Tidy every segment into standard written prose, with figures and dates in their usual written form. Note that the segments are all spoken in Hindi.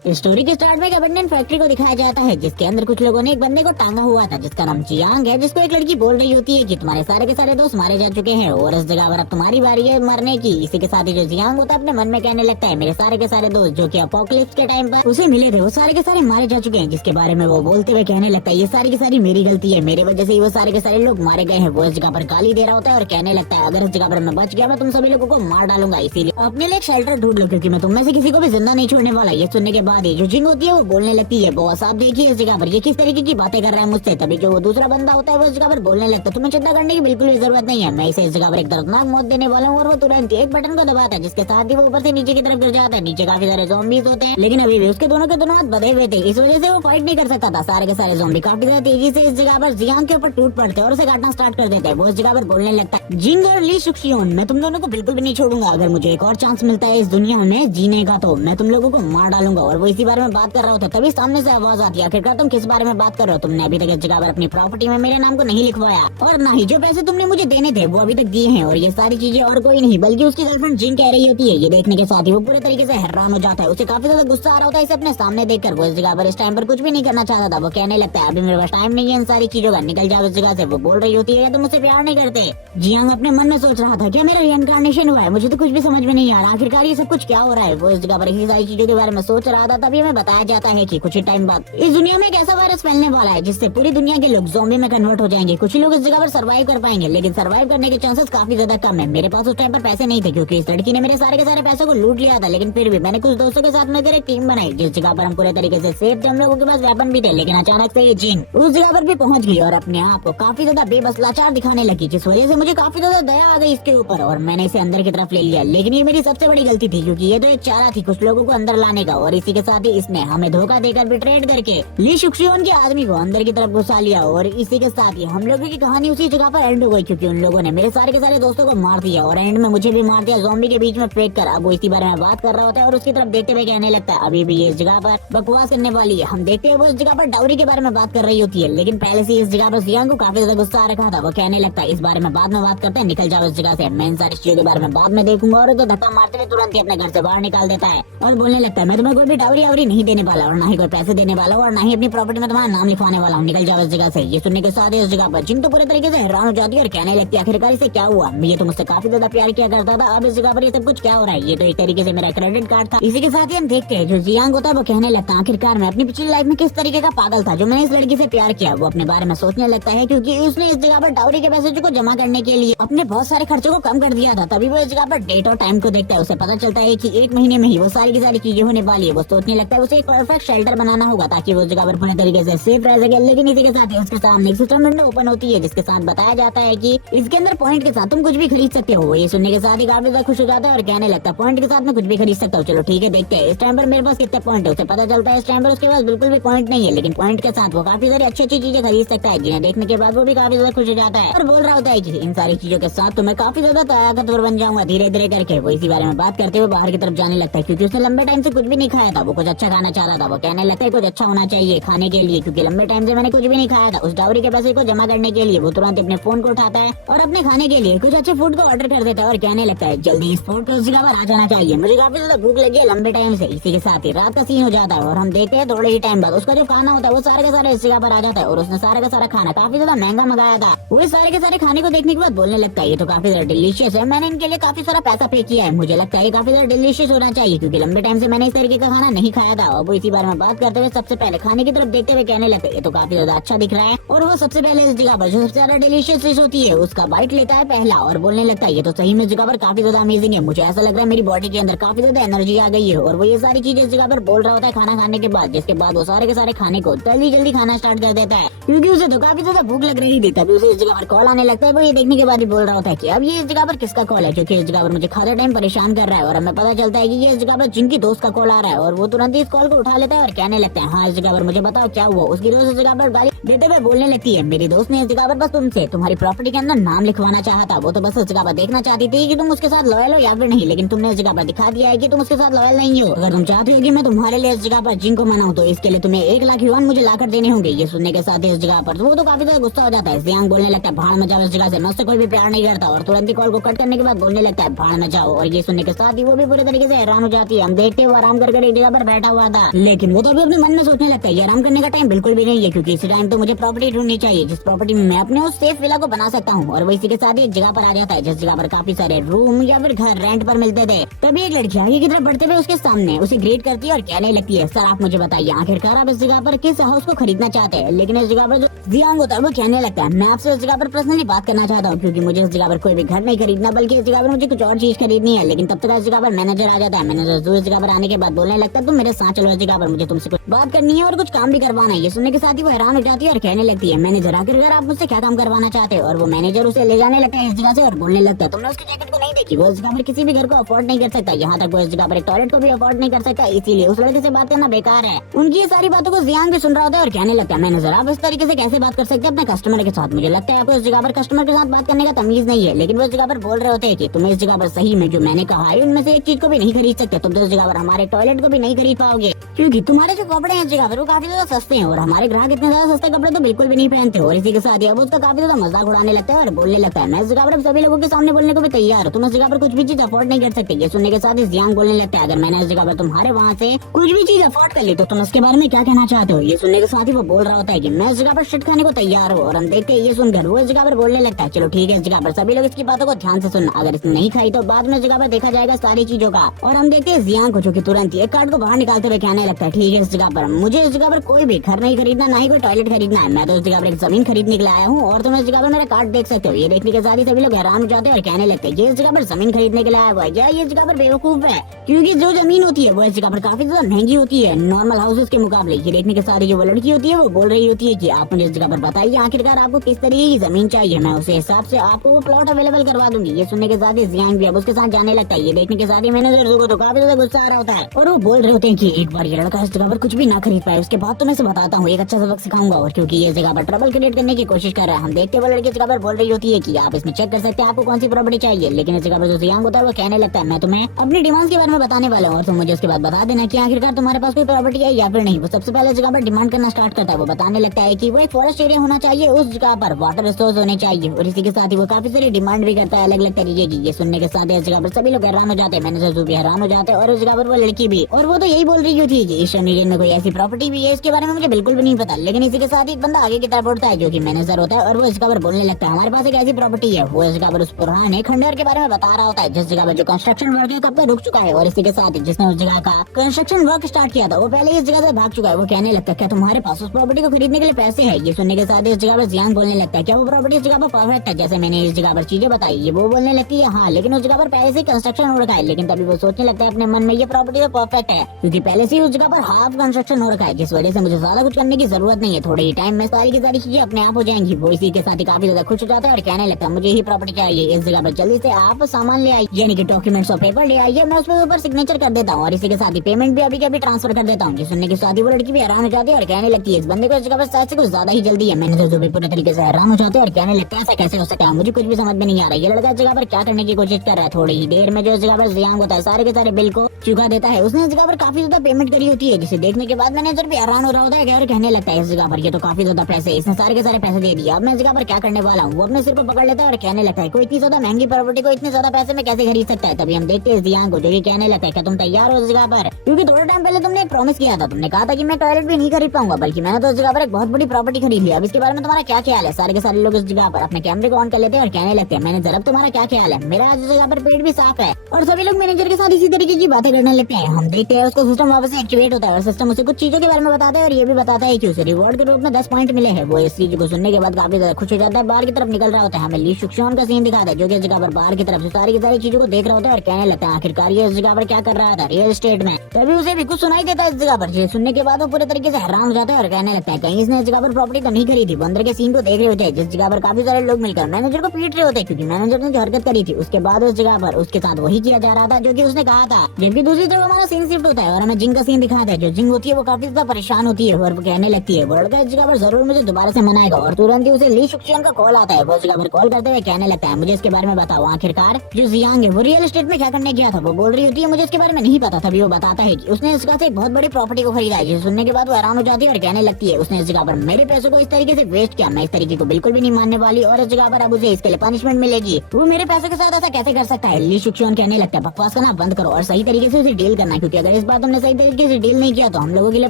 इस स्टोरी के स्टार्ट में एक अबंडन फैक्ट्री को दिखाया जाता है, जिसके अंदर कुछ लोगों ने एक बंदे को टांगा हुआ था, जिसका नाम जियांग है, जिसको एक लड़की बोल रही होती है कि तुम्हारे सारे के सारे दोस्त मारे जा चुके हैं और इस जगह पर अब तुम्हारी बारी है मरने की। इसी के साथ ही जो जियांग होता है अपने मन में कहने लगता है मेरे सारे के सारे दोस्त जो कि अपोकलिप्स के टाइम पर उसे मिले थे वो सारे के सारे मारे जा चुके हैं, जिसके बारे में वो बोलते हुए कहने लगता है ये सारी की सारी मेरी गलती है, मेरी वजह से ही वो सारे के सारे लोग मारे गए हैं। वो इस जगह पर गाली दे रहा होता है और कहने लगता है अगर इस जगह पर मैं बच गया मैं तुम सभी लोगों को मार डालूंगा, इसीलिए अपने लिए एक शेल्टर ढूंढ लो क्योंकि मैं तुम में से किसी को भी जिंदा नहीं छोड़ने वाला। ये सुनने के बाद ही जो जिंग होती है वो बोलने लगती है बॉस आप देखिए इस जगह पर ये किस तरीके की बातें कर रहा है मुझसे। तभी जो वो दूसरा बंदा होता है वो इस जगह पर बोलने लगता है तुम्हें चिंता करने की बिल्कुल भी जरूरत नहीं है, मैं इसे इस जगह पर एक दर्दनाक मौत देने वाला हूँ। और वो तुरंत एक बटन को दबाता है जिसके साथ ही वो ऊपर से नीचे की तरफ गिर जाता है। नीचे काफी सारे ज़ॉम्बीज होते हैं लेकिन अभी भी उसके दोनों के दोनों हाथ बंधे हुए थे, इस वजह से वो फाइट नहीं कर सकता था। सारे के सारे ज़ॉम्बी काफी ज्यादा तेजी से इस जगह पर जियांग के ऊपर टूट पड़ते हैं और उसे काटना स्टार्ट कर देते हैं। वो इस जगह पर बोलने लगता है जिंग और ली शुक्शियोन मैं तुम दोनों को बिल्कुल भी नहीं छोड़ूंगा, अगर मुझे एक और चांस मिलता है इस दुनिया में जीने का तो मैं तुम लोगों को मार डालूंगा। और वो इसी बारे में बात कर रहा होता है तभी सामने से आवाज आती है आखिरकार तुम किस बारे में बात कर रहे हो, तुमने अभी तक इस जगह पर अपनी प्रॉपर्टी में मेरे नाम को नहीं लिखवाया और ना ही जो पैसे तुमने मुझे देने थे वो अभी तक दिए हैं। और ये सारी चीजें और कोई नहीं बल्कि उसकी गर्लफ्रेंड जिंग कह रही होती है। ये देखने के साथ ही वो पूरे तरीके से हैरान हो जाता है, उसे काफी ज्यादा गुस्सा आ रहा होता है इसे अपने सामने देखकर। वो इस जगह पर इस टाइम पर कुछ भी नहीं करना चाहता था, वो कहने लगता है अभी मेरे पास टाइम नहीं है इन सारी चीजों का, निकल जाओ इस जगह से। वो बोल रही होती है तुम मुझसे प्यार नहीं करते। जियांग अपने मन में सोच रहा था क्या मेरा रीइंकार्नेशन हुआ है, मुझे तो कुछ भी समझ में नहीं आ रहा, आखिरकार ये सब कुछ क्या हो रहा है। वो इस जगह पर इसी सारी चीजों के बारे में सोच रहा था तभी हमें बताया जाता है कि कुछ ही टाइम बाद इस दुनिया में एक ऐसा वायरस फैलने वाला है जिससे पूरी दुनिया के लोग ज़ॉम्बी में कन्वर्ट हो जाएंगे। कुछ ही लोग इस जगह पर सर्वाइव कर पाएंगे लेकिन सर्वाइव करने के चांसेस काफी ज्यादा कम है। मेरे पास उस टाइम पर पैसे नहीं थे क्योंकि इस लड़की ने मेरे सारे के सारे पैसों को लूट लिया था, लेकिन फिर भी मैंने कुछ दोस्तों के साथ मिलकर एक टीम बनाई जिस जगह पर हम पूरे तरीके से सेफ थे, हम लोगों के पास वेपन भी थे। लेकिन अचानक से ये जिन उस जगह पर भी पहुंच गई और अपने आप को काफी ज्यादा बेबस लाचार दिखाने लगी, जिस वजह से मुझे काफी ज्यादा दया आ गई इसके ऊपर और मैंने इसे अंदर की तरफ ले लिया। लेकिन ये मेरी सबसे बड़ी गलती थी क्योंकि ये तो एक चारा थी कुछ लोगों को अंदर लाने का और इसी के साथ ही इसने हमें धोखा देकर बिट्रेड करके ली शुक्शियोन के आदमी को अंदर की तरफ घुसा लिया। और इसी के साथ ही हम लोगों की कहानी उसी जगह पर एंड हो गई क्योंकि उन लोगों ने मेरे सारे के सारे दोस्तों को मार दिया और एंड में मुझे भी मार दिया ज़ॉम्बी के बीच में फेंक कर। अब वो इसी बारे में बात कर रहा होता है और उसकी तरफ देखते हुए कहने लगता है अभी भी ये इस जगह पर बकवास करने वाली है। हम देखते हैं वो इस जगह पर डाउरी के बारे में बात कर रही होती है लेकिन पहले से इस जगह पर जियांग को काफी ज्यादा गुस्सा आ रखा था। वो कहने लगता है इस बारे में बाद में बात करते हैं, निकल जाओ इस जगह से, मैं इन सारी चीजों के बारे में बाद में देखूंगा। और तो धक्का मारते हुए तुरंत ही अपने घर से बाहर निकाल देता है और बोलने लगता है मैं तुम्हें कोई भी डाउरी आवरी नहीं देने वाला और ना ही कोई पैसे देने वाला और ना ही अपनी प्रॉपर्टी में तुम्हारा नाम लिखवाने वाला हूँ, निकल जाओ इस जगह से। ये सुनने के साथ इस जगह पर जिन तो पूरे तरीके से हैरान हो जाती है और कहने लगती है आखिरकार इसे क्या हुआ, ये तो मुझसे काफी ज्यादा प्यार किया करता था, अब इस जगह पर ये सब कुछ क्या हो रहा है, ये तो एक तरीके से मेरा क्रेडिट कार्ड था। इसी के साथ ही हम देखते हैं जो जियांग होता है वो कहने लगता है आखिरकार मैं अपनी पिछली लाइफ में किस तरीके का पागल था जो मैंने इस लड़की से प्यार किया। वो अपने बारे में सोचने लगता है क्योंकि उसने इस जगह पर डाउरी के पैसे को जमा करने के लिए अपने बहुत सारे खर्चों को कम कर दिया था। तभी वो इस जगह पर डेट और टाइम को देखता है, उसे पता चलता है कि 1 महीने में ही वो सारी की सारी चीजें होने वाली है। वो सोचने लगता है उसे एक परफेक्ट शेल्टर बनाना होगा ताकि वो जगह पर पूरे तरीके से सेफ रह सके। लेकिन इसी के साथ ही उसके सामने एक सिस्टम विंडो ओपन होती है जिसके साथ बताया जाता है कि इसके अंदर पॉइंट के साथ तुम कुछ भी खरीद सकते हो। ये सुनने के साथ ही काफी ज्यादा खुश हो जाता है और कहने लगता है पॉइंट के साथ मैं कुछ भी खरीद सकता हूँ, चलो ठीक है देखते हैं इस टाइम पर मेरे पास कितने पॉइंट है। उसे पता चलता है इस टाइम पर उसके पास बिल्कुल भी पॉइंट नहीं है लेकिन पॉइंट के साथ वो काफी सारी अच्छी अच्छी चीजें खरीद सकता है जिन्हें देखने के बाद वो भी काफी ज्यादा खुश हो जाता है और बोल रहा होता है कि इन सारी चीजों के साथ तो मैं काफी ज्यादा ताकतवर बन जाऊंगा धीरे धीरे करके। वो इसी बारे में बात करते हुए बाहर की तरफ जाने लगता है क्योंकि उसने लंबे टाइम से कुछ भी नहीं खाया था, वो कुछ अच्छा खाना चाह रहा था। वो कहने लगता है कुछ अच्छा होना चाहिए खाने के लिए क्योंकि लंबे टाइम से मैंने कुछ भी नहीं खाया था। उस डाउरी के पैसे को जमा करने के लिए वो तुरंत अपने फोन को उठाता है और अपने खाने के लिए कुछ अच्छे फूड को ऑर्डर कर देता है और कहने लगता है जल्दी इस फूड को उस जगह पर आ जाना चाहिए, मुझे काफी ज्यादा भूख लगी है लंबे टाइम से। इसी के साथ ही रात का सीन हो जाता है और हम देखते हैं थोड़े ही टाइम बाद उसका जो खाना होता है वो सारे का सारे इस जगह पर आ जाता है और उसने सारा का सारा खाना काफी ज्यादा महंगा मंगाया था। वो इस सारे के सारे खाने को देखने के बाद बोलने लगता है ये तो काफी ज्यादा डिलीशियस है, मैंने इनके लिए काफी सारा पैसा पे किया है, मुझे लगता है ये काफी ज्यादा डिलीशियस होना चाहिए क्योंकि लंबे टाइम से मैंने इस तरीके का खाना नहीं खाया था। और वो इसी बारे में बात करते हुए सबसे पहले खाने की तरफ देखते हुए कहने लगते ये तो काफी ज्यादा अच्छा दिख रहा है और वो सबसे पहले इस जगह पर जो सबसे ज्यादा डिलीशियस डिश होती है उसका बाइट लेता है पहला और बोलने लगता है ये तो सही में इस जगह पर काफी ज्यादा अमेजिंग है, मुझे ऐसा लग रहा है मेरी बॉडी के अंदर काफी ज्यादा एनर्जी आ गई है। और वो ये सारी चीजें इस जगह पर बोल रहा होता है खाना खाने के बाद, जिसके बाद वो सारे के सारे खाने को जल्दी जल्दी खाना स्टार्ट कर देता है क्योंकि उसे तो काफी ज्यादा भूख लग रही थी। तभी उसे इस जगह पर कॉल आने लगता है। वो ये देखने के बाद ही बोल रहा होता है कि अब ये इस जगह पर किसका कॉल है क्योंकि इस जगह पर मुझे खाते टाइम परेशान कर रहा है और हमें पता चलता है कि ये इस जगह पर जिनकी दोस्त का कॉल आ रहा है और वो तुरंत ही इस कॉल को उठा लेता है और कहने लगता है हाँ इस जगह पर मुझे बताओ क्या हुआ। उसकी दोस्त इस जगह पर गाली देते हुए बोलने लगती है, मेरी दोस्त ने इस जगह पर बस तुमसे तुम्हारी प्रॉपर्टी के अंदर नाम लिखवाना चाहा था, वो तो बस इस जगह पर देखना चाहती थी कि तुम उसके साथ लॉयल हो या फिर नहीं, लेकिन तुमने इस जगह पर दिखा दिया है कि तुम उसके साथ लॉयल नहीं हो। अगर तुम चाहते हो कि मैं तुम्हारे लिए इस जगह पर जिंग को मनाऊं तो इसके लिए तुम्हें 1 लाख युआन मुझे लाकर देने होंगे। ये सुनने के साथ इस जगह पर वो तो काफी ज्यादा गुस्सा हो जाता है। जियांग बोलने लगता है, भाड़ में जाओ इस जगह से, मैं उससे कोई भी प्यार नहीं करता, और तुरंत ही कॉल को कट करने के बाद बोलने लगता है, भाड़ में जाओ। और ये सुनने के साथ ही वो भी पूरे तरीके से हैरान हो जाती है। हम देखते हुए आराम कर एक जगह पर बैठा हुआ था, लेकिन वो तो अभी अपने मन में सोचने लगता है, ये आराम करने का टाइम बिल्कुल भी नहीं है, क्योंकि इसी टाइम तो मुझे प्रॉपर्टी ढूंढनी चाहिए जिस प्रॉपर्टी में मैं अपने उस सेफ विला को बना सकता हूँ। और वो इसी के साथ ही एक जगह पर आ जाता है जिस जगह पर काफी सारे रूम या फिर घर रेंट पर मिलते थे। तभी एक लड़की आगे की तरफ बढ़ते हुए उसके सामने उसे ग्रीट करती है और कहने लगती है, सर आप मुझे बताइए आखिरकार आप इस जगह पर किस हाउस को खरीदना चाहते हैं। लेकिन इस जगह पर जो जियांग होता है वो कहने लगता है, मैं आपसे इस जगह पर पर्सनली बात करना चाहता हूँ, क्योंकि मुझे इस जगह पर कोई भी घर नहीं खरीदना, बल्कि इस जगह पर मुझे कुछ और चीज खरीदनी है। लेकिन तब तक इस जगह पर मैनेजर आ जाता है। मैनेजर जो इस जगह पर आने के बाद बोलने लगता है, तुम मेरे साथ चलो इस जगह पर, मुझे तुमसे कुछ बात करनी है और कुछ काम भी करवाना है। ये सुनने के साथ ही वो हैरान हो जाती है और कहने लगती है, मैनेजर आखिरकार आप मुझसे क्या काम करवाना चाहते हो। और वो मैनेजर उसे ले जाने लगता है इस जगह से और बोलने लगता है, तुमने उसकी जैकेट को नहीं देखी, वो इस जगह पर किसी भी घर को अफोर्ड नहीं कर सकता, यहाँ तक वो इस जगह पर एक टॉयलेट को भी अफोर्ड नहीं कर सकता, इसीलिए उस लड़के से बात करना बेकार है। उनकी ये सारी बातों को जियांग भी सुन रहा होता है और कहने लगता है, मैनेजर आप इस तरीके से कैसे बात कर सकते हैं अपने कस्टमर के साथ, मुझे लगता है आपको इस जगह पर कस्टमर के साथ बात करने का तमीज नहीं है। लेकिन वो इस जगह पर बोल रहे होते हैं कि तुम्हें इस जगह पर सही में जो मैंने कहा है उनमें से एक चीज को भी नहीं खरीद सकते, तुम तो इस जगह पर हमारे टॉयलेट को भी नहीं खरीद पाओगे, क्योंकि तुम्हारे जो कपड़े हैं इस जगह पर वो काफी ज्यादा सस्ते हैं और हमारे ग्राहक इतने ज्यादा सस्ते कपड़े तो बिल्कुल भी नहीं पहनते। और इसी के साथ ही अब उसका काफी ज्यादा मजाक उड़ाने लगता है और बोलने लगता है, मैं इस जगह पर सभी लोगों के सामने बोलने को भी तैयार हूँ, तुम इस जगह पर कुछ भी चीज अफोर्ड नहीं कर सकते। ये सुनने के साथ ही जियांग बोलने लगता है, अगर मैंने इस जगह पर तुम्हारे वहाँ से कुछ भी चीज अफोर्ड कर ली तो तुम इसके बारे में क्या कहना चाहते हो। ये सुनने के साथ ही वो बोल रहा होता है कि मैं इस जगह पर शिट खाने को तैयार हूँ। और हम देखते हैं ये सुनकर वो इस जगह पर बोलने लगता है, चलो ठीक है इस जगह पर सभी लोग इसकी बातों को ध्यान से सुनना, अगर इसने नहीं खाई तो बाद में इस जगह पर देखा जाएगा सारी चीजों का। और हम देखते हैं जियांग को जो कि तुरंत ही एक कार्ड को बाहर निकालते हुए कहने लगता है, ठीक है इस जगह पर मुझे इस जगह पर कोई भी घर नहीं खरीदना, ना ही कोई टॉयलेट खरीदना है, मैं तो इस जगह पर एक जमीन खरीदने के लिए आया हूँ और तुम इस जगह पर मेरा कार्ड देख सकते हो। ये देखने के साथ ही सभी लोग हैरान हो जाते हैं और कहने लगते हैं, ये इस जगह पर जमीन खरीदने के लिए आया हुआ है, क्या ये इस जगह पर बेवकूफ है, क्योंकि जो जमीन होती है वो इस जगह पर काफी ज्यादा महंगी होती है नॉर्मल हाउसेस के मुकाबले। ये देखने के साथ ही जो वो लड़की होती है वो बोल रही होती है कि आप मुझे इस जगह पर बताइए आखिरकार आपको किस तरीके की जमीन चाहिए, मैं उसे हिसाब से आपको वो प्लॉट अवेलेबल करवा दूंगी। ये सुनने के साथ ही जियांग भी अब उसके साथ जाने लगता है। ये देखने के साथ ही मैनेजर को तो काफी ज्यादा गुस्सा आ रहा होता है और वो बोल रहे होते हैं कि एक बार ये लड़का इस जगह पर कुछ भी ना खरीद पाए उसके बाद तो मैं इसे बताता हूँ, एक अच्छा सबक सिखाऊंगा। और क्योंकि ये जगह पर ट्रबल क्रिएट करने की कोशिश कर रहा है, हम देखते हुए लड़की जगह पर बोल रही होती है कि आप इसमें चेक कर सकते हैं आपको कौन सी प्रॉपर्टी चाहिए। लेकिन इस जगह पर जो जियांग होता है वो कहने लगता है, मैं तुम्हें अपनी डिमांड्स के बारे में बताने वाला हूँ और तुम मुझे उसके बाद बता देना कि आखिरकार तुम्हारे पास कोई प्रॉपर्टी है या फिर नहीं। वो सबसे पहले जगह पर डिमांड करना स्टार्ट करता है। वो बताने लगता है कि वो एक फॉरेस्ट एरिया होना चाहिए, उस जगह पर वाटर रिसोर्स होने चाहिए और इसी के साथ ही वो काफी सारी डिमांड भी करता है अलग अलग तरीके की। ये सुनने के साथ इस जगह पर सभी लोग हैरान हो जाते हैं, मैनेजर भी हैरान हो जाते हैं और उस जगह पर वो लड़की भी। और वो तो यही बोल रही थी कि ईस्ट रीजन में कोई ऐसी प्रॉपर्टी भी है इसके बारे में मुझे बिल्कुल भी नहीं पता। लेकिन इसी के साथ ही एक बंदा आगे की तरफ उठता है जो कि मैनेजर होता है और वो इस जगह पर बोलने लगता है, हमारे पास एक ऐसी प्रॉपर्टी है। वो इस जगह पर उस पुराने खंडहर के बारे में बता रहा होता है जिस जगह पर जो कंस्ट्रक्शन वर्क है कब तक रुक चुका है और इसी के साथ ही जिसने उस जगह का कंस्ट्रक्शन वर्क स्टार्ट किया था वो पहले इस जगह से भाग चुका है। वो कहने लगता है, क्या तुम्हारे पास उस प्रॉपर्टी को खरीदने के लिए पैसे है। ये सुनने के साथ इस जगह पर जियांग बोलने लगता है, क्या वो प्रॉपर्टी इस जगह पर परफेक्ट है जैसे मैंने इस जगह पर चीजें बताई। ये वो बोलने लगती है, हाँ लेकिन उस जगह पर पहले से कंस्ट्रक्शन हो रखा है। लेकिन तभी वो सोचने लगता है अपने मन में, ये प्रॉपर्टी तो परफेक्ट है क्योंकि पहले से ही उस जगह पर हाफ कंस्ट्रक्शन हो रखा है, जिस वजह से मुझे ज्यादा कुछ करने की जरूरत नहीं है, थोड़े ही टाइम में सारी की सारी चीजें अपने आप हो जाएंगी। वो इसी के साथ ही काफी ज्यादा खुश हो जाता है और कहने लगता है, मुझे ही प्रॉपर्टी चाहिए, इस जगह पर जल्दी से आप सामान ले आइए, यानी कि डॉक्यूमेंट्स और पेपर ले आइए, मैं उसके ऊपर सिग्नेचर कर देता हूँ और इसी के साथ ही पेमेंट भी अभी के अभी ट्रांसफर कर देता हूँ। ये सुनने के साथ ही वो लड़की भी हैरान हो जाती है और कहने लगती है, इस बंदे को इस जगह पर शायद से कुछ ज्यादा ही जल्दी है। मैनेजर जो भी पूरे तरीके से हैरान हो जाते हैं और कहने लगता है, ऐसा कैसे हो सकता है, मुझे कुछ भी समझ में नहीं आ रहा है, ये लड़का इस जगह पर क्या करने की कोशिश कर रहा है। थोड़ी ही देर में जो इस जगह पर जियांग होता है सारे के सारे बिल को चुका देता है। उसने इस जगह पर काफी ज्यादा पेमेंट करी होती है, जिसे देखने के बाद मैनेजर भी हैरान हो रहा होता है और कहने लगता है, इस जगह पर ये तो काफी ज्यादा पैसे, इसने सारे के सारे पैसे दे दिए, अब मैं इस जगह पर क्या करने वाला हूँ। वो अपने सिर पर पकड़ लेता है और कहने लगता है, कोई इतनी ज्यादा महंगी प्रॉपर्टी को इतने ज्यादा पैसे में कैसे खरीद सकता है। तभी हम देखते हैं जियांग को जो कि कहने लगता है, क्या तुम तैयार हो इस जगह पर, क्योंकि थोड़ा टाइम पहले तुमने एक प्रॉमिस किया था, तुमने कहा था कि मैं टॉयलेट भी नहीं खरीद पाऊंगा, बल्कि मैंने तो इस जगह पर एक बहुत बड़ी प्रॉपर्टी खरीद ली। अब इसके बारे में तुम्हारा क्या ख्याल है। सारे के सारे लोग इस जगह पर अपने कैमरे को ऑन कर लेते हैं और कहने लगते हैं, मैनेजर अब तुम्हारा क्या ख्याल है। मेरा आज इस जगह पर पेट भी साफ है और सभी लोग मैनेजर के साथ इसी तरीके की बातें करने लगते हैं। हम देखते हैं उसको सिस्टम वापस से एक्टिवेट होता है और सिस्टम उसे कुछ चीजों के बारे में बताता है और ये भी बताता है कि उसे रिवॉर्ड के रूप में 10 पॉइंट मिले हैं। वो इस चीज को सुनने के बाद काफी ज्यादा खुश हो जाता है, बाहर की तरफ निकल रहा होता है। हमें ली शुक्शॉन का सीन दिखाता है जो कि इस जगह पर बाहर की तरफ से सारी की सारी चीजों को देख रहा होता है और कहने लगता है, आखिरकार ये इस जगह पर क्या कर रहा था रियल एस्टेट में। तभी उसे भी कुछ सुनाई देता है इस जगह पर। ये सुनने के बाद वो पूरे तरीके से हैरान हो जाता है और कहने लगता है, कहीं इसने इस जगह पर प्रॉपर्टी तो नहीं खरीदी। वो अंदर के सीन को देख रहे होते हैं जिस जगह पर काफी सारे लोग मिलकर मैनेजर को पीट रहे होते हैं, क्योंकि मैनेजर ने जो हरकत करी थी उसके बाद उस जगह पर उसके साथ वही किया जा रहा था जो कि उसने कहा था। जबकि दूसरी तरफ हमारा सीन शिफ्ट होता है और हमें जिंग का सीन दिखाता है। जो जिंग होती है वो काफी ज्यादा परेशान होती है और वो कहने लगती है, वो लड़का इस जगह पर जरूर मुझे दोबारा से मनाएगा। और तुरंत ही उसे ली शुक्शियन का कॉल आता है। वो इस जगह पर कॉल करते हुए कहने लगता है मुझे इसके बारे में बताओ। आखिरकार जो जियांग है वो रियल एस्टेट में क्या करने गया था। वो बोल रही होती है मुझे इसके बारे में नहीं पता। तभी वो बताता है कि उसने इस जगह से एक बहुत बड़ी प्रॉपर्टी को खरीदा है। जिसे सुनने के बाद वो हैरान हो जाती है और कहने लगती है उसने इस जगह पर मेरे पैसों को इस तरीके से वेस्ट किया, मैं इस तरीके को बिल्कुल भी नहीं मानने वाली और इस जगह पर अब उसे इसके लिए पनिशमेंट मिलेगी। वो मेरे पैसों के साथ ऐसा कैसे कर सकता है। ली शुक्शियन कहने लगता है बकवास करना बंद करो और सही तरीके से उसे डील करना, क्योंकि अगर इस बार तुमने सही तरीके से डील नहीं किया तो हम लोगों के लिए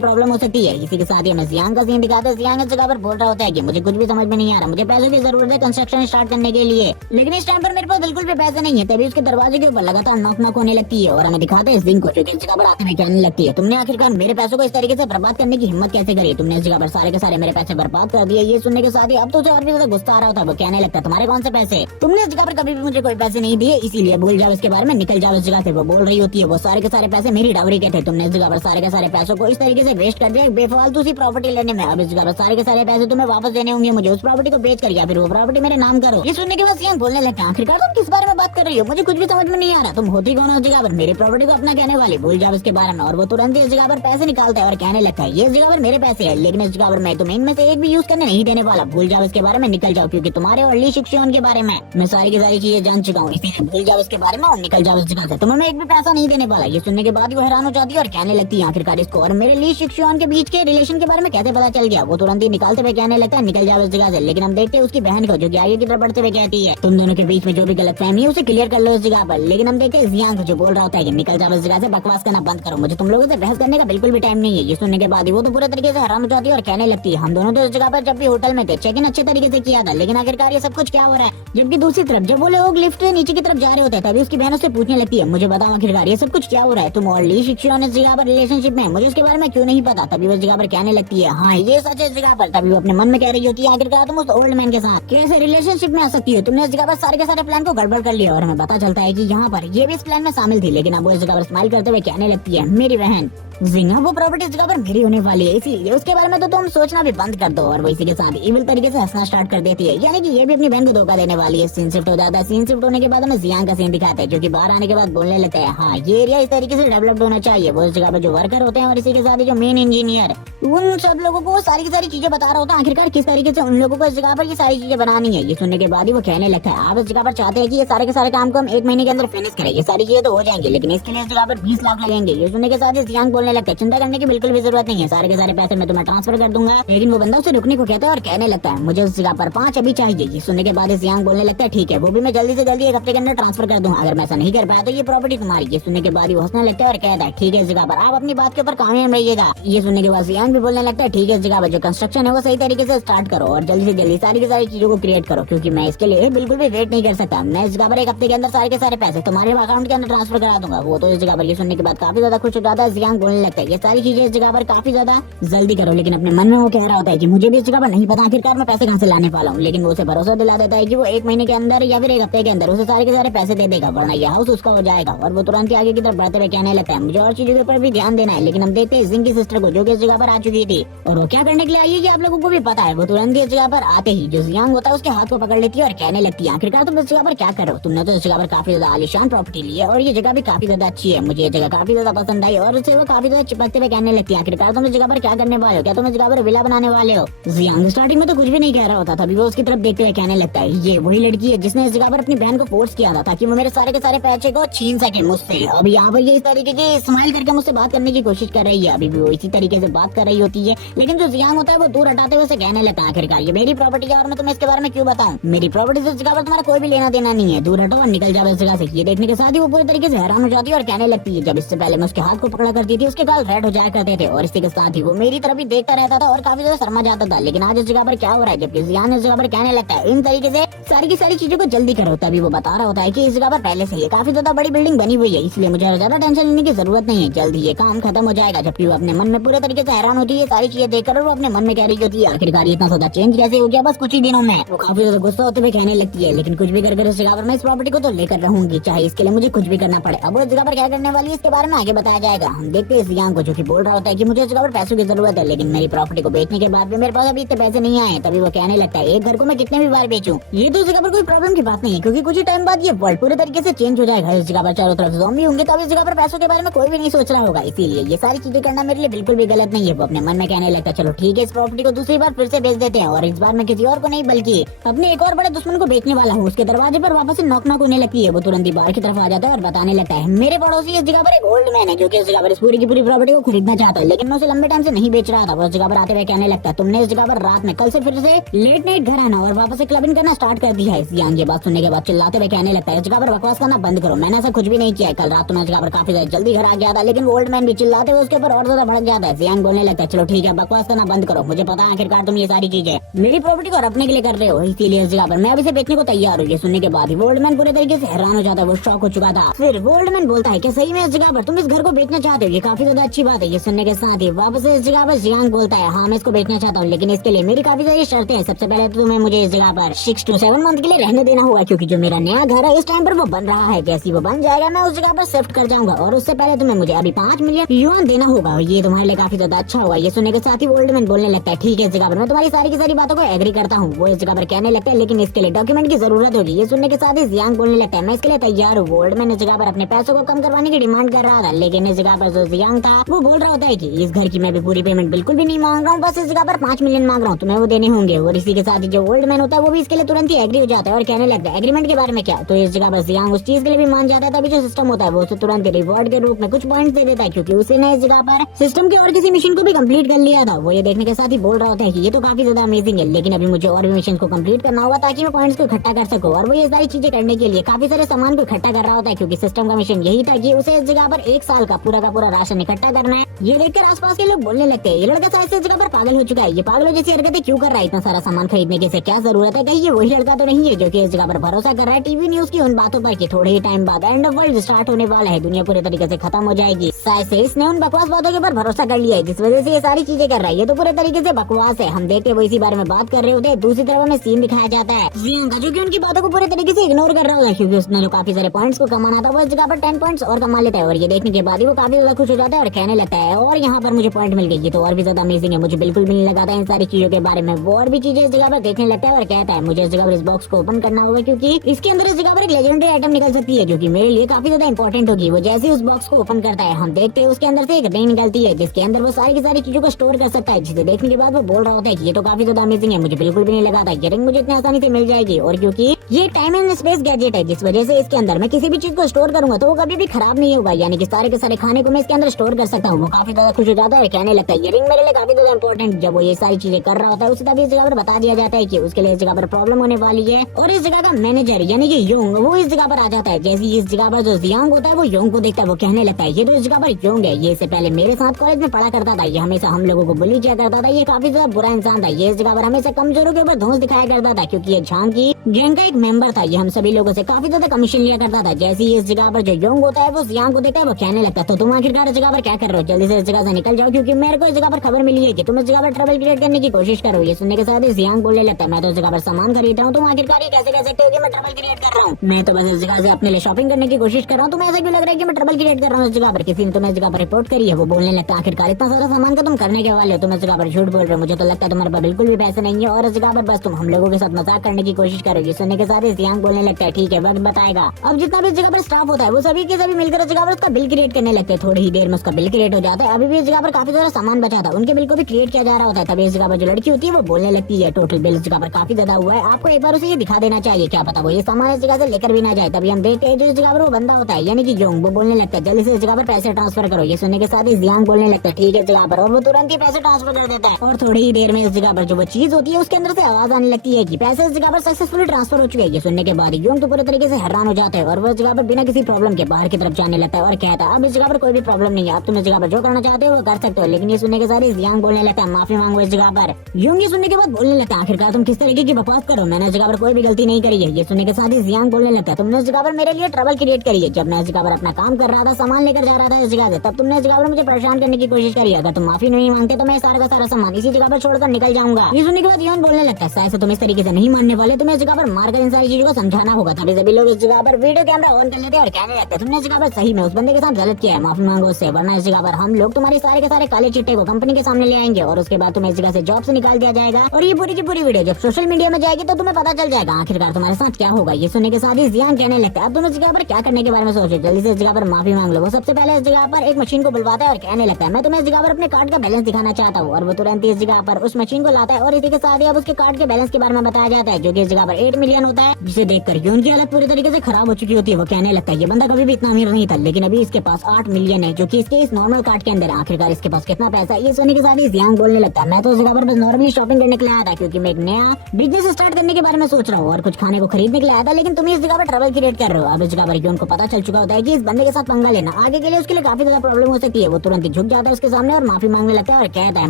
प्रॉब्लम हो सकती है। इसी के साथ ही हमें जियांग का सीन दिखाते हैं। जियांग इस जगह पर बोल रहा होता है कि मुझे कुछ भी समझ में नहीं आ रहा, मुझे पैसों की जरूरत है कंस्ट्रक्शन स्टार्ट करने के लिए, लेकिन इस टाइम पर मेरे पास बिल्कुल भी पैसे नहीं है। तभी उसके दरवाजे के ऊपर लगातार नॉक नॉक होने लगती है और हमें दिखाते हैं इस दिन को, जो कि इस जगह पर आते हुए कहने लगती है तुमने आखिरकार मेरे पैसों को इस तरीके से बर्बाद करने की हिम्मत कैसे करी, तुमने इस जगह पर सारे के सारे मेरे पैसे बर्बाद कर दिए। ये सुनने के साथ ही अब तो उसे और भी ज्यादा गुस्सा आ रहा होता है। वो कहने लगता है तुम्हारे कौन से पैसे, तुमने इस जगह पर कभी भी मुझे कोई पैसे नहीं दिए, इसीलिए भूल जाओ इसके बारे में, निकल जाओ इस जगह से। वो बोल रही होती है वो सारे के सारे पैसे मेरी डावरी के थे, तुमने इस जगह पर सारे के सारे पैसों को इस तरीके से वेस्ट कर दिया बेफालतू सी प्रॉपर्टी लेने में। अब इस जगह पर सारे के सारे पैसे तुम्हें वापस देने होंगे, मुझे उस प्रॉपर्टी को बेच कर या फिर वो प्रॉपर्टी मेरे नाम करो। ये सुनने के बाद जियांग बोलने लगता है आखिरकार तुम किस बारे में बात कर रही हो, मुझे कुछ भी समझ में नहीं आ रहा, तुम होती कौन हो उस जगह पर, मेरी प्रॉपर्टी को अपना कहने वाली, भूल जाओ इसके बारे में। और वो तुरंत इस जगह पर पैसे निकालता है और कहने लगता है ये इस जगह पर मेरे पैसे है, लेकिन इस जगह पर मैं तुम्हें इनमें से एक भी यूज करने नहीं देने वाला, भूल जाओ इसके बारे में, निकल जाओ, क्योंकि तुम्हारे और ली शिक्षण के बारे में मैं सारी की सारी चीजें जान चुका हूँ, इसीलिए भूल जाओ इसके बारे में और निकल जाओ इस जगह से, तुम्हें मैं एक भी पैसा नहीं देने वाला। ये सुनने के बाद वो हैरान हो जाती है और कहने लगती है आखिरकार इसको और मेरे ली शिक्षण के बीच के रिलेशन के बारे में कैसे पता चल गया। वो तुरंत ही निकालते हुए कहने लगता है निकल जाओ इस जगह से। लेकिन हम देखते हैं उसकी बहन को, जो कि आगे की तरफ बढ़ते हुए कहती है तुम दोनों के बीच में जो भी गलतफहमी है उसे क्लियर कर लो इस जगह पर। लेकिन हम देखते हैं जियांग जो बोल रहा होता है कि निकल जाओ इस जगह से, बकवास करना बंद करो, मुझे तुम लोगों से बहस करने का बिल्कुल भी टाइम नहीं है। ये सुनने के बाद वो तो पूरे तरीके से हैरान हो जाती है और कहने लगती है हम दोनों तो इस जगह पर जब भी होटल में थे चेक इन अच्छे तरीके से किया था, लेकिन आखिरकार ये सब कुछ क्या हो रहा है। जबकि दूसरी तरफ जब वो लोग लिफ्ट से नीचे की तरफ जा रहे होते हैं तभी उसकी बहन उससे पूछने लगती है मुझे बताओ आखिरकार ये सब कुछ क्या हो रहा है, तुम और ली शिक्षण इस जगह पर रिलेशनशिप में, मुझे उसके बारे में क्यों नहीं पता। तभी वो इस जगह पर कहने लगती है हाँ ये सच है इस जगह पर। तभी वो अपने मन में कह रही होती है आखिरकार तुम उस ओल्ड मैन के साथ कैसे रिलेशनशिप में आ सकती हो, तुमने इस जगह पर सारे के सारे प्लान को गड़बड़ कर लिया। और हमें पता चलता है कि यहाँ पर ये भी इस प्लान में शामिल थी। लेकिन अब वो इस जगह पर स्माइल करते हुए कहने लगती है मेरी बहन जिंगा वो प्रॉपर्टी इस जगह पर मेरी होने वाली है, इसीलिए उसके बारे में तो तुम सोचना भी बंद कर दो। और वो इसी के साथ इविल तरीके से हंसना स्टार्ट कर देती है, यानी कि ये भी अपनी बहन को धोखा देने वाली है। सीन शिफ्ट हो जाता है। सीन शिफ्ट होने के बाद हमें जियांग का सीन दिखाते हैं, जो कि बाहर आने के बाद बोलने लगता है हाँ ये एरिया इस तरीके से डेवलप्ड होना चाहिए। वो इस जगह पर जो वर्कर होते हैं और इसी के साथ जो मेन इंजीनियर उन सब लोगों को सारी की सारी चीजें बता रहा होता है आखिरकार किस तरीके से उन लोगों को इस जगह पर ये सारी चीजें बनानी है। ये सुनने के बाद ही वो कहने लगता है आप इस जगह पर चाहते हैं कि ये सारे के सारे काम को हम 1 महीने के अंदर फिनिश करें, ये सारी चीजें तो हो जाएंगी, लेकिन इसके लिए इस जगह पर 20 लाख लगेंगे। ये सुनने के साथ ही जियांग बोलने लगता है चिंता करने की बिल्कुल भी जरूरत नहीं है, सारे के सारे पैसे मैं तुम्हें ट्रांसफर कर दूंगा। लेकिन वो बंदा उसे रुकने को कहता है और कहने लगता है मुझे उस जगह पर 5 अभी चाहिए। ये सुनने के बाद जियांग बोलने लगता है ठीक है वो भी मैं जल्दी से जल्दी 1 हफ्ते के अंदर ट्रांसफर कर दूंगा, अगर मैं ऐसा नहीं कर पाया तो ये प्रॉपर्टी तुम्हारी। ये सुनने के बाद ही वो हंसने लगता है और कहता है ठीक है इस जगह पर आप अपनी बात के ऊपर कामयाब रहिएगा। ये सुनने के बाद जियांग भी बोलने लगता है ठीक है इस जगह पर जो कंस्ट्रक्शन है वो सही तरीके से स्टार्ट करो और जल्दी से जल्दी सारी की सारी चीजों को क्रिएट करो, क्योंकि मैं इसके लिए बिल्कुल भी वेट नहीं कर सकता। मैं इस जगह पर 1 हफ्ते के अंदर सारे के सारे पैसे तुम्हारे अकाउंट के अंदर ट्रांसफर करा दूंगा। वो तो इस जगह पर ये सुनने के बाद काफी ज्यादा खुश हो जाता है। जियांग बोलने लगता है ये सारी चीजें इस जगह पर काफी ज्यादा जल्दी करो, लेकिन अपने मन में वो कह रहा होता है कि मुझे भी इस जगह पर नहीं पता आखिरकार मैं पैसे कहाँ से लाने वाला हूँ। लेकिन वो उसे भरोसा दिला देता है कि वो 1 महीने के अंदर या फिर 1 हफ्ते के अंदर उसे सारे के सारे पैसे दे देगा, वरना ये हाउस उसका हो जाएगा। और वो तुरंत ही आगे की तरफ बढ़ते हुए कहने लगता है मुझे और चीजों के ऊपर भी ध्यान देना है। लेकिन हम देखते हैं जिंग की सिस्टर को, जो कि इस जगह पर आ चुकी थी और वो क्या करने के लिए आई है ये आप लोगों को भी पता है। वो तुरंत ही इस जगह पर आते ही जो जियांग होता है उसके हाथ को पकड़ लेती है और कहने लगती है आखिरकार तुम इस जगह पर क्या कर रहे हो, तुमने तो इस जगह पर काफी ज्यादा आलीशान प्रॉपर्टी ली है और ये जगह भी काफी ज्यादा अच्छी है, मुझे ये जगह काफी ज्यादा पसंद आई। और उसे वो काफी ज्यादा चिपकते हुए कहने लगती है आखिरकार तुम इस जगह पर क्या करने वाले हो, क्या तुम इस जगह पर विला बनाने वाले हो। जियांग स्टार्टिंग में तो कुछ भी नहीं कह रहा होता, तभी वो उसकी तरफ देखते हुए कहने लगता है ये वही लड़की है जिसने इस जगह पर अपनी बहन को फोर्स किया था ताकि वो मेरे सारे के सारे पैसे को छीन सके मुझसे। अब यहाँ पर ये इस तरीके की स्माइल करके मुझसे बात करने की कोशिश कर रही है, अभी भी वो इसी तरीके से बात कर रही होती है। लेकिन जो जियांग होता है वो दूर हटाते हुए उसे कहने लगता है आखिरकार ये मेरी प्रॉपर्टी है और मैं तुम्हें इसके बारे में क्यों बताऊं, मेरी प्रॉपर्टी से इस जगह पर तुम्हारा कोई भी लेना देना नहीं है, दूर हटो और निकल जाओ इस जगह से। ये देखने के साथ ही वो पूरे तरीके से हैरान हो जाती है और कहने लगती है जब इससे पहले मैं उसके हाथ को पकड़ा करती थी उसके गाल रेड हो जाया करते थे और इसी के साथ ही वो मेरी तरफ ही देखता रहता था और काफी ज्यादा शर्मा जाता था। लेकिन आज इस जगह पर क्या हो रहा है, जबकि जियांग इस जगह पर कहने लगता है इन तरीके से सारी की सारी चीजों को जल्दी करो। तभी वो बता रहा होता है कि इस जगह पर पहले से ही काफी ज्यादा बड़ी बिल्डिंग बनी हुई है, इसलिए मुझे ज्यादा टेंशन लेने की जरूरत नहीं है, जल्द ही ये काम खत्म हो जाएगा। जबकि वो अपने मन में पूरे तरीके से हैरान होती है सारी चीजें देखकर और वो अपने मन में कह रही होती है आखिरकार इतना ज्यादा चेंज कैसे हो गया बस कुछ ही दिनों में। वो काफी ज्यादा गुस्सा होते हुए कहने लगती है लेकिन कुछ भी कर इस जगह पर मैं इस प्रॉपर्टी को तो लेकर रहूंगी, चाहे इसके लिए मुझे कुछ भी करना पड़े। अब वो इस जगह पर क्या करने वाली है इसके बारे में आगे बताया जाएगा। हम देखते हैं है जियांग को, जो कि बोल रहा होता है कि मुझे इस जगह पर पैसों की जरूरत है, लेकिन मेरी प्रॉपर्टी को बेचने के बाद भी मेरे पास अभी इतने पैसे नहीं आए। तभी वो कहने लगता है एक घर को मैं कितने भी बार बेचूं, ये तो इस जगह पर कोई प्रॉब्लम की बात नहीं है, क्योंकि कुछ ही टाइम बाद ये वर्ल्ड पूरे तरीके से चेंज हो जाएगा। इस जगह पर चारों तरफ ज़ॉम्बी होंगे, तो अब इस जगह पर पैसों के बारे में कोई भी नहीं सोच रहा होगा, इसीलिए ये सारी चीजें करना मेरे लिए बिल्कुल भी गलत नहीं है। वो अपने मन में कहने लगता चलो ठीक है, इस प्रॉपर्टी को दूसरी बार फिर से बेच देते हैं, और इस बार मैं किसी और को नहीं बल्कि अपने एक और बड़े दुश्मन को बेचने वाला हूँ। उसके दरवाजे पर वापस से नॉक नॉक होने लगती है। वो तुरंत ही बाहर की तरफ आ जाता है और बताने लगता है मेरे पड़ोसी इस जगह पर एक ओल्ड मैन है, जो कि इस जगह पर इस पूरी की पूरी प्रॉपर्टी को खरीदना चाहता है, लेकिन मैं उसे लंबे टाइम से नहीं बेच रहा था। वो इस जगह पर आते हुए कहने लगता है तुमने इस जगह पर रात में कल से फिर से लेट नाइट घर आना और वापस से क्लबिंग करना स्टार्ट कर दिया है। जियांग ये बात सुनने के बाद चिल्लाते हुए कहने लगता है इस जगह पर बकवास करना बंद करो, मैंने ऐसा कुछ भी नहीं किया है। कल रात तो मैं इस जगह पर काफी ज्यादा जल्दी घर आ गया था, लेकिन ओल्ड मैन भी चिल्लाते हुए उसके ऊपर और ज्यादा भड़क जाता है। जियांग बोलने लगता है चलो ठीक है, बकवास करना बंद करो, मुझे पता है आखिरकार तुम ये सारी चीजें मेरी प्रॉपर्टी को रखने के लिए कर रहे हो, इसीलिए इस जगह पर मैं अभी से बेचने को तैयार हूँ। ये सुनने के बाद ओल्ड मैन पूरे तरीके से हैरान हो जाता है, वो शॉक हो चुका था। फिर ओल्ड मैन बोलता है कि सही में इस जगह पर तुम इस घर को बेचना चाहते हो, ये काफी ज्यादा अच्छी बात है। ये सुनने के साथ ही वापस इस जगह पर जियांग बोलता है हाँ मैं इसको बेचना चाहता हूँ, लेकिन इसके लिए मेरी काफी सारी शर्तें हैं। सबसे पहले तो तुम्हें मुझे इस जगह पर 6 to 7 मंथ के लिए रहने देना होगा, क्योंकि जो मेरा नया घर है इस टाइम पर वो बन रहा है। जैसे वो बन जाएगा मैं उस जगह पर शिफ्ट कर जाऊंगा, और उससे पहले तुम्हें मुझे अभी 5 मिलियन युआन देना होगा, ये तुम्हारे लिए काफी ज्यादा अच्छा होगा। ये सुनने के साथ ही ओल्ड मैन बोलने लगता है ठीक है, इस जगह पर मैं तुम्हारी सारी की सारी बातों को एग्री करता हूँ। वो इस जगह पर कहने लगता है लेकिन इसके लिए डॉक्यूमेंट की जरूरत होगी। ये सुनने के साथ ही जियांग बोलने लगता है मैं इसके लिए तैयार हूँ। ओल्ड मैन इस जगह पर अपने पैसों को कम करवाने की डिमांड कर रहा था, लेकिन इस जगह पर जो जियांग था वो बोल रहा होता है कि इस घर की मैं भी पूरी पेमेंट बिल्कुल भी नहीं मांग रहा हूँ, बस इस जगह पर 5 मिलियन मांग रहा हूँ, तुम्हें वो देने होंगे। और इसी के साथ ही जो ओल्ड मैन होता है वो भी इसके लिए तुरंत ही एग्री हो जाता है और कहने लगता है एग्रीमेंट के बारे में क्या। तो इस जगह पर जियांग उस चीज के लिए भी मान जाता है। तभी जो सिस्टम होता है वो उसे तुरंत रिवॉर्ड के रूप में कुछ पॉइंट्स दे देता है, क्योंकि उसने इस जगह पर सिस्टम के और किसी मिशन को भी कंप्लीट कर लिया था। वो ये देखने के साथ ही बोल रहा होता है कि ये तो काफी ज्यादा अमेजिंग है, लेकिन अभी मुझे और भी मिशन को कंप्लीट करना होगा ताकि मैं पॉइंट्स को इकट्ठा कर सकूं। और वो ये सारी चीजें करने के लिए काफी सारे सामान को इकट्ठा कर रहा होता है, क्योंकि सिस्टम का मिशन यही था कि उसे इस जगह पर 1 साल का पूरा राशन इकट्ठा करना है। ये देखकर आसपास के लोग बोलने लगते हैं ये लड़का शायद से इस जगह पर पागल हो चुका है, ये पागलों जैसी हरकतें क्यों कर रहा है, इतना सारा सामान खरीदने की इसे क्या जरूरत है, कहीं ये वही लड़का तो नहीं है जो कि इस जगह पर भरोसा कर रहा है टीवी न्यूज की उन बातों पर कि थोड़े ही टाइम बाद एंड ऑफ वर्ल्ड स्टार्ट होने वाला है, दुनिया पूरे तरीके से खत्म हो जाएगी। शायद से इसने उन बकवास बातों के ऊपर भरोसा कर लिया है, जिस वजह से ये सारी चीजें कर रहा है। ये तो पूरे तरीके से बकवास है। हम देखते वो इसी बारे में बात कर रहे होते हैं, दूसरी तरफ हमें सीन दिखाया जाता है जियांग जो कि उनकी बातों को पूरे तरीके से इग्नोर कर रहा होता है, क्योंकि उसने जो काफी सारे पॉइंट्स को कमाना था वो इस जगह पर 10 पॉइंट्स और कमा लेता है। और ये देखने के बाद ही वो काफी ज्यादा खुश हो जाता है और कहने लगता है और यहाँ पर मुझे पॉइंट मिल गई, ये तो और भी ज्यादा अमेजिंग है, मुझे बिल्कुल भी नहीं लगा था इन सारी चीजों के बारे में। वो और भी चीजें इस जगह पर देखने लगता है और कहता है मुझे इस जगह पर इस बॉक्स को ओपन करना होगा, क्योंकि इसके अंदर इस जगह पर एक लेजेंडरी आइटम निकल सकती है जो कि मेरे लिए काफी ज्यादा इंपॉर्टेंट होगी। वो जैसे ही उस बॉक्स को ओपन करता है हम देखते हैं उसके अंदर से एक रिंग निकलती है, जिसके अंदर वो सारी की सारी चीजों को स्टोर कर सकता है, जिसे देखने के बाद वो बोल रहा होता है कि ये तो काफी ज्यादा अमेजिंग है, मुझे बिल्कुल भी नहीं लगा था ये रिंग मुझे इतनी आसानी से मिल जाएगी। और क्योंकि ये टाइम एंड स्पेस गैजेट है, जिस वजह से इसके अंदर मैं किसी भी चीज को स्टोर करूंगा तो वो कभी भी खराब नहीं होगा, यानी कि सारे के सारे खाने को मैं इसके अंदर स्टोर कर सकता हूँ। वो काफी ज्यादा खुश हो जाता है, कहने लगता है ये रिंग मेरे लिए काफी ज्यादा इंपॉर्टेंट। जब वो ये सारी चीजें कर रहा होता है उसे तभी इस जगह पर बता दिया जाता है कि उसके लिए इस जगह पर प्रॉब्लम होने वाली है, और इस जगह का मैनेजर यानी कि योंग वो इस जगह पर आ जाता है। जैसे इस जगह पर जो जियांग होता है वो योंग को देखता है, वो कहने लगता है ये तो इस जगह पर योंग है, ये इससे पहले मेरे साथ कॉलेज में पढ़ा करता था, ये हमेशा हम लोगों को बुली किया करता था, ये काफी ज्यादा बुरा इंसान था, ये इस जगह पर हमेशा कमजोरों के ऊपर धौंस दिखाया करता था, क्योंकि ये झांग की गैंग का एक मेंबर था, ये हम सभी लोगों से काफी ज्यादा कमीशन लिया करता था। जैसे ही इस जगह पर जो योंग होता है वो जियांग को देखता है, वो कहने लगता है तो तुम आखिरकार इस जगह पर क्या कर रहे हो, जल्दी से इस जगह से निकल जाओ, क्योंकि मेरे को इस जगह पर खबर मिली है कि तुम इस जगह पर ट्रबल क्रिएट करने की कोशिश करो। ये सुनने के साथ ही जियांग बोलने लगता है मैं तो इस जगह पर सामान खरीद रहा हूँ, तुम आखिरकार ये कैसे कह सकते हो कि मैं ट्रबल क्रिएट कर रहा हूँ, मैं तो बस इस जगह से अपने लिए शॉपिंग करने की कोशिश कर रहा हूँ, तुम्हें ऐसा क्यों लग रहा है कि मैं ट्रबल क्रिएट कर रहा हूँ इस जगह पर, किसी ने तुम्हें इस जगह पर रिपोर्ट करी है। वो बोलने लगता है आखिरकार इतना सारा सामान का तुम करने के वाले हो, तुम इस जगह पर झूठ बोल रहे हो, मुझे तो लगता है तुम्हारे पास बिल्कुल भी पैसे नहीं है और इस जगह पर बस तुम हम लोगों के साथ मजाक करने की कोशिश करो। ये सुनने के साथ ही जियांग बोलने लगता है ठीक है वक्त बताएगा। अब जितना भी इस जगह पर स्टाफ होता है वो सभी के सभी मिलकर इस जगह पर उसका बिल क्रिएट करने लगते हैं। थोड़ी ही देर में उसका बिल क्रिएट हो जाता है। अभी भी इस जगह पर काफी सारा सामान बचा था, उनके बिल को भी क्रिएट किया जा रहा होता है। तभी इस जगह पर जो लड़की होती है वो बोलने लगती है टोटल बिल इस जगह पर काफी ज्यादा हुआ है, आपको एक बार उसे ये दिखा देना चाहिए, क्या पता वो ये सामान इस जगह से लेकर भी ना जाए। तभी हम देखते हैं जो इस जगह पर वो बंदा होता है यानी कि योंग, वो बोलने लगता है जल्दी से इस जगह पर पैसे ट्रांसफर करो। ये सुनने के साथ ही जियांग बोलने लगता है ठीक है इस जगह पर, और वो तुरंत ही पैसे ट्रांसफर कर देता है। और थोड़ी ही देर में इस जगह पर जो वो चीज होती है उसके अंदर से आवाज आने लगती है कि पैसे इस जगह पर सक्सेसफुली ट्रांसफर हो चुके हैं। ये सुनने के बाद योंग तो पूरे तरीके से हैरान हो जाता है और वो इस जगह पर बिना किसी प्रॉब्लम के बाहर की तरफ जाने लगता है और कहता है अब इस जगह पर कोई भी प्रॉब्लम नहीं है, अब तुम इस जगह पर जो करना चाहते हो वो कर सकते हो। लेकिन ये सुनने के साथ ही जियांग बोलने लगता है माफी मांगो इस जगह पर। योंग ये सुनने के बाद बोलने लगता है आखिरकार तुम किस तरीके की बकवास करो, मैंने इस जगह पर कोई भी गलती नहीं करी है। ये सुनने के साथ ही जियांग बोलने लगता है तुमने इस जगह पर मेरे लिए ट्रबल क्रिएट करी है, जब मैं इस जगह पर अपना काम कर रहा था सामान लेकर जा रहा था इस जगह से, तब तुमने इस जगह पर मुझे परेशान करने की कोशिश करी। अगर तुम माफी नहीं मांगते तो मैं सारा का सारा सामान इसी जगह पर छोड़कर निकल जाऊंगा। ये सुनने के बाद योंग बोलने लगता है शायद से तुम इस तरीके से नहीं मानने वाले, तुम्हें इस जगह पर मारकर इन सारी चीजों को समझाना होगा। तभी सभी लोग इस जगह पर वीडियो कैमरा ऑन कर लेते हैं और कहने लगते हैं तुमने इस जगह पर सही में उस बंदे के साथ गलत किया है, माफी मांगो उससे, वरना इस जगह पर हम लोग तुम्हारे सारे के सारे काले चिट्टे को कंपनी के सामने ले आएंगे और उसके बाद तुम्हें इस जगह से जॉब से निकाल दिया जाएगा। और ये पूरी की पूरी वीडियो जब सोशल मीडिया में जाएगी तो तुम्हें पता चल जाएगा आखिरकार तुम्हारे साथ क्या होगा। ये सुनने के साथ ही जियान कहने लगता है अब तुम इस जगह पर क्या करने के बारे में सोचो, जल्दी से इस जगह पर माफी मांग लो। वो सबसे पहले इस जगह पर एक मशीन को बुलवाता है और कहने लगता है मैं तुम्हें इस जगह पर अपने कार्ड का बैलेंस दिखाना चाहता हूँ। और वो तुरंत इस जगह पर उस मशीन को लाता है और इसी के साथ ही अब उसके कार्ड के बैलेंस के बारे में बताया जाता है, जो कि इस जगह पर 8 मिलियन होता है, जिसे देखकर यून की हालत पूरी तरीके से खराब हो चुकी होती है। वो कहने लगता है ये बंदा कभी भी इतना अमीर नहीं था, लेकिन अभी इसके पास 8 मिलियन है, जो कि इसके इस नॉर्मल कार्ड के अंदर। आखिरकार इसके पास कितना पैसा है। ये सुनने के साथ ही जियांग बोलने लगता है मैं तो इस जगह पर बस नॉर्मली शॉपिंग करने के लिए आया था, क्योंकि मैं एक नया बिजनेस स्टार्ट करने के बारे में सोच रहा हूँ और कुछ खाने को खरीदने के लिए आया था, लेकिन तुम इस जगह पर ट्रबल क्रिएट कर रहे हो। अब इस जगह पर यून को पता चल चुका होता है कि इस बंदे के साथ पंगा लेना आगे के लिए उसके लिए काफी ज्यादा प्रॉब्लम हो सकती है। वो तुरंत ही झुक जाता है उसके सामने और माफी मांगने लगता है और कहता है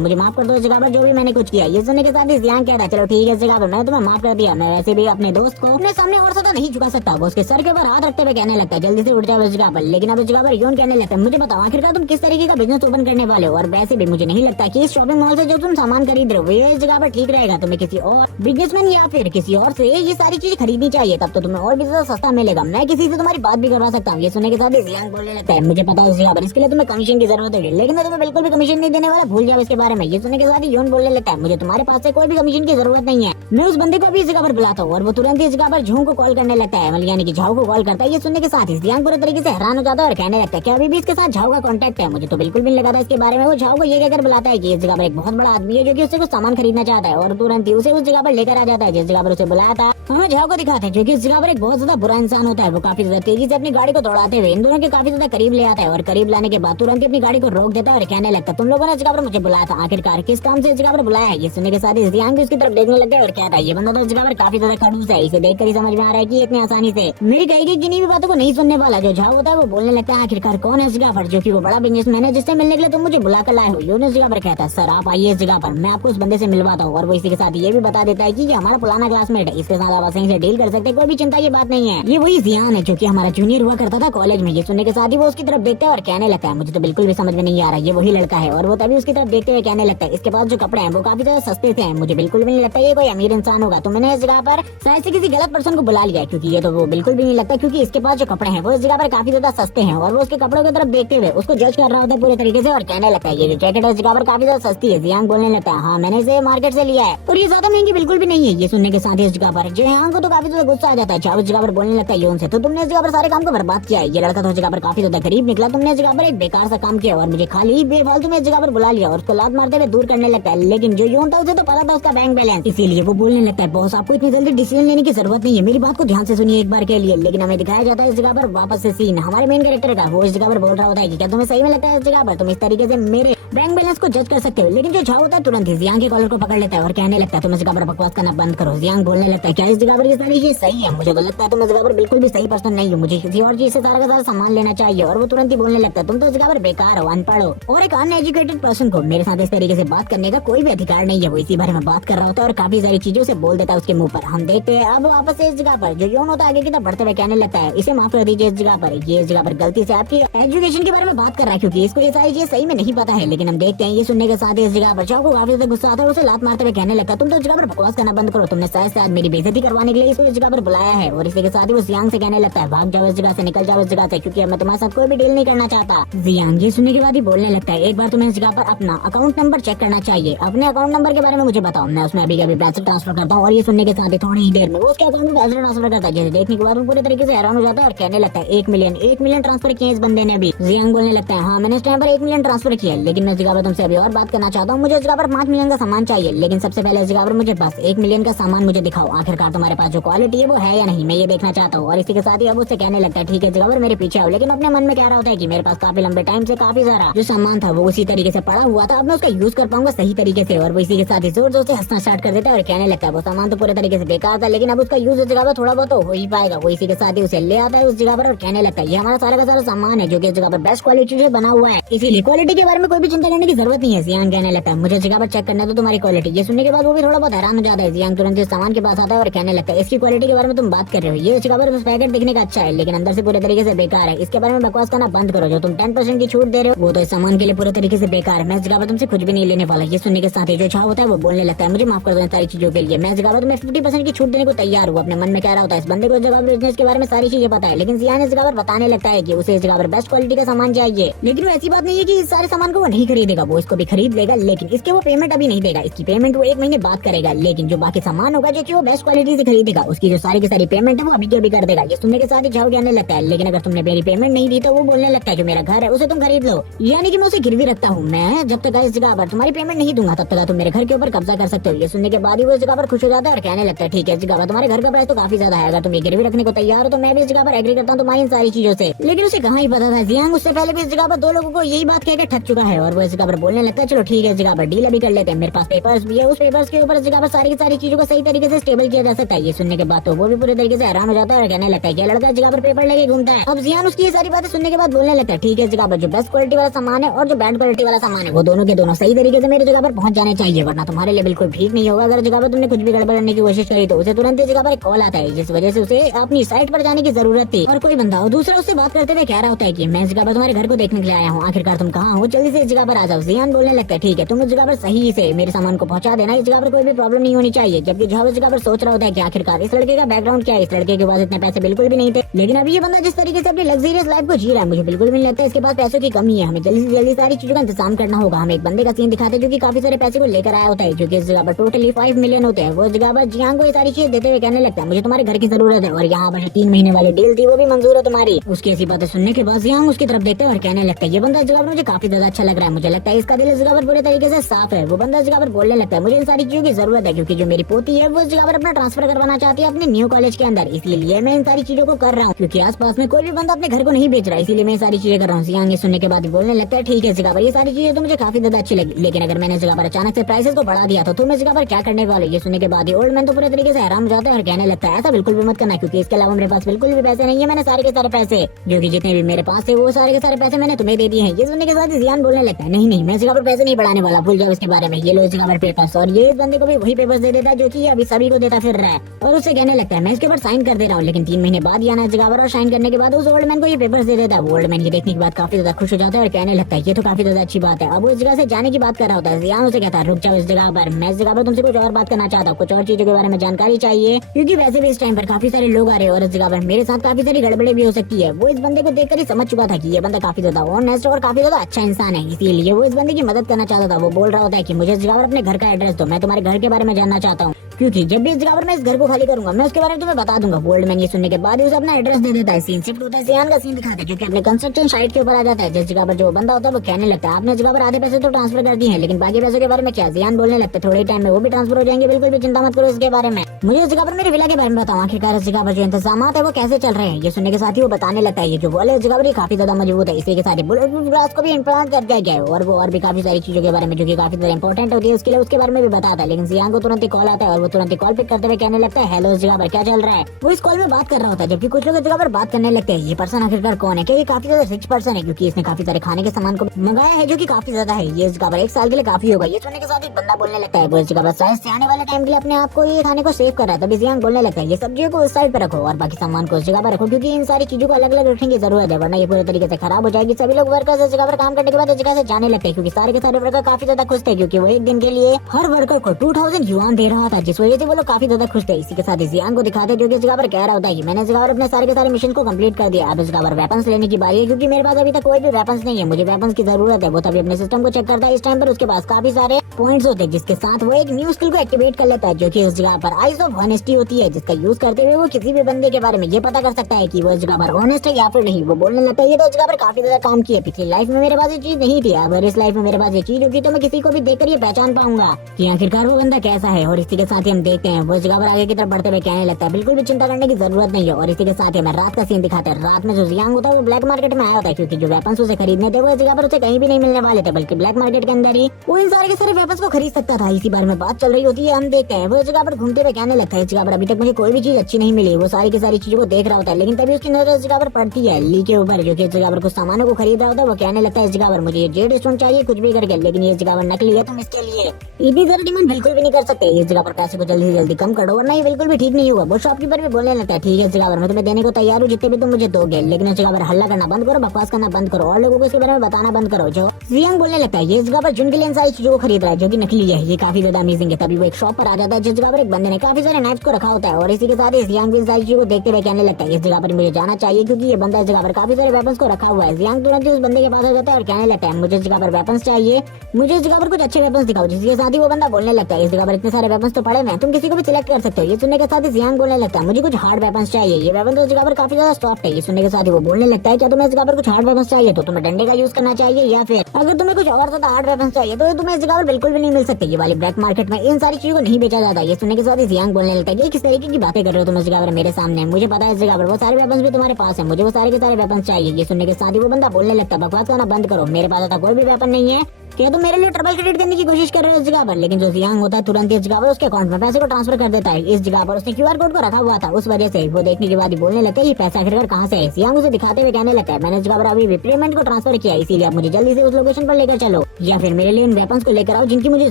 मुझे माफ कर दो इस जगह पर जो भी मैंने कुछ किया। ये सुनने के साथ ही जियांग कहता है चलो ठीक है इस जगह पर मैं तुम्हें माफ कर दिया, मैं वैसे भी अपने दोस्त को अपने सामने और ज्यादा नहीं झुका सकता। वो उसके सर के ऊपर हाथ रखते हुए कहने लगता है जल्दी से उठ जाओ इस जगह पर। लेकिन अब इस जगह पर यून कहने लगता है मुझे बताओ आखिरकार तुम किस तरीके का बिजनेस ओपन करने वाले हो, और वैसे भी मुझे नहीं लगता कि इस शॉपिंग मॉल से जो तुम सामान खरीद रहे हो वो इस जगह पर ठीक रहेगा। तुम्हें किसी और बिजनेसमैन या फिर किसी और से ये सारी चीज खरीदनी चाहिए, तब तो तुम्हें और भी ज्यादा सस्ता मिलेगा। मैं किसी से तुम्हारी बात भी करवा सकता हूँ। ये सुनने के साथ ही जियांग बोलने लगता है मुझे पता है इस जगह पर इसके लिए तुम्हें कमीशन की जरूरत होगी, लेकिन मैं तुम्हें बिल्कुल भी कमीशन नहीं देने वाला, भूल जाओ इसके बारे में। ये सुनने के साथ ही यून बोलने लगता है मुझे तुम्हारे पास से कोई भी कमीशन की जरूरत नहीं है, मैं उस बंदे को अभी इस जगह पर बुलाता हूँ। और वो तुरंत ही इस जगह पर झूम को कॉल करने लगता है, यानी कि झाऊ को कॉल करता है। ये सुनने के साथ ही जियांग पूरे तरीके से हैरान हो जाता है और कहने लगता है कि अभी भी इसके साथ झाऊ का कॉन्टैक्ट है, मुझे तो बिल्कुल भी नहीं लगा था इसके बारे में। वो झाऊ को ये कहकर बुलाता है कि इस जगह पर एक बहुत बड़ा आदमी है जो कि उससे कुछ सामान खरीदना चाहता है, और तुरंत ही उसे उस जगह पर लेकर आ जाता है जिस जगह पर उसे बुलाया था। हमें झाऊ को दिखाते हैं जो कि इस जगह पर एक बहुत ज्यादा बुरा इंसान होता है। वो काफी ज्यादा तेजी से अपनी गाड़ी को दौड़ाते हुए इन दोनों के काफी ज्यादा करीब ले आता है, और करीब लाने के बाद तुरंत ही अपनी गाड़ी को रोक देता है और कहने लगता है तुम लोगों ने इस जगह पर मुझे बुलाया था, आखिरकार किस काम से इस जगह पर बुलाया है। ये सुनने के साथ ही जियांग भी उसकी तरफ देखने लग गया और कहता है ये बंदा तो इस जगह पर काफी ज्यादा खड़ूस है, इसे देखकर ही समझ में आ रहा है कि इतनी आसानी से मेरी कही गई किन्हीं भी बातों को नहीं सुनने वाला। जो झाऊ होता है वो बोलने लगता है आखिरकार कौन है इस जगह पर, जो कि वो बड़ा बिजनेसमैन है जिससे मिलने के लिए तुम मुझे बुला कर लाए हो। यून इस जगह पर कहता है सर आप आइए इस जगह पर, मैं आपको उस बंदे से मिलवाता हूँ। और वो इसी के साथ ये भी बता देता है कि ये हमारा पुराना क्लासमेट है, इसके साथ आप आसानी से डील कर सकते हैं, कोई भी चिंता की बात नहीं है। ये वही जियान है जो कि हमारा जूनियर हुआ करता था कॉलेज में। ये सुनने के साथ ही वो उसकी तरफ देखता है और कहने लगता है मुझे तो बिल्कुल भी समझ में नहीं आ रहा ये वही लड़का है। और वो तभी उसकी तरफ देखते हुए कहने लगता है इसके पास जो कपड़े हैं वो काफी ज्यादा सस्ते थे, मुझे बिल्कुल भी नहीं लगता ये कोई अमीर इंसान होगा, तो मैंने इस जगह पर शायद से किसी गलत पर्सन को बुला लिया, क्योंकि ये तो वो बिल्कुल भी नहीं लगता, क्योंकि इसके पास जो कपड़े हैं वो इस जगह पर काफी ज्यादा सस्ते हैं। और वो उसके कपड़ों की तरफ देखते हुए उसको जज कर रहा होता है पूरे तरीके से और कहने लगता है ये जो जैकेट है इस जगह पर काफी ज्यादा सस्ती है। जियांग बोलने लगता है हाँ मैंने इसे मार्केट से लिया है और ये ज्यादा महंगी बिल्कुल भी नहीं है। ये सुनने के साथ ही इस जगह पर जियांग को तो काफी ज्यादा गुस्सा आ जाता है। उस जगह पर बोलने लगता है यून से तो तुमने इस जगह पर सारे काम को बर्बाद किया है, ये लड़का तो इस जगह पर काफी ज्यादा गरीब निकला, तुमने इस जगह पर एक बेकार सा काम किया और मुझे खाली बेफालतू में इस जगह पर बुला लिया। और उसको लात मारते हुए दूर करने लगता है, लेकिन जो यून था उसे तो पता था उसका बैंक बैलेंस, इसीलिए वो बोलने लगता है बॉस आपको इतनी जल्दी डिसीजन लेने की जरूरत नहीं है, मेरी बात को ध्यान से सुनिए एक बार के लिए। लेकिन हमें दिखाया जाता है इस जगह पर वापस से सीन हमारे मेन कैरेक्टर का, वो इस जगह पर बोल रहा होता है कि क्या तुम्हें सही में लगता है इस जगह पर तुम इस तरीके से मेरे बैंक बैलेंस को जज कर सकते हो। लेकिन जो झाऊ होता है तुरंत ही जियांग के कॉलर को पकड़ लेता है और कहने लगता है तुम इस जगह पर बकवास करना बंद करो। जियांग बोलने लगता है क्या इस जगह पर ये सारी चीज सही है, मुझे तो लगता है तुम इस जगह पर बिल्कुल भी सही पर्सन नहीं हो, मुझे किसी और चीज से सारा का सारा सामान लेना चाहिए। और वो तुरंत ही बोलने लगता है तुम तो इस जगह पर बेकार हो, अनपढ़ हो और एक अनएजुकेटेड पर्सन को मेरे साथ इस तरीके से बात करने का कोई भी अधिकार नहीं है। वो इसी बारे में बात कर रहा होता है और काफी सारी चीजों से बोल देता है उसके मुंह पर। हम देखते हैं अब वापस से इस जगह पर जो यून होता है आगे की तरफ बढ़ते हुए कहने लगता है इसे माफ कर दीजिए इस जगह पर, ये इस जगह पर गलती से आपकी एजुकेशन के बारे में बात कर रहा है, क्योंकि इसको ये सारी चीज सही में नहीं पता है। लेकिन हम देखते हैं ये सुनने के साथ ही इस जगह पर झाऊ को काफी ज्यादा गुस्सा आता है, उसे लात मारते हुए कहने लगता है तुम तो इस जगह पर बकवास करना बंद करो, तुमने शायद मेरी बेइज्जती करवाने के लिए इसको इस जगह पर बुलाया है। और इसी के साथ ही वो जियांग से कहने लगता है भाग जाओ इस जगह से, निकल जाओ इस जगह से, क्योंकि अब मैं तुम्हारे साथ कोई भी डील नहीं करना चाहता। जियांग ये सुनने के बाद ही बोलने लगता है एक बार तुम्हें इस जगह पर अपना अकाउंट नंबर चेक करना चाहिए, अपने अकाउंट नंबर के बारे में मुझे बताओ, मैं उसमें अभी पैसे ट्रांसफर करता हूँ। और ये सुनने के साथ ही थोड़ी ही देर में वो उसके अकाउंट में पैसे ट्रांसफर करता है, जिसे देखने के बाद वो पूरे तरीके से हैरान हो जाता है और कहने लगता है 1 मिलियन ट्रांसफर किए इस बंदे ने भी। जियांग बोलने लगता है हाँ मैंने इस टाइम पर 1 मिलियन ट्रांसफर किया, लेकिन मैं इस जगह पर तुमसे अभी और बात करना चाहता हूँ, मुझे इस जगह पर 5 मिलियन का सामान चाहिए, लेकिन सबसे पहले इस जगह पर मुझे बस 1 मिलियन का सामान मुझे दिखाओ, आखिरकार तुम्हारे पास जो क्वालिटी है वो है या नहीं, मैं ये देखना चाहता हूँ। और इसी के साथ ही अब उससे कहने लगता है ठीक है इस जगह पर मेरे पीछे आओ, लेकिन अपने मन में कह रहा होता है कि मेरे पास काफी लंबे टाइम से काफी सारा जो सामान था वो उसी तरीके से पड़ा हुआ था, अब मैं उसका यूज कर पाऊंगा सही तरीके से। और वो इसी के साथ ही जोर जोर से हंसना स्टार्ट कर देता है और कहने लगता है वो सामान तो पूरे तरीके से बेकार था, लेकिन अब उसका यूज उस जगह पर थोड़ा बहुत तो हो ही पाएगा। वो इसी के साथ ही उसे ले आता है उस जगह पर और कहने लगता है ये हमारा सारा का सारा सामान है जो कि इस जगह पर बेस्ट क्वालिटी से बना हुआ है, इसीलिए क्वालिटी के बारे में कोई भी चिंता करने की जरूरत नहीं है। जियांग कहने लगता है मुझे इस जगह पर चेक करना है तो तुम्हारी क्वालिटी। ये सुनने के बाद वो भी थोड़ा बहुत हैरान हो जाता है। जियांग तुरंत इस सामान के पास आता है और कहने लगता है इसकी क्वालिटी के बारे में तुम बात कर रहे हो, ये इस जगह पर पैकेट दिखने का अच्छा है लेकिन अंदर से पूरे तरीके से बेकार है, इसके बारे में बकवास करना बंद करो, जो तुम 10% की छूट दे रहे हो वो तो इस सामान के लिए पूरे तरीके से बेकार है, मैं इस जगह पर तुमसे कुछ भी नहीं लेने वाला। ये सुनने के साथ ही जो झाऊ होता है वो बोलने लगता है मुझे माफ कर दो इन सारी चीजों के लिए, मैं इस जगह पर तुम्हें 50% की छूट देने को तैयार हूँ। अपने मन में कह रहा होता है इस बंदे को इस जगह पर बिजनेस के बारे में सारी चीजें पता है, लेकिन जियान इस जगह पर बताने लगता है कि उसे इस जगह पर बेस्ट क्वालिटी का सामान चाहिए। लेकिन वो ऐसी बात नहीं है कि इस सारे सामान को वो नहीं खरीदेगा, वो इसको भी खरीद लेगा, लेकिन इसके वो पेमेंट अभी नहीं देगा। इसकी पेमेंट वो 1 महीने बाद करेगा, लेकिन जो बाकी सामान होगा जो कि वो बेस्ट क्वालिटी से खरीदेगा उसकी जो सारी की सारी पेमेंट है वो अभी के अभी कर देगा। ये सुनने के साथ ही झाव कहने लगता है लेकिन अगर तुमने मेरी पेमेंट नहीं दी तो वो बोलने लगता है जो मेरा घर है उसे तुम खरीद लो, यानी कि मैं उसे गिरवी रखता हूँ। मैं जब तक इस जगह पर तुम्हारी पेमेंट नहीं दूंगा तब तक तुम मेरे घर के ऊपर कब्जा कर सकते हो। ये सुनने के बाद ही वो इस जगह पर खुश हो जाता है और कहने लगता है ठीक है इस जगह पर तुम्हारे घर का प्राइस तो काफी ज्यादा है, अगर तुम ये गिरवी रखने को तैयार हो तो मैं भी इस जगह पर एग्री करता हूँ तुम्हारी इन सारी चीजों से। लेकिन उसे कहाँ ही पता था जियांग उससे पहले भी इस जगह पर 2 लोगों को यही बात कहकर ठग चुका है और वो इस जगह पर बोलने लगता है चलो ठीक है इस जगह पर डील अभी कर लेते हैं, मेरे पास पेपर्स भी है, उस पेपर्स के ऊपर इस जगह पर सारी की सारी चीजों को सही तरीके से स्टेबल किया जा सकता है। ये सुनने के बाद तो वो भी पूरे तरीके से हैरान हो जाता है और कहने लगता है कि लड़का इस जगह पर पेपर लेके घूमता है। अब जियान उसकी ये सारी बातें सुनने के बाद बोलने लगता है ठीक है इस जगह पर जो बेस्ट क्वालिटी वाला सामान है और जो बैड क्वालिटी वाला सामान है वो दोनों के दोनों सही तरीके से मेरे जगह पर पहुंच जाने चाहिए, वरना तुम्हारे लिए बिल्कुल ठीक नहीं होगा। अगर जगह पर तुमने कुछ भी गड़बड़ करने की कोशिश करी तो उसे तुरंत इस जगह पर एक कॉल आता है, जिस वजह से उसे अपनी साइट पर जाने की जरूरत थी। और कोई बंदा दूसरा उससे बात करते हुए कह रहा होता है कि मैं इस जगह पर तुम्हारे घर को देखने के लिए आया हूँ, आखिरकार तुम कहाँ हो, जल्दी से इस जगह पर आ जाओ। जियान बोलने लगता है ठीक है तुम इस जगह पर सही से मेरे सामान को पहुंचा देना, इस जगह पर कोई भी प्रॉब्लम नहीं होनी चाहिए। जबकि जो इस जगह पर सोच रहा होता है कि आखिरकार इस लड़के का बैकग्राउंड क्या है, इस लड़के के पास इतने पैसे बिल्कुल भी नहीं थे, लेकिन अभी ये बंदा जिस तरीके से अपनी लग्जरियस लाइफ को जी रहा है मुझे बिल्कुल भी नहीं लगता इसके पास पैसों की कमी है। हमें जल्दी से जल्दी सारी चीजों का इंतजाम करना होगा। हमें एक बंदे का सीन दिखाते हैं जो कि काफी सारे पैसे को लेकर आया होता है, जो कि इस जगह पर टोटली 5 मिलियन होते हैं। वो इस जगह पर जियांग को ये सारी चीजें देते हुए कहने लगता है मुझे तुम्हारे घर की जरूरत है और यहाँ पर 3 महीने वाली डील थी वो भी मंजूर है तुम्हारी। उसकी ऐसी बातें सुनने के बाद जियांग उसकी तरफ देखते हैं और कहने लगता है ये बंदा इस जगह पर मुझे काफी ज्यादा अच्छा लग रहा है, मुझे लगता है इसका दिल इस जगह पर पूरे तरीके से साफ है। वो बंदा इस जगह पर बोलने लगता है मुझे इन सारी चीजों की जरूरत है क्योंकि जो मेरी पोती है वो इस जगह पर अपना ट्रांसफर करवाना चाहती है अपने न्यू कॉलेज के अंदर, इसलिए मैं इन सारी चीजों को कर रहा हूँ क्योंकि आसपास में कोई भी बंदा अपने घर को नहीं बेच रहा, इसीलिए मैं सारी चीजें कर रहा हूँ। जियांग ये सुनने के बाद बोलने लगता है ठीक है इस जगह पर ये सारी चीजें तो मुझे काफी ज्यादा अच्छी लगी, लेकिन अगर मैंने इस जगह पर अचानक से प्राइसेस को बढ़ा दिया तो तुम इस जगह पर क्या करने वाले। ये सुनने के बाद ओल्ड मैन तो पूरे तरीके से हैरान हो जाता है और कहने लगता है ऐसा बिल्कुल भी मत करना क्योंकि इसके अलावा मेरे पास बिल्कुल भी पैसे नहीं है, मैंने सारे के सारे पैसे जो कि जितने भी मेरे पास है वो सारे के सारे पैसे मैंने तुम्हें दे दिए हैं। ये सुनने के साथ जियान बोलने लगता है नहीं नहीं मैं इस जगह पर पैसे नहीं बढ़ाने वाला, भूल जाओ इसके बारे में, ये लो इस जगह पर पेपर्स। और ये इस बंदे को भी वही पेपर्स दे देता है जो कि अभी सभी को देता फिर रहा है और उससे कहने लगता है मैं इसके ऊपर साइन कर दे रहा हूँ, लेकिन 3 महीने बाद आना इस जगह पर और साइन करने के बाद उस ओल्ड मैन को ये पेपर्स दे देता है। वो ओल्ड मैन ये देखने के बाद काफी ज्यादा खुश हो जाता है और कहने लगता है ये तो काफी ज्यादा अच्छी बात है। अब वो इस जगह से जाने की बात कर रहा होता है, जियान उसे कहता है रुक जाओ इस जगह पर, मैं इस जगह पर तुमसे कुछ और बात करना चाहता हूँ, कुछ और चीजों के बारे में जानकारी चाहिए क्योंकि वैसे भी इस टाइम पर काफी सारे लोग आ रहे हैं और इस जगह पर मेरे साथ काफी सारी गड़बड़े भी हो सकती है। वो इस बंदे को देखकर ही समझ चुका था कि ये बंदा काफी ज्यादा ऑनेस्ट और काफी ज्यादा अच्छा इंसान है, इसीलिए वो इस बंदे की मदद करना चाहता था। वो बोल रहा होता है कि मुझे इस जगह पर अपने घर का एड्रेस दो, मैं तुम्हारे घर के बारे में जानना चाहता हूँ क्योंकि जब भी इस जगह पर मैं इस घर को खाली करूंगा मैं उसके बारे में तुम्हें बता दूंगा। ओल्ड मैन ये सुनने के बाद उसे अपना एड्रेस दे देता है। सीन शिफ्ट होता है, जियान का सीन दिखाता है जो कि अपने कंस्ट्रक्शन साइट के ऊपर आ जाता है। जिस जगह पर जो बंदा होता है वो कहने लगता है आपने इस जगह पर आधे पैसे तो ट्रांसफर कर दिए हैं लेकिन बाकी पैसों के बारे में क्या। जियान बोलने लगता है थोड़े टाइम में वो भी ट्रांसफर हो जाएंगे, बिल्कुल भी चिंता मत करो इसके बारे में, मुझे इस जगह पर मेरे विला के बारे में बताओ, आखिरकार इस जगह पर जो इंतजाम है वो कैसे चल रहे हैं। ये सुनने के साथ ही वो बताने लगता है ये जो वॉल है इस जगह पर काफी ज्यादा मजबूत है, इसी के साथ बुलेट प्रूफ ग्लास को भी इम्प्लांट कर दिया गया है और वो और भी काफी सारी चीजों के बारे में जो कि काफी ज्यादा इंपॉर्टेंट होती है उसके लिए उसके बारे में भी बताता है। लेकिन जियान को तुरंत ही कॉल आता है और वो तुरंत ही कॉल पिक करते हुए कहने लगता है हेलो इस जगह पर क्या चल रहा है। वो इस कॉल में बात कर रहा होता है जबकि कुछ लोग इस जगह पर बात करने लगते हैं ये पर्सन आखिरकार कौन है, क्या ये काफी ज्यादा रिच पर्सन है क्योंकि इसने काफी सारे खाने के सामान को मंगाया है जो कि काफी ज्यादा है, ये इस जगह पर 1 साल के लिए काफी होगा। ये सुनने के साथ ही बंदा बोलने लगता है वो इस जगह पर शायद से आने वाले टाइम के लिए अपने आप को ये खाने को सेव कर रहा है। तभी जियांग बोलने लगता है ये सब्जियों को उस साइड पे रखो और बाकी सामान को उस जगह पर रखो क्योंकि इन सारी चीजों को अलग अलग रखने की जरूरत है वरना ये पूरे तरीके से खराब हो जाएगी। सभी लोग वर्कर्स इस जगह पर काम करने के बाद इस जगह से जाने लगते हैं क्योंकि सारे के सारे वर्कर काफी ज्यादा खुश थे क्योंकि वो एक दिन के लिए हर वर्कर को 2000 युआन दे रहा था, जिस वजह से वो लोग काफी ज्यादा खुश थे। इसी के साथ जियांग को दिखाते जो कि इस जगह पर कह रहा होता है कि मैंने इस जगह पर अपने सारे के सारे मिशन को कंप्लीट कर दिया, अब इस जगह पर वेपन्स लेने की बारी है क्योंकि मेरे पास अभी तक कोई भी वेपन्स नहीं है, मुझे वेपन्स की जरूरत है। वो तभी अपने सिस्टम को चेक करता है, इस टाइम पर उसके पास काफी सारे पॉइंट्स होते हैं जिसके साथ वो एक न्यू स्किल को एक्टिवेट कर लेता है जो कि उस जगह पर आइज ऑफ ऑनेस्टी होती है, जिसका यूज करते हुए वो किसी भी बंदे के बारे में ये पता कर सकता है कि वो इस जगह पर ऑनेस्ट है या फिर नहीं। वो बोलने लगता है ये तो इस जगह पर काफी ज्यादा काम किया, पिछली लाइफ में मेरे पास ये चीज नहीं थी, अगर इस लाइफ में मेरे पास ये चीज होगी तो मैं किसी को भी देखकर ये पहचान पाऊंगा कि आखिरकार वो बंदा कैसा है। और इसी के साथ ही हम देखते हैं वो इस जगह पर आगे की तरफ बढ़ते हुए कहने लगता है बिल्कुल भी चिंता करने की जरूरत नहीं है। और इसी के साथ ही मैं रात का सीन दिखाते हैं, रात में जो जियांग होता है वो ब्लैक मार्केट में आया होता है क्योंकि जो वेपन्स उसे खरीदने थे वो इस जगह पर उसे कहीं भी नहीं मिलने वाले थे बल्कि ब्लैक मार्केट के अंदर ही वो इन सारे के सारे वेपन्स को खरीद सकता था। इसी बारे में बात चल रही होती है, हम देखते हैं वो इस जगह पर घूमते हुए कहने लगता है इस जगह पर अभी तक मुझे कोई भी चीज अच्छी नहीं मिली। वो सारी की सारी चीजों को देख रहा होता है लेकिन तभी उसकी नजर इस जगह पर पड़ती है ली के ऊपर जो कि इस जगह पर कुछ सामानों को खरीद रहा होता है। वो कहने लगता है इस जगह पर मुझे ये जेड स्टोन चाहिए कुछ भी करके, लेकिन ये जगह पर नकली है, तुम इसके लिए इतनी ज्यादा डिमांड बिल्कुल भी नहीं कर सकते, इस जगह पर पैसा पैसे को जल्दी से जल्दी कम करो वरना ये बिल्कुल भी ठीक नहीं होगा। वो शॉपकीपर भी बोलने लगता है ठीक है जिगाबर मैं तुम्हें देने को तैयार हूँ जितने भी तुम मुझे दोगे, लेकिन जिगाबर हल्ला करना बंद करो, बकवास करना बंद करो और लोगों को इसके बारे में बताना बंद करो। जो जियांग बोलने लगता है ये जिगाबर जिनके लिए इन सारी चीजों को खरीद रहा है जो की नकली है ये काफी ज्यादा अमेजिंग है। तभी वो एक शॉप पर आ जाता है जिस जगह पर एक बंदे ने काफी सारे नाइफ्स को रखा होता है और इसी के साथ ही जियांग भी इन सारी चीजों को देखते हुए कहने लगता है इस जगह पर मुझे जाना चाहिए क्योंकि ये बंदा इस जगह पर काफी सारे वेपन्स को रखा हुआ है। जियांग तुरंत ही उस बंदे के पास आ जाता है और कहने लगता है मुझे इस जगह पर वेपन्स चाहिए, मुझे इस जगह पर कुछ अच्छे वेपन्स दिखाओ। जिसके साथ ही वो बंदा बोलने लगता है इस जगह पर इतने सारे वेपन्स तो पड़े हैं तुम किसी को भी सिलेक्ट कर सकते हो। ये सुनने के साथ ही जियांग बोलने लगता है मुझे कुछ हार्ड वेपन्स चाहिए, ये वेपन तो इस जगह पर काफी ज्यादा सॉफ्ट है। ये सुनने के साथ ही वो बोलने लगता है क्या तुम्हें इस जगह पर कुछ हार्ड वेपन्स चाहिए तो तुम्हें डंडे का यूज करना चाहिए या फिर अगर तुम्हें कुछ और ज्यादा हार्ड वेपन्स चाहिए तो तुम्हें इस जगह पर बिल्कुल भी नहीं मिल सकते। ये वाली ब्लैक मार्केट में इन सारी चीजों को नहीं बेचा जाता। ये सुनने के साथ ही जियांग बोलने लगता है कि किस तरीके की बातें कर रहे हो तुम इस जगह पर मेरे सामने, मुझे पता है इस जगह पर वो सारे वेपन्स भी तुम्हारे पास है, मुझे वो सारे के सारे वेपन्स चाहिए। ये सुनने के साथ ही वो बंदा बोलने लगता है बकवास करना बंद करो, मेरे पास ऐसा कोई भी वेपन नहीं है, क्या तुम मेरे लिए ट्रबल क्रिएट करने की कोशिश कर रहे हो इस जगह पर। लेकिन जो जियांग होता है तुरंत इस जगह पर उसके अकाउंट में पैसे को ट्रांसफर कर देता है। इस जगह पर उसने क्यूआर कोड को रखा हुआ था उस वजह से वो देखने के बाद ही बोलने लगता है ये पैसा आखिरकार कहाँ से है। जियांग उसे दिखाते हुए कहने लगता है मैंने इस जगह पर अभी पेमेंट को ट्रांसफर किया इसीलिए आप मुझे जल्दी से उस लोकेशन पर लेकर चलो या फिर मेरे लिए इन वेपन्स को लेकर आओ जिनकी मुझे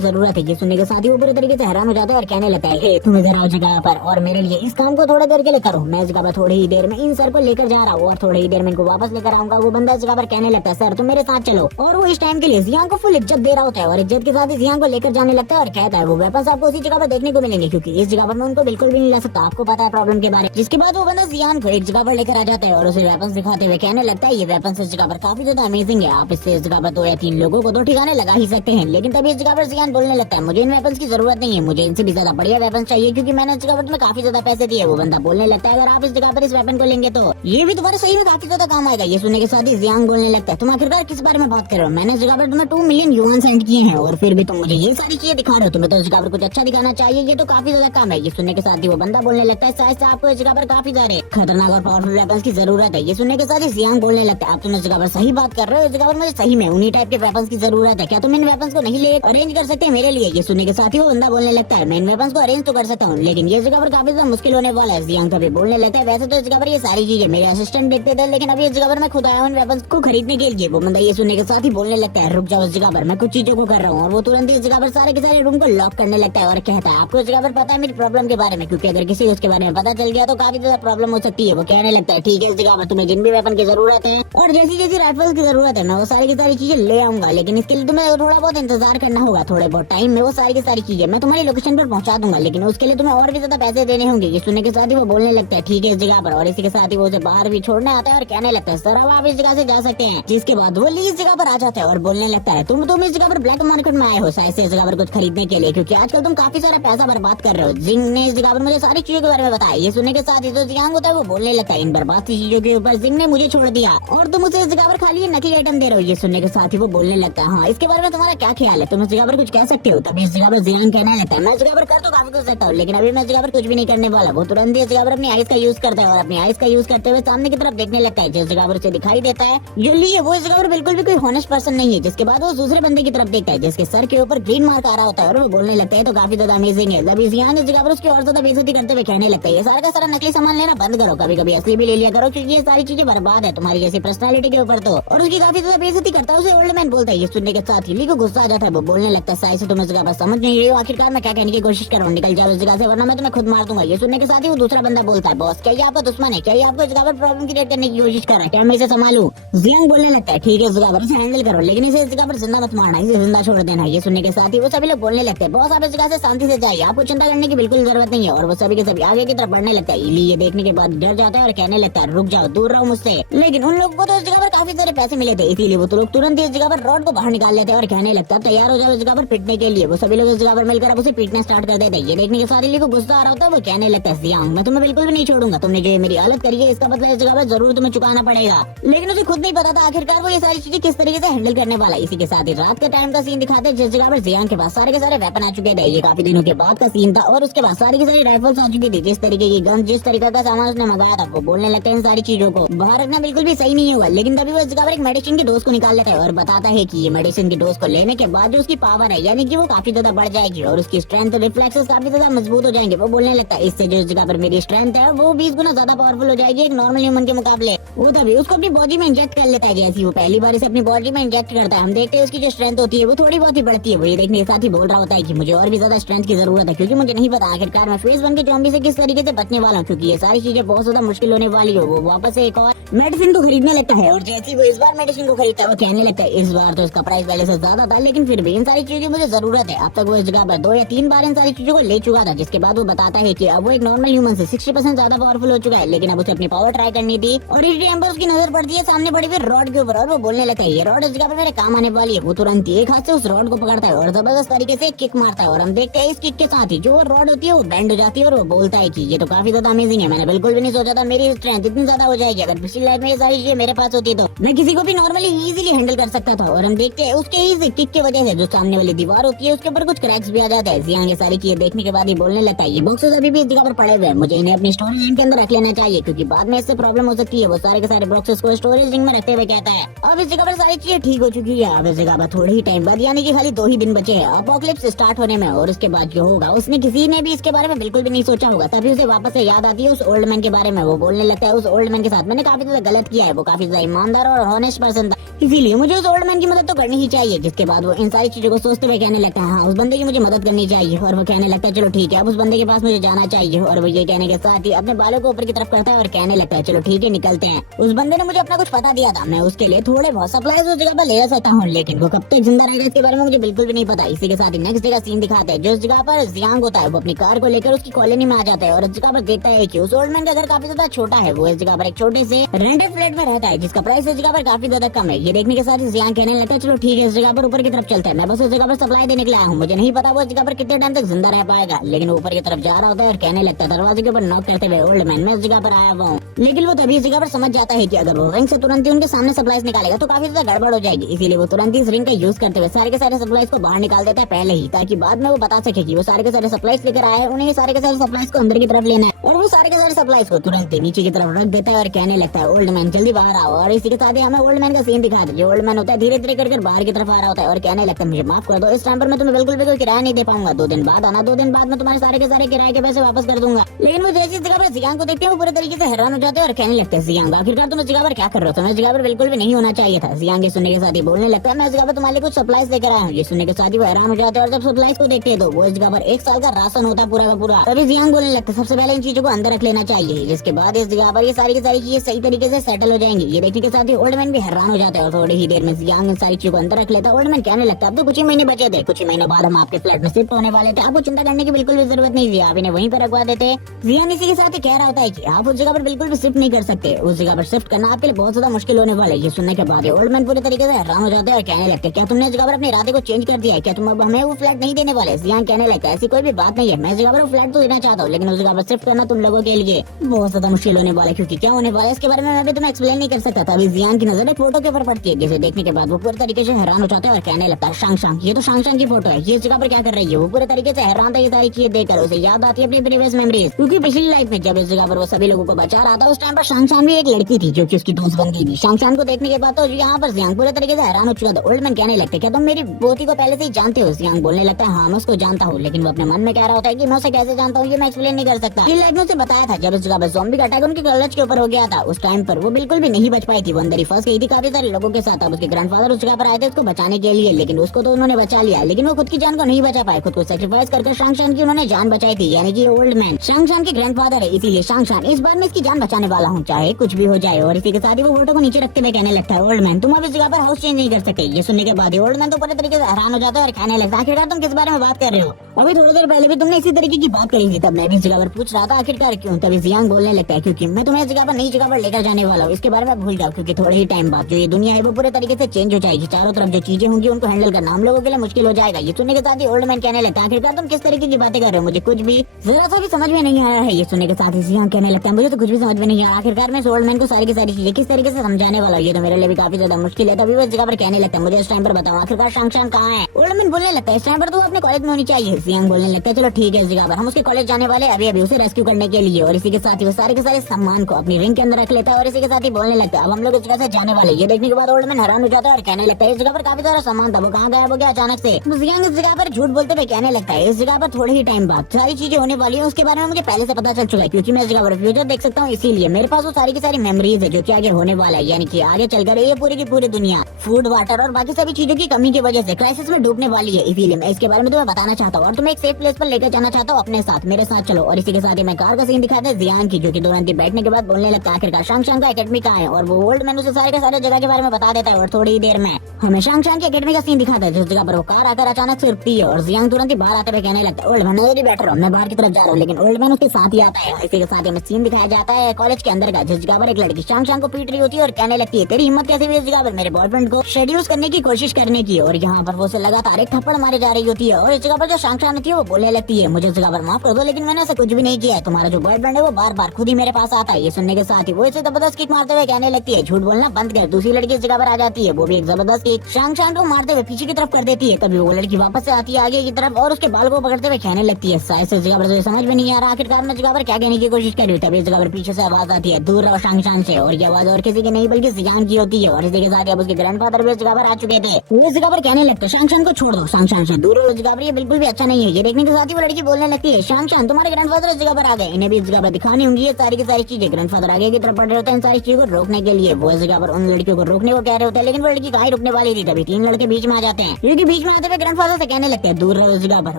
जरूरत है। ये सुनने के साथ ही वो पूरे तरीके से हैरान हो जाता है और कहने लगता है तुम इधर आओ जगह पर और मेरे लिए इस काम को थोड़ी देर के लिए करो, मैं इस जगह पर थोड़ी ही देर में इन सर को लेकर जा रहा हूँ और थोड़ी ही देर में इनको वापस लेकर आऊंगा। वो बंदा इस जगह पर कहने लगता है सर तुम मेरे साथ चलो और वो इस टाइम के लिए जियांग को फुल इज्जत दे रहा होता है और इज्जत के साथ ही जियांग को लेकर जाने लगता है और कहता है वो वेपन्स आपको उसी जगह पर देखने को मिलेंगे क्योंकि इस जगह पर मैं उनको बिल्कुल भी नहीं ला सकता, आपको पता है प्रॉब्लम के बारे में। जिसके बाद वो बंदा जियांग को एक जगह पर लेकर आ जाता है और उसे वेपन्स दिखाते हुए कहने लगता है ये वेपन्स इस जगह पर काफी ज्यादा अमेजिंग है, आप इससे इस जगह पर 2 या 3 लोगों को तो ठिकाने लगा ही सकते हैं। लेकिन तभी इस जगह पर जियांग बोलने लगता है मुझे इन वेपन्स की जरूरत नहीं है, मुझे इनसे भी ज्यादा बढ़िया वेपन्स चाहिए क्योंकि मैंने इस जगह पर तुम्हें काफी ज्यादा पैसे दिए। वो बंदा बोलने लगता है अगर आप इस जगह पर इस वेपन को लेंगे तो ये भी तुम्हारे सही में काफी ज्यादा काम आएगा। ये सुनने के साथ ही जियांग बोलने लगता है तुम आखिरकार किस बारे में बात कर रहे हो, मैंने इस जगह पर तुम्हें 2 मिलियन युआन सेंड किए हैं और फिर भी तुम मुझे ये सारी चीजें दिखा रहे हो, तुम्हें तो इस जगह पर कुछ अच्छा दिखाना चाहिए, ये तो काफी ज्यादा काम है। ये सुनने के साथ ही वो बंदा बोलने लगता है शायद से आपको इस जगह पर काफी सारे खतरनाक और पावरफुल वेपन्स की जरूरत है। ये सुनने के साथ ही जियांग बोलने लगता है आप तुम इस जगह पर सही बात कर रहे हो, इस जगह पर मुझे सही में उन्हीं टाइप के वेपन्स की जरूरत है, क्या तुम इन वेपन्स को नहीं ले अरेंज कर सकते मेरे लिए। ये सुनने के साथ ही वो बंदा बोलने लगता है मैं इन वेपन्स को अरेंज तो कर सकता हूँ लेकिन ये जगह पर काफी ज्यादा मुश्किल होने वाला है। जियांग तभी बोलने लगता है वैसे तो इस जगह पर ये सारी चीजें मेरे असिस्टेंट देखते थे लेकिन अभी इस जगह पर मैं खुद आया हूँ इन वेपन्स को खरीदने के लिए। वो बंदा ये सुनने के साथ ही बोलने लगता है रुक जाओ इस जगह पर मैं कुछ चीजों को कर रहा हूँ और वो तुरंत इस जगह पर सारे के सारे रूम को लॉक करने लगता है और कहता है आपको इस जगह पर पता है मेरी प्रॉब्लम के बारे में, क्योंकि अगर किसी को उसके बारे में पता चल गया तो काफी ज्यादा प्रॉब्लम हो सकती है। वो कहने लगता है ठीक है इस जगह पर तुम्हें जिन भी वेपन की जरूरत है और जैसी जैसी राइफल्स की जरूरत है मैं वो सारी की सारी चीजें ले आऊंगा, लेकिन इसके लिए तुम्हें थोड़ा बहुत इंतजार करना होगा, थोड़े बहुत टाइम में वो सारी की सारी चीजें मैं तुम्हारी लोकेशन पर पहुंचा दूंगा, लेकिन उसके लिए तुम्हें और भी ज्यादा पैसे देने होंगे। ये सुनने के साथ ही वो बोलने लगता है ठीक है इस जगह पर और इसी के साथ ही वो उसे बाहर भी छोड़ने आता है और कहने लगता है सर अब आप इस जगह से जा सकते हैं। जिसके बाद वो ली इस जगह पर आ जाता है और बोलने लगता है तुम इस जगह पर ब्लैक मार्केट में आए हो शायद से इस जगह पर कुछ खरीदने के लिए, क्योंकि आजकल तुम काफी सारा पैसा बर्बाद कर रहे हो। जिंग ने इस जगह पर मुझे सारी चीजों के बारे में बताया। ये सुनने के साथ ही जो जियांग होता है वो बोलने लगता है इन बर्बाद की चीजों के ऊपर जिंग ने मुझे छोड़ दिया और तुम उसे इस जगह पर खाली नकली आइटम दे रहे हो। ये सुनने के साथ ही वो बोलने लगता है हाँ इसके बारे में तुम्हारा क्या ख्याल है, तुम इस जगह पर कुछ कह सकते हो। तभी इस जगह पर जियांग कहने लगता है मैं इस जगह पर कर तो काफी कुछ सकता हूँ लेकिन अभी मैं इस जगह पर कुछ भी नहीं करने वाला। वो तुरंत ही इस जगह पर अपनी आइस का यूज करता है और अपनी आइस का यूज करते हुए सामने की तरफ देखने लगता है। जिस जगह पर उसे दिखाई देता है जो ली है वो इस जगह पर बिल्कुल भी कोई हॉनेस्ट पर्सन नहीं है। जिसके बाद वो दूसरे बंदे की तरफ देखता है जिसके सर के ऊपर ग्रीन मार्क आ रहा होता है और वो बोलने लगता है तो काफी ज्यादा अमेजिंग है। जब जियांग इस जगह पर उसकी और ज्यादा बेइज्जती करते हुए कहने लगता है ये सारा का सारा नकली सामान लेना बंद करो, कभी कभी असली भी ले लिया करो क्योंकि ये सारी चीजें बर्बाद है तुम्हारी जैसी पर्सनालिटी के ऊपर तो। और उसकी काफी ज्यादा बेइज्जती करता है उसे ओल्ड मैन बोलता है। ये सुनने के साथ ही ली को गुस्सा आ जाता है। वो बोलने लगता है शायद से तुम इस जगह पर समझ नहीं रही हो आखिरकार मैं क्या कहने की कोशिश कर रहा हूँ, निकल जाओ इस जगह से वरना मैं तुम्हें खुद मार दूंगा। ये सुनने के साथ ही वो दूसरा बंदा बोलता है बॉस क्या ये आपका दुश्मन है, क्या ये आपको इस जगह पर प्रॉब्लम क्रिएट करने की कोशिश कर रहा है, क्या मैं इसे संभालूं। जियांग बोलने लगता है ठीक है इस जगह पर इसे हैंडल करो लेकिन इसे इस जगह पर जिंदा मत मारना, इसे जिंदा छोड़ देना। ये सुनने के साथ ही वो सभी लोग बोलने लगते हैं बॉस आप इस जगह से शांति से जाइए, आपको चिंता करने की बिल्कुल जरूरत नहीं है। और वो सभी के सभी आगे की तरफ बढ़ने लगता है। ये देखने के बाद डर जाता है और कहने लगता है रुक जाओ दूर रहो मुझसे। लेकिन उन लोगों को तो इस जगह पर काफी सारे पैसे मिले थे इसीलिए वो तो लोग तुरंत ही इस जगह पर रॉड को बाहर निकाल लेते हैं और कहने लगता है तैयार हो जाओ इस जगह पर पिटने के लिए। वो सभी लोग इस जगह पर मिलकर अब उसे पीटना स्टार्ट कर देते हैं। ये देखने के साथ ही को गुस्सा आ रहा होता है। वो कहने लगता है जियांग मैं तुम्हें बिल्कुल भी नहीं छोड़ूंगा, तुमने जो ये मेरी हालत करी है इसका बदला इस जगह पर जरूर तुम्हें चुकाना पड़ेगा। लेकिन उसे खुद नहीं पता था आखिरकार वो ये सारी चीजें किस तरीके से हैंडल करने वाला। इसी के साथ ही रात के टाइम का सीन दिखाते हैं जिस जगह पर जियांग के पास सारे के सारे वेपन आ चुके थे। ये काफी दिनों के बाद का सीन था और उसके बाद सारी की सारी राइफल्स आ चुकी थी। जिस तरीके की गन जिस तरीके का सामान उसने मंगाया था वो बोलने लगता है इन सारी चीजों को बाहर रखना बिल्कुल भी सही नहीं हुआ। लेकिन तभी वो इस जगह पर एक मेडिसिन की डोज को निकाल लेता है और बताता है कि ये मेडिसिन की डोज को लेने के बाद जो उसकी पावर है यानी कि वो काफी ज्यादा बढ़ जाएगी और उसकी स्ट्रेंथ रिफ्लेक्सेस काफी ज्यादा मजबूत हो जाएंगे। वो बोलने लगता है इससे जो इस जगह पर मेरी स्ट्रेंथ है वो 20 गुना ज्यादा पावरफुल हो जाएगी एक नॉर्मल ह्यूमन के मुकाबले। वो तभी उसको अपनी बॉडी में इंजेक्ट कर लेता है। जैसे वो पहली बार इसे अपनी बॉडी में इंजेक्ट करता है हम देखते हैं उसकी जो स्ट्रेंथ होती है वो थोड़ी बहुत ही बढ़ती है। वो ये देखने के साथ ही बोल रहा होता है कि मुझे और भी ज्यादा स्ट्रेंथ की जरूरत है, क्योंकि मुझे नहीं पता आखिरकार मैं फेज 1 के ज़ॉम्बी से किस तरीके से बचने वाला हूँ, क्योंकि ये सारी चीजें बहुत ज्यादा मुश्किल होने वाली हो। वो वापस से एक और मेडिसिन को खरीदने लगता है और जैसे ही वो इस बार मेडिसिन को खरीदता है वो कहने लगता है इस बार तो इसका प्राइस पहले से ज्यादा था, लेकिन फिर भी इन सारी चीजों की मुझे जरूरत है। अब तक वो इस जगह पर 2 या 3 बार इन सारी चीजों को ले चुका था, जिसके बाद वो बताता है कि अब वो एक नॉर्मल ह्यूमन से 60% ज्यादा पावरफुल हो चुका है, लेकिन अब उसे अपनी पावर ट्राई करनी थी। और इस टाइम पर उसकी नजर पड़ती है सामने पड़ी हुई रॉड के ऊपर और वो बोलने लगता है ये रॉड इस जगह पर मेरे काम आने वाली है। वो तुरंत एक हाथ से उस रॉड को पकड़ता है और जबरदस्त तरीके से किक मारता है और हम देखते हैं इस किक के साथ ही जो रॉड होती है वो बैंड हो जाती है और वो बोलता है कि ये तो काफी ज्यादा अमेजिंग है, मैंने बिल्कुल भी नहीं सोचा था मेरी स्ट्रेंथ इतनी ज्यादा हो जाएगी। अगर पिछली लाइफ में ये सारी चीजें मेरे पास होती तो मैं किसी को भी नॉर्मली इजीली हैंडल कर सकता था। और हम देखते हैं उसके इस किक की वजह से जो सामने वाली दीवार होती है उसके ऊपर कुछ क्रैक्स भी आ जाता है। जियांग ये सारी चीजें देखने के बाद ही बोलने लगता है ये बॉक्सेस अभी भी इस जगह पर पड़े हुए हैं, मुझे इन्हें अपनी स्टोरेज रिंग के अंदर रख लेना चाहिए, क्योंकि बाद में इससे प्रॉब्लम हो सकती है। वो सारे के सारे बॉक्सेस को स्टोरेज रिंग में रखते हुए कहता है अब इस जगह पर सारी चीजें ठीक हो चुकी है। अब इस जगह पर थोड़े ही टाइम बाद यानी कि खाली 2 ही दिन बचे हैं अपोकलिप्स स्टार्ट होने में, और उसके बाद जो होगा उसने किसी ने भी इसके बारे में बिल्कुल भी नहीं सोचा होगा। तभी उसे वापस से याद आती है उस ओल्ड मैन के बारे में। वो बोलने लगता है उस ओल्ड मैन के साथ मैंने काफी ज्यादा गलत किया है, वो काफी ज्यादा ईमानदार और हॉनेस्ट पर्सन था, इसीलिए मुझे उस ओल्ड मैन की मदद तो करनी ही चाहिए। जिसके बाद वो इन सारी चीजों को सोचते हुए कहने लगता है हाँ उस बंदे की मुझे मदद करनी चाहिए। और वो कहने लगता है चलो ठीक है अब उस बंदे के पास मुझे जाना चाहिए। और वो ये कहने के साथ ही अपने बालों को ऊपर की तरफ करता है और कहने लगता है चलो ठीक है निकलते हैं। उस बंदे ने मुझे अपना कुछ पता दिया था, मैं उसके लिए थोड़े बहुत सप्लाईज उस जगह पर ले सकता हूँ, लेकिन वो कब तक जिंदा रहेगा इसके बारे में मुझे बिल्कुल भी नहीं पता। इसी के साथ ही नेक्स्ट जगह सीन दिखाते हैं जो इस जगह पर जियांग होता है वो अपनी कार को लेकर उसकी कॉलोनी में आ जाता है और इस जगह पर देखता है कि उस ओल्ड मैन का घर काफी ज्यादा छोटा है। वो इस जगह पर एक छोटे से रेंटेड फ्लैट में रहता है जिसका प्राइस इस जगह पर काफी ज्यादा कम है। ये देखने के साथ ही जियांग कहने लगता है चलो ठीक है इस जगह पर ऊपर की तरफ चलता है, मैं बस उस जगह पर सप्लाई देने के लिए आया हूँ, मुझे नहीं पता वो इस जगह पर कितने टाइम तक जिंदा रह पाएगा। लेकिन ऊपर की तरफ जा रहा होता है और कहने लगता है दरवाजे के ऊपर नॉक करते हुए ओल्ड मैन मैं इस जगह पर आया हुआ हूँ। लेकिन वो तभी इस जगह पर समझ जाता है कि अगर वो रिंग से तुरंत ही उनके सामने सप्लाईज निकालेगा तो काफी ज्यादा गड़बड़ हो जाएगी, इसीलिए वो तुरंत ही इस रिंग का यूज करते हुए सारे के सारे सप्लाईज को बाहर निकाल देता है पहले ही, ताकि बाद में वो बता सके कि वो सारे के सारे सप्लाईज लेकर आए हैं, उन्हें सारे के सारे सप्लाईज को अंदर की तरफ लेना है। और वो सारे के सारे सप्लाईज को तुरंत ही नीचे की तरफ रख देता है और कहने लगता है ओल्ड मैन जल्दी बाहर आओ। और इसी के साथ ही हमें ओल्ड मैन का सीन दिखा दे। ओल्ड मैन होता है धीरे धीरे कर बाहर की तरफ आ रहा होता है और कहने लगता है मुझे माफ कर दो, इस टाइम पर मैं तुम्हें बिल्कुल भी कोई किराया नहीं दे पाऊंगा, 2 दिन बाद आना, 2 दिन बाद मैं तुम्हारे सारे के सारे किराए के पैसे वापस कर दूंगा। लेकिन वो जैसी जगह पर जियांग को देखते हैं वो पूरे तरीके से हैरान हो जाते हैं और कहने लगते हैं जियांग आखिरकार तुम इस जगह पर क्या कर रहे हो, तुम्हें इस जगह पर बिल्कुल भी नहीं होना चाहिए था। जियांग ये सुनने के साथ ही बोलने लगता है मैं इस जगह पर तुम्हारे लिए कुछ सप्लाईज लेकर आया हूँ। ये सुनने के साथ ही वो हैरान हो जाते हैं और जब सप्लाईज को देखते हैं तो वो इस जगह पर 1 साल का राशन होता है पूरा का पूरा। तभी जियांग बोलने लगता है सबसे पहले इन चीजों को अंदर रख लेना चाहिए, जिसके बाद इस जगह पर ये सारी की सारी चीजें सही तरीके से सेटल हो जाएंगी। ये देखने के साथ ही ओल्ड मैन भी हैरान हो जाता है और थोड़ी ही देर में जियांग इन सारी चीजों को अंदर रख लेता है। ओल्ड मैन कहने लगता है अब तो कुछ ही महीने बचे थे, कुछ ही महीनों बाद हम आपके फ्लैट में शिफ्ट होने वाले थे, आपको चिंता करने की बिल्कुल भी जरूरत नहीं थी, आप इन्हें वहीं पर रखवा देते। जियांग इसी के साथ ही कह रहा होता है कि आप उस जगह पर बिल्कुल भी शिफ्ट नहीं कर सकते, उस जगह पर शिफ्ट करना आपके लिए बहुत ज्यादा मुश्किल होने वाला है। ये सुनने के बाद ओल्ड मैन पूरे तरीके से हैरान हो जाते हैं और कहने लगते हैं क्या तुमने इस जगह पर अपने इरादे को चेंज कर दिया है, क्या तुम अब हमें वो फ्लैट नहीं देने वाले। जियांग कहने लगता है ऐसी कोई भी बात नहीं है, मैं इस जगह पर फ्लैट तो देना चाहता हूँ, लेकिन उस जगह पर शिफ्ट करना तुम लोगों के लिए बहुत ज्यादा मुश्किल होने वाला है, क्योंकि क्या होने वाला है इसके बारे में मैं भी तुम्हें एक्सप्लेन नहीं कर सकता था। अभी जियांग की नजर एक फोटो के ऊपर पड़ती है, जिसे देखने के बाद वो पूरे तरीके से हैरान हो जाते हैं और कहने लगता है शांग शांग ये तो शांग शांग की फोटो है, ये इस जगह पर क्या कर रही है। वो पूरे तरीके से हैरान था ये सारी चीजें देखकर, उसे याद आती है अपनी प्रीवियस मेमोरीज, क्योंकि पिछली लाइफ में जब इस जगह पर वो सभी लोगों को बचा रहा था उस टाइम पर शांग शांग भी एक लड़की थी जो कि उसकी दोस्त बन गई थी। शांग शांग को देखने के बाद तो यहाँ पर जियांग पूरे तरीके से हैरान हो चुका था। ओल्ड मैन कहने लगते क्या तुम मेरी पोती को पहले से ही जानते हो। जियांग बोलने लगता है हाँ मैं उसको जानता हूँ, लेकिन वो अपने मन में कह रहा होता है कि मैं उसे कैसे जानता हूँ ये मैं एक्सप्लेन नहीं कर सकता। इन लाइफ में उसे बताया था जब इस जगह पर ज़ॉम्बी का अटैक उनके कॉलेज के ऊपर हो गया था, उस टाइम पर वो बिल्कुल भी नहीं बच पाई थी, वो अंदर ही फंस गई थी काफी सारे लोगों के साथ। अब उसके ग्रैंडफादर उस जगह पर आए थे उसको बचाने के लिए, लेकिन उसको तो उन्होंने बचा लिया, लेकिन वो खुद की जान को नहीं बचा पाए, खुद को सेक्रीफाइस करके शांग शांग की उन्होंने जान बचाई थी, यानी कि ओल्ड मैन शांग शांग के ग्रैंडफादर है, इसीलिए शांग शांग इस बार मैं इसकी जान बचाने वाला हूँ चाहे कुछ भी हो जाए। और इसी के साथ ही वो फोटो को नीचे रखते हुए कहने लगता है ओल्ड मैन तुम अब इस जगह पर हाउस चेंज नहीं कर सकते। ये सुनने के बाद ओल्ड मैन तो पूरे तरीके से हैरान हो जाता है और कहने लगता है आखिरकार तुम किस बारे में बात कर रहे हो, अभी थोड़ी देर पहले भी तुमने इसी तरीके की बात करी थी, तब मैं भी इस जगह पर पूछ रहा था आखिरकार क्यों। तभी जियांग बोलने लगता है क्योंकि मैं तुम्हें इस जगह पर नई जगह पर लेकर जाने वाला हूँ, इसके बारे में भूल जाओ, क्योंकि थोड़े ही टाइम बाद जो ये दुनिया है वो पूरे तरीके से चेंज हो जाएगी, चारों तरफ जो चीजें होंगी उनको हैंडल करना हम लोगों के लिए मुश्किल हो जाएगा। ये सुनने के साथ ही ओल्ड मैन कहने लगता है आखिरकार तुम किस तरीके की बातें कर रहे हो, मुझे कुछ भी जरा सा भी समझ में नहीं आ रहा है। ये सुनने के साथ ही जियांग कहने लगता है मुझे तो कुछ भी समझ में नहीं आ रहा, आखिरकार मैं ओल्ड मैन को सारी की सारी चीजें किस तरीके से समझाने वाला हूँ, ये तो मेरे लिए भी काफी ज्यादा मुश्किल है। तभी वो इस जगह पर कहने लगता है मुझे इस टाइम पर बताओ आखिरकार शांग शांग कहाँ है। ओल्ड मैन बोलने लगता है इस टाइम पर तो अपने कॉलेज में होनी चाहिए। जियांग बोलने लगता है चलो ठीक है इस जगह पर हम उसके कॉलेज जाने वाले अभी अभी उसे रेस्क्यू करने के लिए। और इसी के साथ ही वो सारे के सारे सामान को अपनी रिंग के अंदर रख लेता है और इसी के साथ ही बोलने लगता है अब हम लोग इस जगह से जाने वाले। ये देखने के बाद ओल्ड मैन हैरान हो जाता है और कहने लगता है इस जगह पर काफी सारा सामान था वो कहाँ गायब हो गया अचानक से। जियांग इस जगह पर झूठ बोलते हुए कहने लगता है इस जगह पर थोड़े ही टाइम बाद सारी चीजें होने वाली है उसके बारे में मुझे पहले से पता चल चुका है क्योंकि मैं इस जगह पर फ्यूचर देख सकता हूँ इसीलिए मेरे पास वो सारी की सारी मेमोरीज है जो कि आगे होने वाला है। यानी कि आगे चलकर ये पूरी की पूरी दुनिया फूड वाटर और बाकी सभी चीजों की कमी की वजह से क्राइसिस में डूबने वाली है। इसीलिए मैं इसके बारे में तुम्हें बताना चाहता हूँ और तुम्हें एक सेफ प्लेस पर लेकर जाना चाहता हूँ अपने साथ मेरे साथ चलो। और इसी के साथ ही मैं कार का सीन दिखाता है जियांग की जो कि तुरंत ही बैठने के बाद बोलने लगता है आखिरकार शांग शांग का एकेडमी कहाँ है। और वो ओल्ड मैन उसे सारे के सारे जगह के बारे में बता देता है और थोड़ी ही देर में हमें शांग शांग की एकेडमी का सीन दिखाता है जिस जगह पर वो कार आकर अचानक से रुकती है। और जियांग तुरंत ही बाहर आते हुए कहने लगता है ओल्ड मैन इधर बैठ रहा हूँ मैं बाहर की तरफ जा रहा हूँ। लेकिन ओल्ड मैन उसके साथ ही आता है। इसी के साथ हमें सीन दिखाया जाता है कॉलेज के अंदर का जिस जगह पर एक लड़की शांग शांग को पीट रही होती है और कहने लगती है तेरी हिम्मत कैसे हुई इस जगह पर मेरे बॉयफ्रेंड को शेड्यूस करने की कोशिश करने की। और यहाँ पर वो उसे लगातार एक थप्पड़ मारे जा रही होती है। और इस जगह पर जो शांग शांग थी वो बोलने लगती है मुझे इस जगह पर माफ कर दो लेकिन मैंने ऐसा कुछ भी नहीं किया है। तुम्हारा जो बॉयफ्रेंड है वो बार बार खुद ही मेरे पास आता है। ये सुनने के साथ ही वो इसे जबरदस्त किक मारते हुए कहने लगती है झूठ बोलना बंद कर। दूसरी लड़की इस जगह पर आ जाती है वो भी एक जबरदस्त किक शांग शांग को मारते हुए पीछे की तरफ कर देती है। तभी वो लड़की वापस से आती है आगे की तरफ और उसके बाल को पकड़ते हुए कहने लगती है शायद से इस जगह पर समझ में नहीं आ रहा आखिरकार मैं जगह पर क्या कहने की कोशिश कर रही हूँ। तभी इस जगह पर पीछे से आवाज आती है दूर रहो शांग शांग से। और ये आवाज और किसी की नहीं बल्कि जियांग की होती है। और इसी के साथ अब उसके ग्रैंडफादर भी इस जगह पर आ चुके थे। वो इस जगह पर कहने लगते शांग शांग को छोड़ दो शांग शांग से दूर रहो इस जगह पर ये बिल्कुल भी अच्छा नहीं है। ये देखने के साथ ही वो लड़की बोलने लगती है शांग शांग तुम्हारे ग्रैंडफादर इस जगह पर आ गए इन्हें भी इस जगह पर दिखानी होंगी ये सारी की सारी चीजें। ग्रैंडफादर आगे की तरफ बढ़ रहे होते हैं इन सारी चीजों को रोकने के लिए। वो इस जगह पर उन लड़कियों को रोकने को कह रहे होते हैं लेकिन वो लड़की कहीं रुकने वाली थी। तभी तीन लड़के बीच में आ जाते हैं क्योंकि बीच में आते हुए ग्रैंडफादर से कहने लगते हैं दूर रहो इस जगह पर।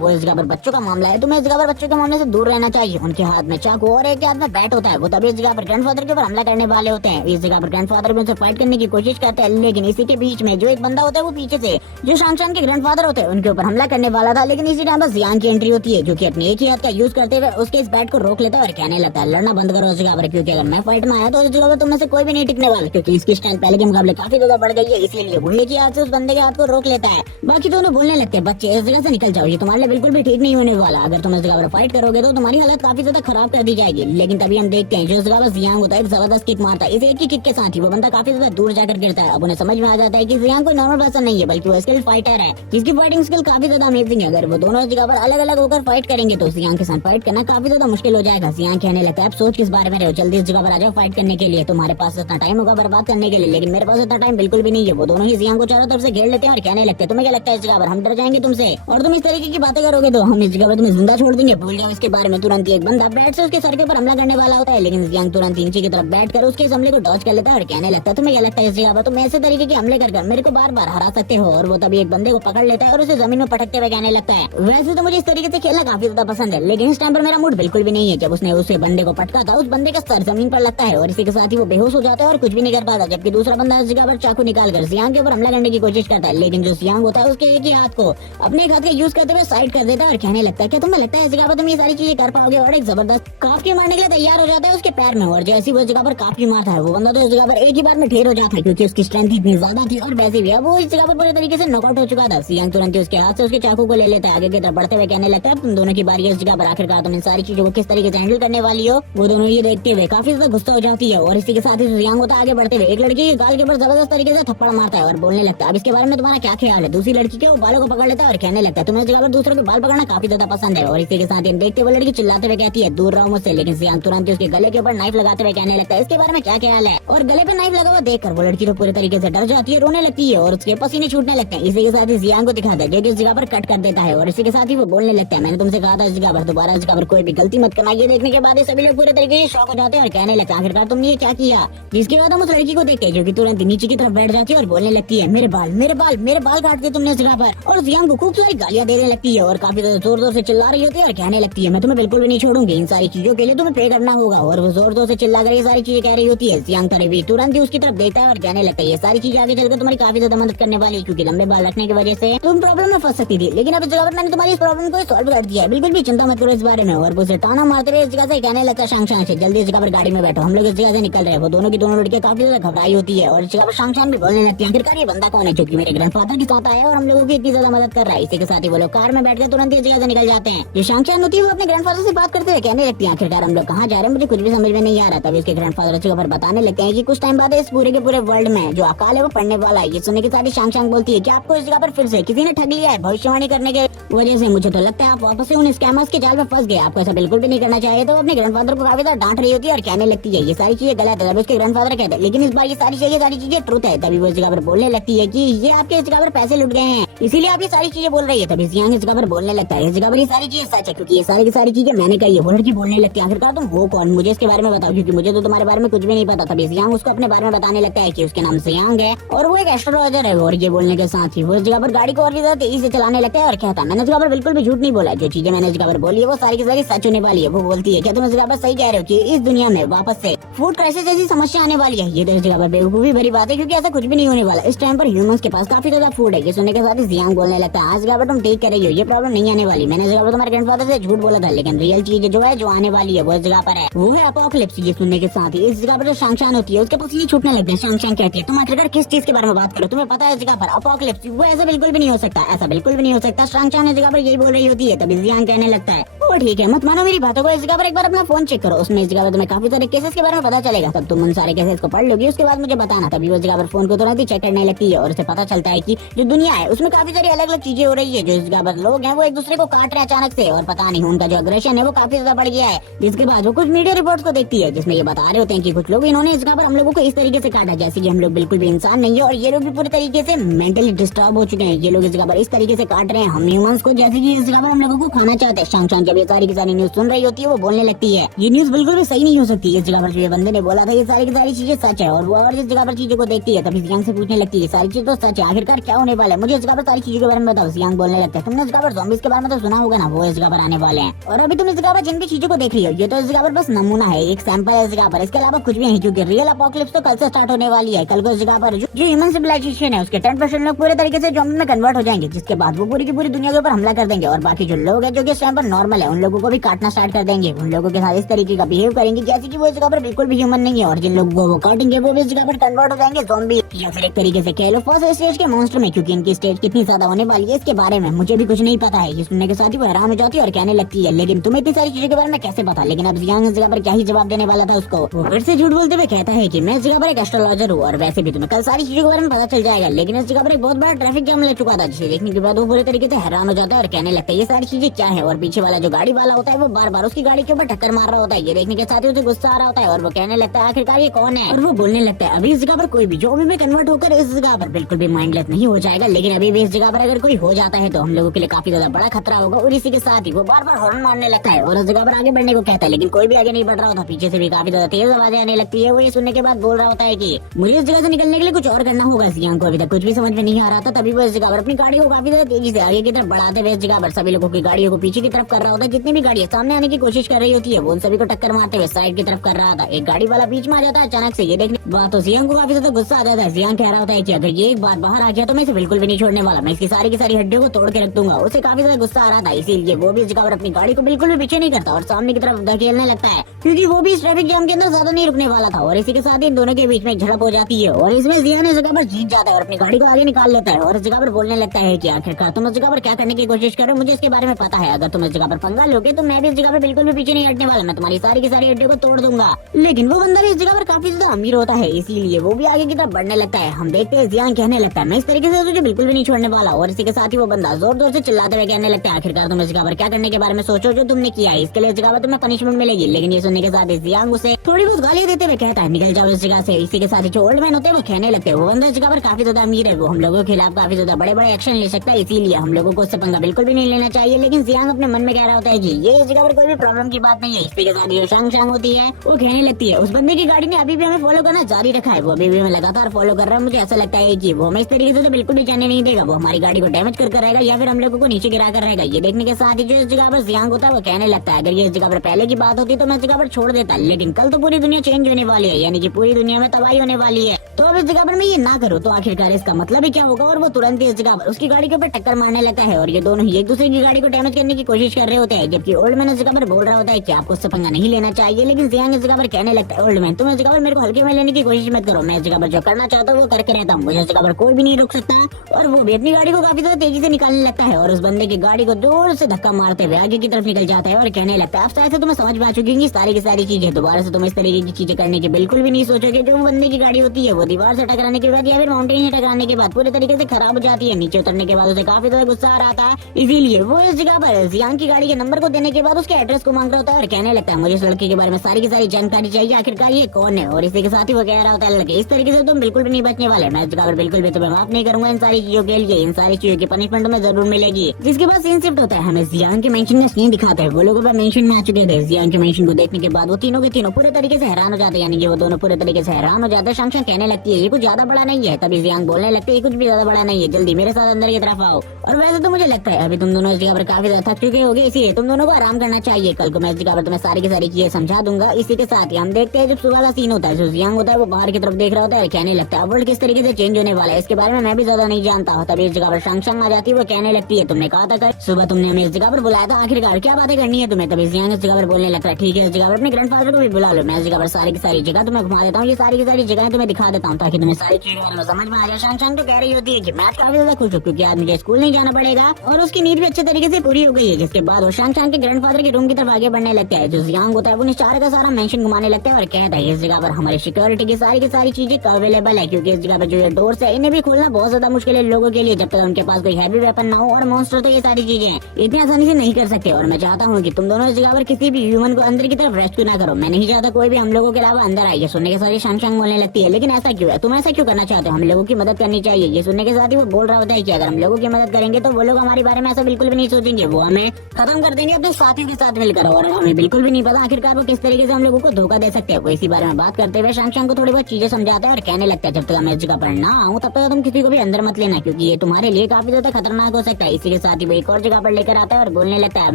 वो इस जगह पर बच्चों का मामला है तुम्हें इस जगह पर बच्चों के मामले से दूर रहना चाहिए। उनके हाथ में चाकू और एक के हाथ में बैट होता है। वो तभी इस जगह पर ग्रैंडफादर के ऊपर हमला करने वाले होते हैं। इस जगह पर ग्रैंडफादर भी उनसे फाइट करने की कोशिश करते हैं लेकिन इसी के बीच में जो एक बंदा होता है वो पीछे से जो शांग शांग के ग्रैंडफादर होते हैं उनके ऊपर हमला करने वाला था। लेकिन इसी टाइम पर जियांग की एंट्री होती है जो कि अपने एक ही हाथ का यूज करते हुए उसके इस बैट को रोक लेता है और कहने लगता है लड़ना बंद करो इस जगह पर क्योंकि अगर मैं फाइट में आया तो इस जगह पर तुम में से कोई भी नहीं टिकने वाला क्योंकि इसकी स्ट्रेंथ पहले के मुकाबले काफी ज्यादा बढ़ गई है। इसीलिए वो एक ही हाथ से उस बंदे के हाथ को रोक लेता है। बाकी दोनों बोलने लगते हैं बच्चे इस जगह से निकल जाओ ये तुम्हारे लिए बिल्कुल भी ठीक नहीं होने वाला। अगर तुम इस जगह पर फाइट करोगे तो तुम्हारी हालत काफी ज्यादा खराब कर दी जाएगी। लेकिन तभी हम देखते हैं जो इस जगह पर जियांग होता है एक जबरदस्त किक मारता है। इस एक ही किक के साथ ही वो बंदा काफी ज्यादा दूर जाकर गिरता है। अब उन्हें समझ में आ जाता है कि जियांग कोई नॉर्मल पर्सन नहीं है बल्कि वो स्किल फाइटर है जिसकी फाइटिंग स्किल काफी ज्यादा अमेजिंग है। अगर वो दोनों जगह पर अलग अलग होकर फाइट करेंगे तो जियांग के साथ फाइट करना काफी ज्यादा मुश्किल हो जाएगा। जियांग कहने लगता है अब सोच किस बारे में रहे हो जल्दी इस जगह पर आ जाओ फाइट करने के लिए तुम्हारे पास इतना टाइम होगा बर्बाद करने के लिए लेकिन मेरे पास इतना टाइम बिल्कुल भी नहीं है। वो दोनों ही जियांग को चारों तरफ से घेर लेते हैं और कहने लगते हैं तुम्हें क्या लगता है इस जगह पर हम डर जाएंगे तुमसे और तुम इस तरीके की बातें करोगे तो हम इस जगह पर तुम्हें जिंदा छोड़ देंगे भूल जाओ इसके बारे में। तुरंत एक बंदा बैट से उसके सर के ऊपर हमला करने वाला होता है लेकिन जियांग तुरंत नीचे की तरफ बैठ कर उसके हमले को डॉज कर लेता है और कहने लगता है तुम्हें क्या लगता है इस जगह पर तुम ऐसे तरीके के हमले कर मेरे को बार बार हरा सकते हो। और वो तभी एक बंदे को पकड़ लेता है और उसे जमीन में पटकते हुए कहने लगता है वैसे तो मुझे इस तरीके से खेलना काफी ज्यादा पसंद है लेकिन इस टाइम पर मेरा मूड बिल्कुल भी नहीं है। जब उसने उसे बंदे को पटका था उस बंदे का सर जमीन पर लगता है और इसी के साथ ही वो बेहोश हो जाता है और कुछ भी नहीं कर पाता। जबकि दूसरा बंदा इस जगह पर चाकू निकाल कर जियांग के ऊपर हमला करने की कोशिश करता है लेकिन जो जियांग होता है उसके एक ही हाथ को अपने एक हाथ का यूज करते हुए साइड कर देता है और कहने लगता है क्या तुम्हें लगता है इस जगह पर तुम ये सारी चीजें कर पाओगे। और एक जबरदस्त काफी मारने के लिए तैयार हो जाता है उसके पैर में और जैसी वो जगह पर काफी मारता है वो बंदा तो इस जगह पर एक ही बार में ढेर हो जाता है क्योंकि उसकी स्ट्रेंथ इतनी ज्यादा थी और वैसे भी वो इस जगह पर पूरे तरीके से नॉकआउट हो चुका था। जियांग तुरंत उसके हाथ से उसके चाकू को ले लेता है आगे की तरफ बढ़ते हुए कहने लगता है तुम दोनों की बारी है इस जगह पर आखिरकार तुम इन सारी चीजों को किस तरीके से हैंडल करने वाली हो। वो दोनों ये देखते हुए काफी ज्यादा गुस्सा हो जाती है और इसी के साथ ही जियांग होता है आगे बढ़ते हुए एक लड़की के गाल के ऊपर जबरदस्त तरीके से थप्पड़ मारता है और बोलने लगता है अब इसके बारे में तुम्हारा क्या ख्याल है। दूसरी लड़की के वो बालों को पकड़ लेता है और कहने लगता है तुम्हें इस जगह पर दूसरों के बाल पकड़ना काफी ज्यादा पसंद है। और इसी के साथ ही देखते हुए लड़की चिल्लाते हुए कहती है दूर रहो मुझसे। लेकिन जियांग तुरंत ही उसके गले के ऊपर नाइफ लगाते हुए कहने लगता है इसके बारे में क्या ख्याल है। और गले पे नाइफ लगा हुआ देखकर वो लड़की तो पूरी तरीके से डर जाती है रोने लगती है और उसके पसीने छूटने लगते हैं। इसी के साथ ही जियांग को दिखाता है जो कि इस जगह पर कट कर देता है और इसी के साथ ही वो बोलने लगता है मैंने तुमसे कहा था इस जगह पर दोबारा इस जगह पर कोई भी गलती मत करना। ये देखने के बाद ये सभी लोग पूरे तरीके से शॉक हो जाते हैं और कहने लगते हैं आखिरकार तुमने ये क्या किया। जिसके बाद हम उस लड़की को देखते हैं जो कि तुरंत नीचे की तरफ बैठ जाती है और बोलने लगती है मेरे बाल मेरे बाल मेरे बाल काट दिए तुमने इस जगह पर। और जियांग को खूब सारी गालियां देने लगती है और काफी ज्यादा जोर जोर से चिल्ला रही होती है और कहने लगती है मैं तुम्हें बिल्कुल भी नहीं छोड़ूंगी इन सारी चीजों के लिए तुम्हें पे करना होगा। और वो जोर जोर से चिल्ला कर ये सारी चीजें कह रही होती है। जियांग भी तुरंत ही उसकी तरफ देखता है और कहने लगता है ये सारी चीजें आगे चलकर तुम्हारी काफी ज्यादा मदद करने वाली है क्योंकि लंबे बाल रखने की वजह से तुम प्रॉब्लम में फंस सकती थी लेकिन अब इस जगह पर मैंने तुम्हारी इस प्रॉब्लम को सॉल्व कर दिया है बिल्कुल भी चिंता मत करो इस बारे में। और वो उसे ताना मारते हुए इस जगह से कहने लगता है शांग शांग से जल्दी इस जगह पर गाड़ी में बैठो हम लोग इस जगह से निकल रहे हैं। वो दोनों की दोनों लड़कियां काफी ज्यादा घबराई होती है और इस जगह पर शांग शांग भी बोलने लगती है आखिरकार ये बंदा कौन है जो कि मेरे ग्रैंडफादर के साथ आया और हम लोगों की इतनी ज्यादा मदद कर रहा है। इसी के साथ ही वो लोग कार में बैठकर तुरंत इस जगह से निकल जाते हैं। जो शांग शांग होती है वो अपने ग्रैंडफादर से बात करते हुए कहने लगती है आखिरकार हम लोग कहाँ जा रहे हैं मुझे कुछ भी समझ में नहीं आ रहा। तभी इसके ग्रैंडफादर इस जगह पर बताने लगते हैं कि कुछ टाइम बाद इस पूरे के पूरे वर्ल्ड में जो अकाल है वो पड़ने वाला है। ये सुनने के साथ ही शांग शांग बोलती है कि आपको इस जगह पर फिर से किसी ने ठग लिया है भविष्यवाणी करने के वजह से मुझे तो लगता है आप वापस से उन स्कैमर्स के जाल में फंस गए। आपको ऐसा बिल्कुल भी नहीं करना चाहिए। तो अपने ग्रैंडफादर को काफी ज्यादा डांट रही होती है और कहने लगती है ये सारी चीजें गलत है। तभी उसके ग्रैंडफादर कहते हैं लेकिन इस बार ये सारी चीजें ट्रूथ है। तभी वो इस जगह पर बोलने लगती है कि ये आपके इस जगह पर पैसे लुट गए हैं, इसीलिए आप ये सारी चीजें बोल रही है। तभी जियांग इस जगह पर बोलने लगता है इस जगह पर ये सारी चीजें सच है, क्योंकि ये सारी की सारी चीजें मैंने कही है। वो लड़की बोलने लगती है आखिरकार तुम हो कौन, मुझे इसके बारे में बताओ, क्योंकि मुझे तो तुम्हारे बारे में कुछ भी नहीं पता। तभी जियांग उसको अपने बारे में बताने लगता है कि उसके नाम जियांग है और वो एक एस्ट्रोलॉजर है। और ये बोलने के साथ ही वो इस जगह पर गाड़ी को और भी ज्यादा तेजी से चलाने लगता है और कहता है मैंने इस जगह पर बिल्कुल भी झूठ नहीं बोला, जो चीजें मैंने इस जगह पर बोली है वो सारी की सारी सच होने वाली है। वो बोलती है क्या तुम इस जगह पर सही कह रहे हो कि इस दुनिया में वापस से फूड क्राइसिस जैसी समस्या आने वाली है। ये तो इस जगह पर बेवकूफी भरी बात है, क्योंकि ऐसा कुछ भी नहीं होने वाला। इस टाइम पर ह्यूमंस के पास काफी ज्यादा फूड है। ये सुनने के साथ ही जियांग बोलने लगता है आज जगह पर तुम ठीक कर रही हो, ये प्रॉब्लम नहीं आने वाली। मैंने इस जगह पर तुम्हारे ग्रैंडफादर से झूठ बोला था, लेकिन रियल चीज जो है जो आने वाली है वो इस जगह पर है, वो है अपोकलिप्स। ये सुनने के साथ ही इस जगह पर जो शांगशान होती है उसके पास ये छूटने लगते हैं। शांगशान कहती है तुम आखिरकार किस चीज के बारे में बात करो, तुम्हें पता है इस जगह पर अपोकलिप्स, वो ऐसा बिल्कुल भी नहीं हो सकता, ऐसा बिल्कुल भी नहीं हो सकता। शांगशान इस जगह पर यही बोल रही होती है। तभी जियांग कहने लगता है वो ठीक है, मत मानो मेरी बातों को, इस जगह पर एक बार अपना फोन चेक करो, उसमें इस जगह पर तुम्हें काफी सारे केसेस के बारे में पता चलेगा। तब तुम उन सारे केसेस को पढ़ लोगी, उसके बाद मुझे बताना। तभी वो इस जगह पर फोन को तुरंत ही चेक करने लगती है और उसे पता चलता है कि जो दुनिया है उसमें काफी सारी अलग अलग चीजें हो रही है। जो इस जगह पर लोग हैं वो एक दूसरे को काट रहे हैं अचानक से, और पता नहीं उनका जो अग्रेशन है वो काफी ज्यादा बढ़ गया है। जिसके बाद वो कुछ मीडिया रिपोर्ट्स को देखती है जिसमें ये बता रहे होते हैं कि कुछ लोग इन्होंने इस जगह पर हम लोगों को इस तरीके से काटा जैसे कि हम लोग बिल्कुल भी इंसान नहीं है, और ये लोग भी पूरी तरीके से मेंटली डिस्टर्ब हो चुके हैं। ये लोग इस जगह पर इस तरीके से काट रहे हैं हम ह्यूमंस को जैसे कि इस जगह पर हम लोगों को खाना चाहते हैं। शांगशान जब ये सारी की सारी न्यूज सुन रही होती है वो बोलने लगती है ये न्यूज बिल्कुल भी सही नहीं हो सकती। इस जगह पर जो ये बंदे ने बोला था ये सारी की सारी चीजें सच है, और वो और इस जगह पर चीजों को देखती है। तभी जियांग से पूछने लगती है सारी चीज तो सच है, आखिरकार क्या होने वाला है, मुझे इस जगह पर सारी चीजों के बारे में बताओ। जियांग बोलने लगता है तुमने इस जगह पर ज़ॉम्बीज़ के बारे में तो सुना होगा ना, वो इस जगह पर आने वाले हैं, और अभी तुम इस जगह पर जिन भी चीजों को देख रही हो ये तो इस जगह पर बस नमूना है, एक सैंपल है इस जगह पर, इसके अलावा कुछ भी नहीं, क्योंकि रियल अपोकलिप्स तो कल से स्टार्ट होने वाली है। कल को इस जगह पर जो ह्यूमन सिविलाइजेशन है उसके 10% लोग पूरे तरीके से ज़ॉम्बी में कन्वर्ट हो जाएंगे, जिसके बाद वो पूरी की पूरी दुनिया के ऊपर हमला कर देंगे, और बाकी जो लोग हैं जो कि इस टाइम पर नॉर्मल है उन लोगों को भी काटना स्टार्ट कर देंगे। उन लोगों के साथ इस तरीके का बिहेव करेंगे जैसे कि वो इस जगह पर बिल्कुल भी ह्यूमन नहीं है, और जिन लोगों को वो काटेंगे वो भी इस जगह पर कन्वर्ट हो जाएंगे ज़ॉम्बी, या फिर एक तरीके से कह लो फर्स्ट स्टेज के मॉन्स्टर में, क्योंकि इनकी स्टेज कितनी ज्यादा होने वाली है इसके बारे में मुझे भी कुछ नहीं पता है। ये सुनने के साथ ही वो हैरान हो जाती है और कहने लगती है लेकिन तुम्हें इतनी सारी चीजों के बारे में कैसे पता। लेकिन अब जियांग इस जगह पर क्या ही जवाब देने वाला था उसको, वो फिर से झूठ बोलते हुए कहता है कि मैं इस जगह पर एक एस्ट्रोलॉजर हूँ और वैसे भी तुम्हें कल सारी चीजों के बारे में पता चल जाएगा। लेकिन इस जगह पर एक बहुत बड़ा ट्रैफिक जाम लग चुका था, जिसे देखने के बाद वो पूरे तरीके से हैरान हो जाता है और कहने लगता है ये सारी चीजें क्या है, और पीछे वाला जो गाड़ी वाला होता है वो बार बार उसकी गाड़ी के ऊपर टक्कर मार रहा होता है। ये देखने के साथ ही उसे गुस्सा आ रहा होता है और वो कहने लगता है आखिरकार ये कौन है, और वो बोलने लगता है अभी इस जगह पर कोई भी जो भी कन्वर्ट होकर इस जगह पर बिल्कुल भी माइंडलेस नहीं हो जाएगा, लेकिन अभी भी इस जगह पर अगर कोई हो जाता है तो हम लोगों के लिए काफी ज्यादा बड़ा खतरा होगा। और इसी के साथ ही वो बार बार हॉर्न मारने लगता है और उस जगह पर आगे बढ़ने को कहता है, लेकिन कोई भी आगे नहीं बढ़ रहा होता। पीछे से भी काफी ज्यादा तेज आवाजें आने लगती है। वो ये सुनने के बाद बोल रहा होता है कि मुझे इस जगह से निकलने के लिए कुछ और करना होगा। जियांग को अभी तक कुछ भी समझ में नहीं आ रहा था। तभी वो इस जगह पर अपनी गाड़ी को काफी ज्यादा तेजी से आगे की तरफ बढ़ाते हुए इस जगह पर सभी लोगों की गाड़ियों को पीछे की तरफ कर रहा होता है। जितनी भी गाड़ियां सामने आने की कोशिश कर रही होती है वो उन सभी को टक्कर मारते हुए साइड की तरफ कर रहा था। एक गाड़ी वाला बीच में आ जाता है अचानक से। ये देखने बात तो जियांग को काफी ज्यादा गुस्सा आ जाता है। जियांग कह रहा होता है कि अगर ये एक बार बाहर आ गया तो मैं इसे बिल्कुल भी नहीं छोड़ने वाला, मैं इसकी सारी की सारी हड्डियों को तोड़ के रख दूंगा। उसे काफी ज्यादा गुस्सा आ रहा था, इसीलिए वो भी इस जगह पर अपनी गाड़ी को बिल्कुल भी पीछे नहीं करता और सामने की तरफ धकेलने लगता है, क्योंकि वो भी इस ट्रैफिक जाम के अंदर ज्यादा नहीं रुकने वाला था। और इसी के साथ इन दोनों के बीच में झड़प हो जाती है और इसमें जियांग इस जगह पर जीत जाता है और अपनी गाड़ी को आगे निकाल लेता है और इस जगह पर बोलने लगता है कि आखिरकार तुम इस जगह पर क्या करने की कोशिश कर रहे हो, मुझे इसके बारे में पता है। अगर तुम इस जगह पर पंगा लोगे तो मैं भी इस जगह पर बिल्कुल भी पीछे नहीं हटने वाला, मैं तुम्हारी सारी की सारी हड्डियों को तोड़ दूंगा। लेकिन वो बंदा भी इस जगह पर काफी ज्यादा अमीर होता है, इसीलिए वो भी आगे की तरफ बढ़ने लगता है। हम देखते हैं जियांग कहने लगता है मैं इस तरीके से तुझे बिल्कुल भी नहीं छोड़ने वाला, और इसी के साथ ही वो बंदा जोर जोर से चिल्लाते हुए कहने लगता है आखिरकार तुम इस जगह पर क्या करने के बारे में सोचो, जो तुमने किया है इसके लिए इस जगह पर तुम्हें पनिशमेंट मिलेगी। लेकिन ये सुनने के साथ जियांग उसे थोड़ी बहुत गालियां देते हुए कहता है निकल जाओ इस जगह से। इसी के साथ ही जो ओल्ड मैन होते हैं वो कहने लगते हैं वो बंदा इस जगह पर काफी ज्यादा अमीर है, वो हम लोगों के खिलाफ काफी ज्यादा बड़े बड़े एक्शन ले सकता है, इसीलिए हम लोगों को उससे पंगा बिल्कुल भी नहीं लेना चाहिए। लेकिन जियांग अपने मन में कह रहा होता है कि ये इस जगह पर कोई भी प्रॉब्लम की बात नहीं है। इसी के साथ जो शांग होती है वो कहने लगती है उस बंदे की गाड़ी ने अभी भी हमें फॉलो करना जारी रखा है, वो अभी भी हमें लगातार फॉलो कर रहा है। मुझे ऐसा लगता है कि वो हमें इस तरीके से तो बिल्कुल भी जाने नहीं देगा, वो हमारी गाड़ी को डैमेज कर रहेगा या फिर हम लोगों को नीचे गिरा कर रहेगा। ये देखने के साथ ही जो इस जगह पर जियांग होता है वो कहने लगता है अगर ये इस जगह पर पहले की बात होती तो मैं इस जगह पर छोड़ देता, लेकिन कल तो पूरी दुनिया चेंज होने वाली है, यानी कि पूरी दुनिया में तबाही होने वाली है, तो अब इस जगह पर मैं ये ना करूँ तो आखिरकार इसका मतलब ही क्या होगा। और वो तुरंत ही इस जगह पर उसकी गाड़ी के ऊपर टक्कर मारने लगता है और ये दोनों ही एक दूसरे की गाड़ी को डैमेज करने की कोशिश कर रहे होते हैं। जबकि ओल्ड मैन इस जगह पर बोल रहा होता है कि आपको उससे पंगा नहीं लेना चाहिए, लेकिन जियांग इस जगह पर कहने लगता है ओल्ड मैन तुम इस जगह पर मेरे को हल्के में लेने की कोशिश मत करो, मैं इस जगह पर जो करना चाहता हूँ वो करके रहता हूँ, मुझे इस जगह पर कोई भी नहीं रोक सकता। और वो भी अपनी गाड़ी को काफी ज्यादा तेजी से निकालने लगता है और उस बंदे की गाड़ी को जोर से धक्का मारते हुए आगे की तरफ निकल जाता है और कहने लगता है अब शायद से तुम्हें समझ में आ चुकी होंगी सारी की सारी चीजें, दोबारा से तुम इस तरीके की चीजें करने की बिल्कुल भी नहीं सोचोगे। जो बंदे की गाड़ी होती है वो दीवार दीवार से टकराने के बाद या फिर माउंटेन से टकराने के बाद पूरे तरीके से खराब हो जाती है। नीचे उतरने के बाद उसे काफी ज्यादा गुस्सा आ रहा था, इसीलिए वो इस जगह पर जियांग की गाड़ी के नंबर को देने के बाद उसके एड्रेस को मांग रहा होता है और कहने लगता है मुझे इस लड़के के बारे में सारी की सारी जानकारी चाहिए, आखिरकार ये कौन है। और इसी के साथ ही वो कह रहा होता है लड़के इस तरीके से तुम बिल्कुल भी नहीं बचने वाले, मैं इस जगह पर बिल्कुल भी तुम्हें माफ नहीं करूंगा इन सारी चीजों के लिए, इन सारी चीजों की पनिशमेंट तुम्हें जरूर मिलेगी। जिसके बाद सीन शिफ्ट होता है, हमें जियांग के मेंशन में सीन दिखाता है। वो लोग मेंशन में आ चुके थे। जियांग के मेंशन को देखने के बाद वो तीनों के तीनों पूरे तरीके से हैरान हो जाते हैं, यानी कि वो दोनों पूरे तरीके से हैरान हो जाते हैं। शंगशंग कहने लगती है ये कुछ ज्यादा बड़ा नहीं है, तभी जियांग बोलने लगते है ये कुछ भी ज्यादा बड़ा नहीं है, जल्दी मेरे साथ अंदर की तरफ आओ। और वैसे तो मुझे लगता है अभी तुम दोनों इस जगह पर काफी ज्यादा थक चुके होगे, इसीलिए तुम दोनों को आराम करना चाहिए, कल को मैं इस जगह पर तुम्हें सारी की सारी चीजें समझा दूंगा। इसी के साथ ही हम देखते हैं जब सुबह का सीन होता है, जो जियांग होता है वो बाहर की तरफ देख रहा होता है, कहने लगता है वर्ल्ड किस तरीके से चेंज होने वाला है इसके बारे में मैं भी ज्यादा नहीं जानता हूँ। तभी इस जगह पर शंगशंग आ जाती है, वो कहने लगती है तुमने कहा था कल सुबह तुमने हमें इस जगह पर बुलाया था, आखिरकार क्या बातें करनी है तुम्हें। तभी जियांग इस जगह पर बोलने लगता है ठीक है इस जगह पर अपने ग्रैंडफादर को भी बुला लो, मैं इस जगह पर सारी की सारी जगह तुम्हें घुमा देता हूँ, ये सारी की सारी जगह तुम्हें दिखा देता हूँ ताकि तुम्हें सारी चीजें समझ में आ जाए। शंगशंग तो कह रही होती है कि मैं काफी ज्यादा खुश हूँ क्योंकि आज मुझे स्कूल नहीं जाना पड़ेगा और उसकी नीड भी अच्छे तरीके से पूरी हो गई है। जिसके बाद वो शंगशंग के ग्रैंडफादर के रूम की तरफ आगे बढ़ने लगता है। जो जियांग होता है वो सारा का सारा मेंशन घुमाने लगता है और कहता है इस जगह पर हमारी सिक्योरिटी की सारी चीजें अवेलेबल है, क्योंकि इस जगह पर जो ये डोर्स है इन्हें भी खोलना बहुत ज्यादा मुश्किल है लोगों के लिए जब तक उनके पास कोई हैवी वेपन ना हो, और मॉन्स्टर तो ये सारी चीजें इतनी आसानी से नहीं कर सकते। और मैं चाहता हूँ कि तुम दोनों इस जगह पर किसी भी ह्यूमन को अंदर की तरफ रेस्क्यू ना करो, मैं नहीं चाहता कोई भी हम लोगों के अलावा अंदर आए। सुनने के साथ ही शंगशंग बोलने लगती है लेकिन ऐसा क्यों है, तुम ऐसा क्यों करना चाहते हो, हम लोगों की मदद करनी चाहिए। ये सुनने के साथ ही वो बोल रहा होता है कि अगर हम लोगों की मदद करेंगे तो वो लोग हमारे बारे में ऐसा बिल्कुल भी नहीं सोचेंगे, वो हमें खत्म कर देंगे अपने साथियों के साथ मिलकर, और हमें बिल्कुल भी नहीं पता आखिरकार वो किस तरीके से हम लोगों को धोखा दे सकते हैं। वो इसी बारे में बात करते हुए शंगशंग को थोड़ी बहुत चीजें समझाता है और कहने लगता है जब तक मैं इस जगह पर ना आऊँ तब तक तुम किसी को भी अंदर मत लेना, क्योंकि ये तुम्हारे लिए काफी ज्यादा खतरनाक हो सकता है। इसी के साथ ही वो एक और जगह पर लेकर आता है और बोलने लगता है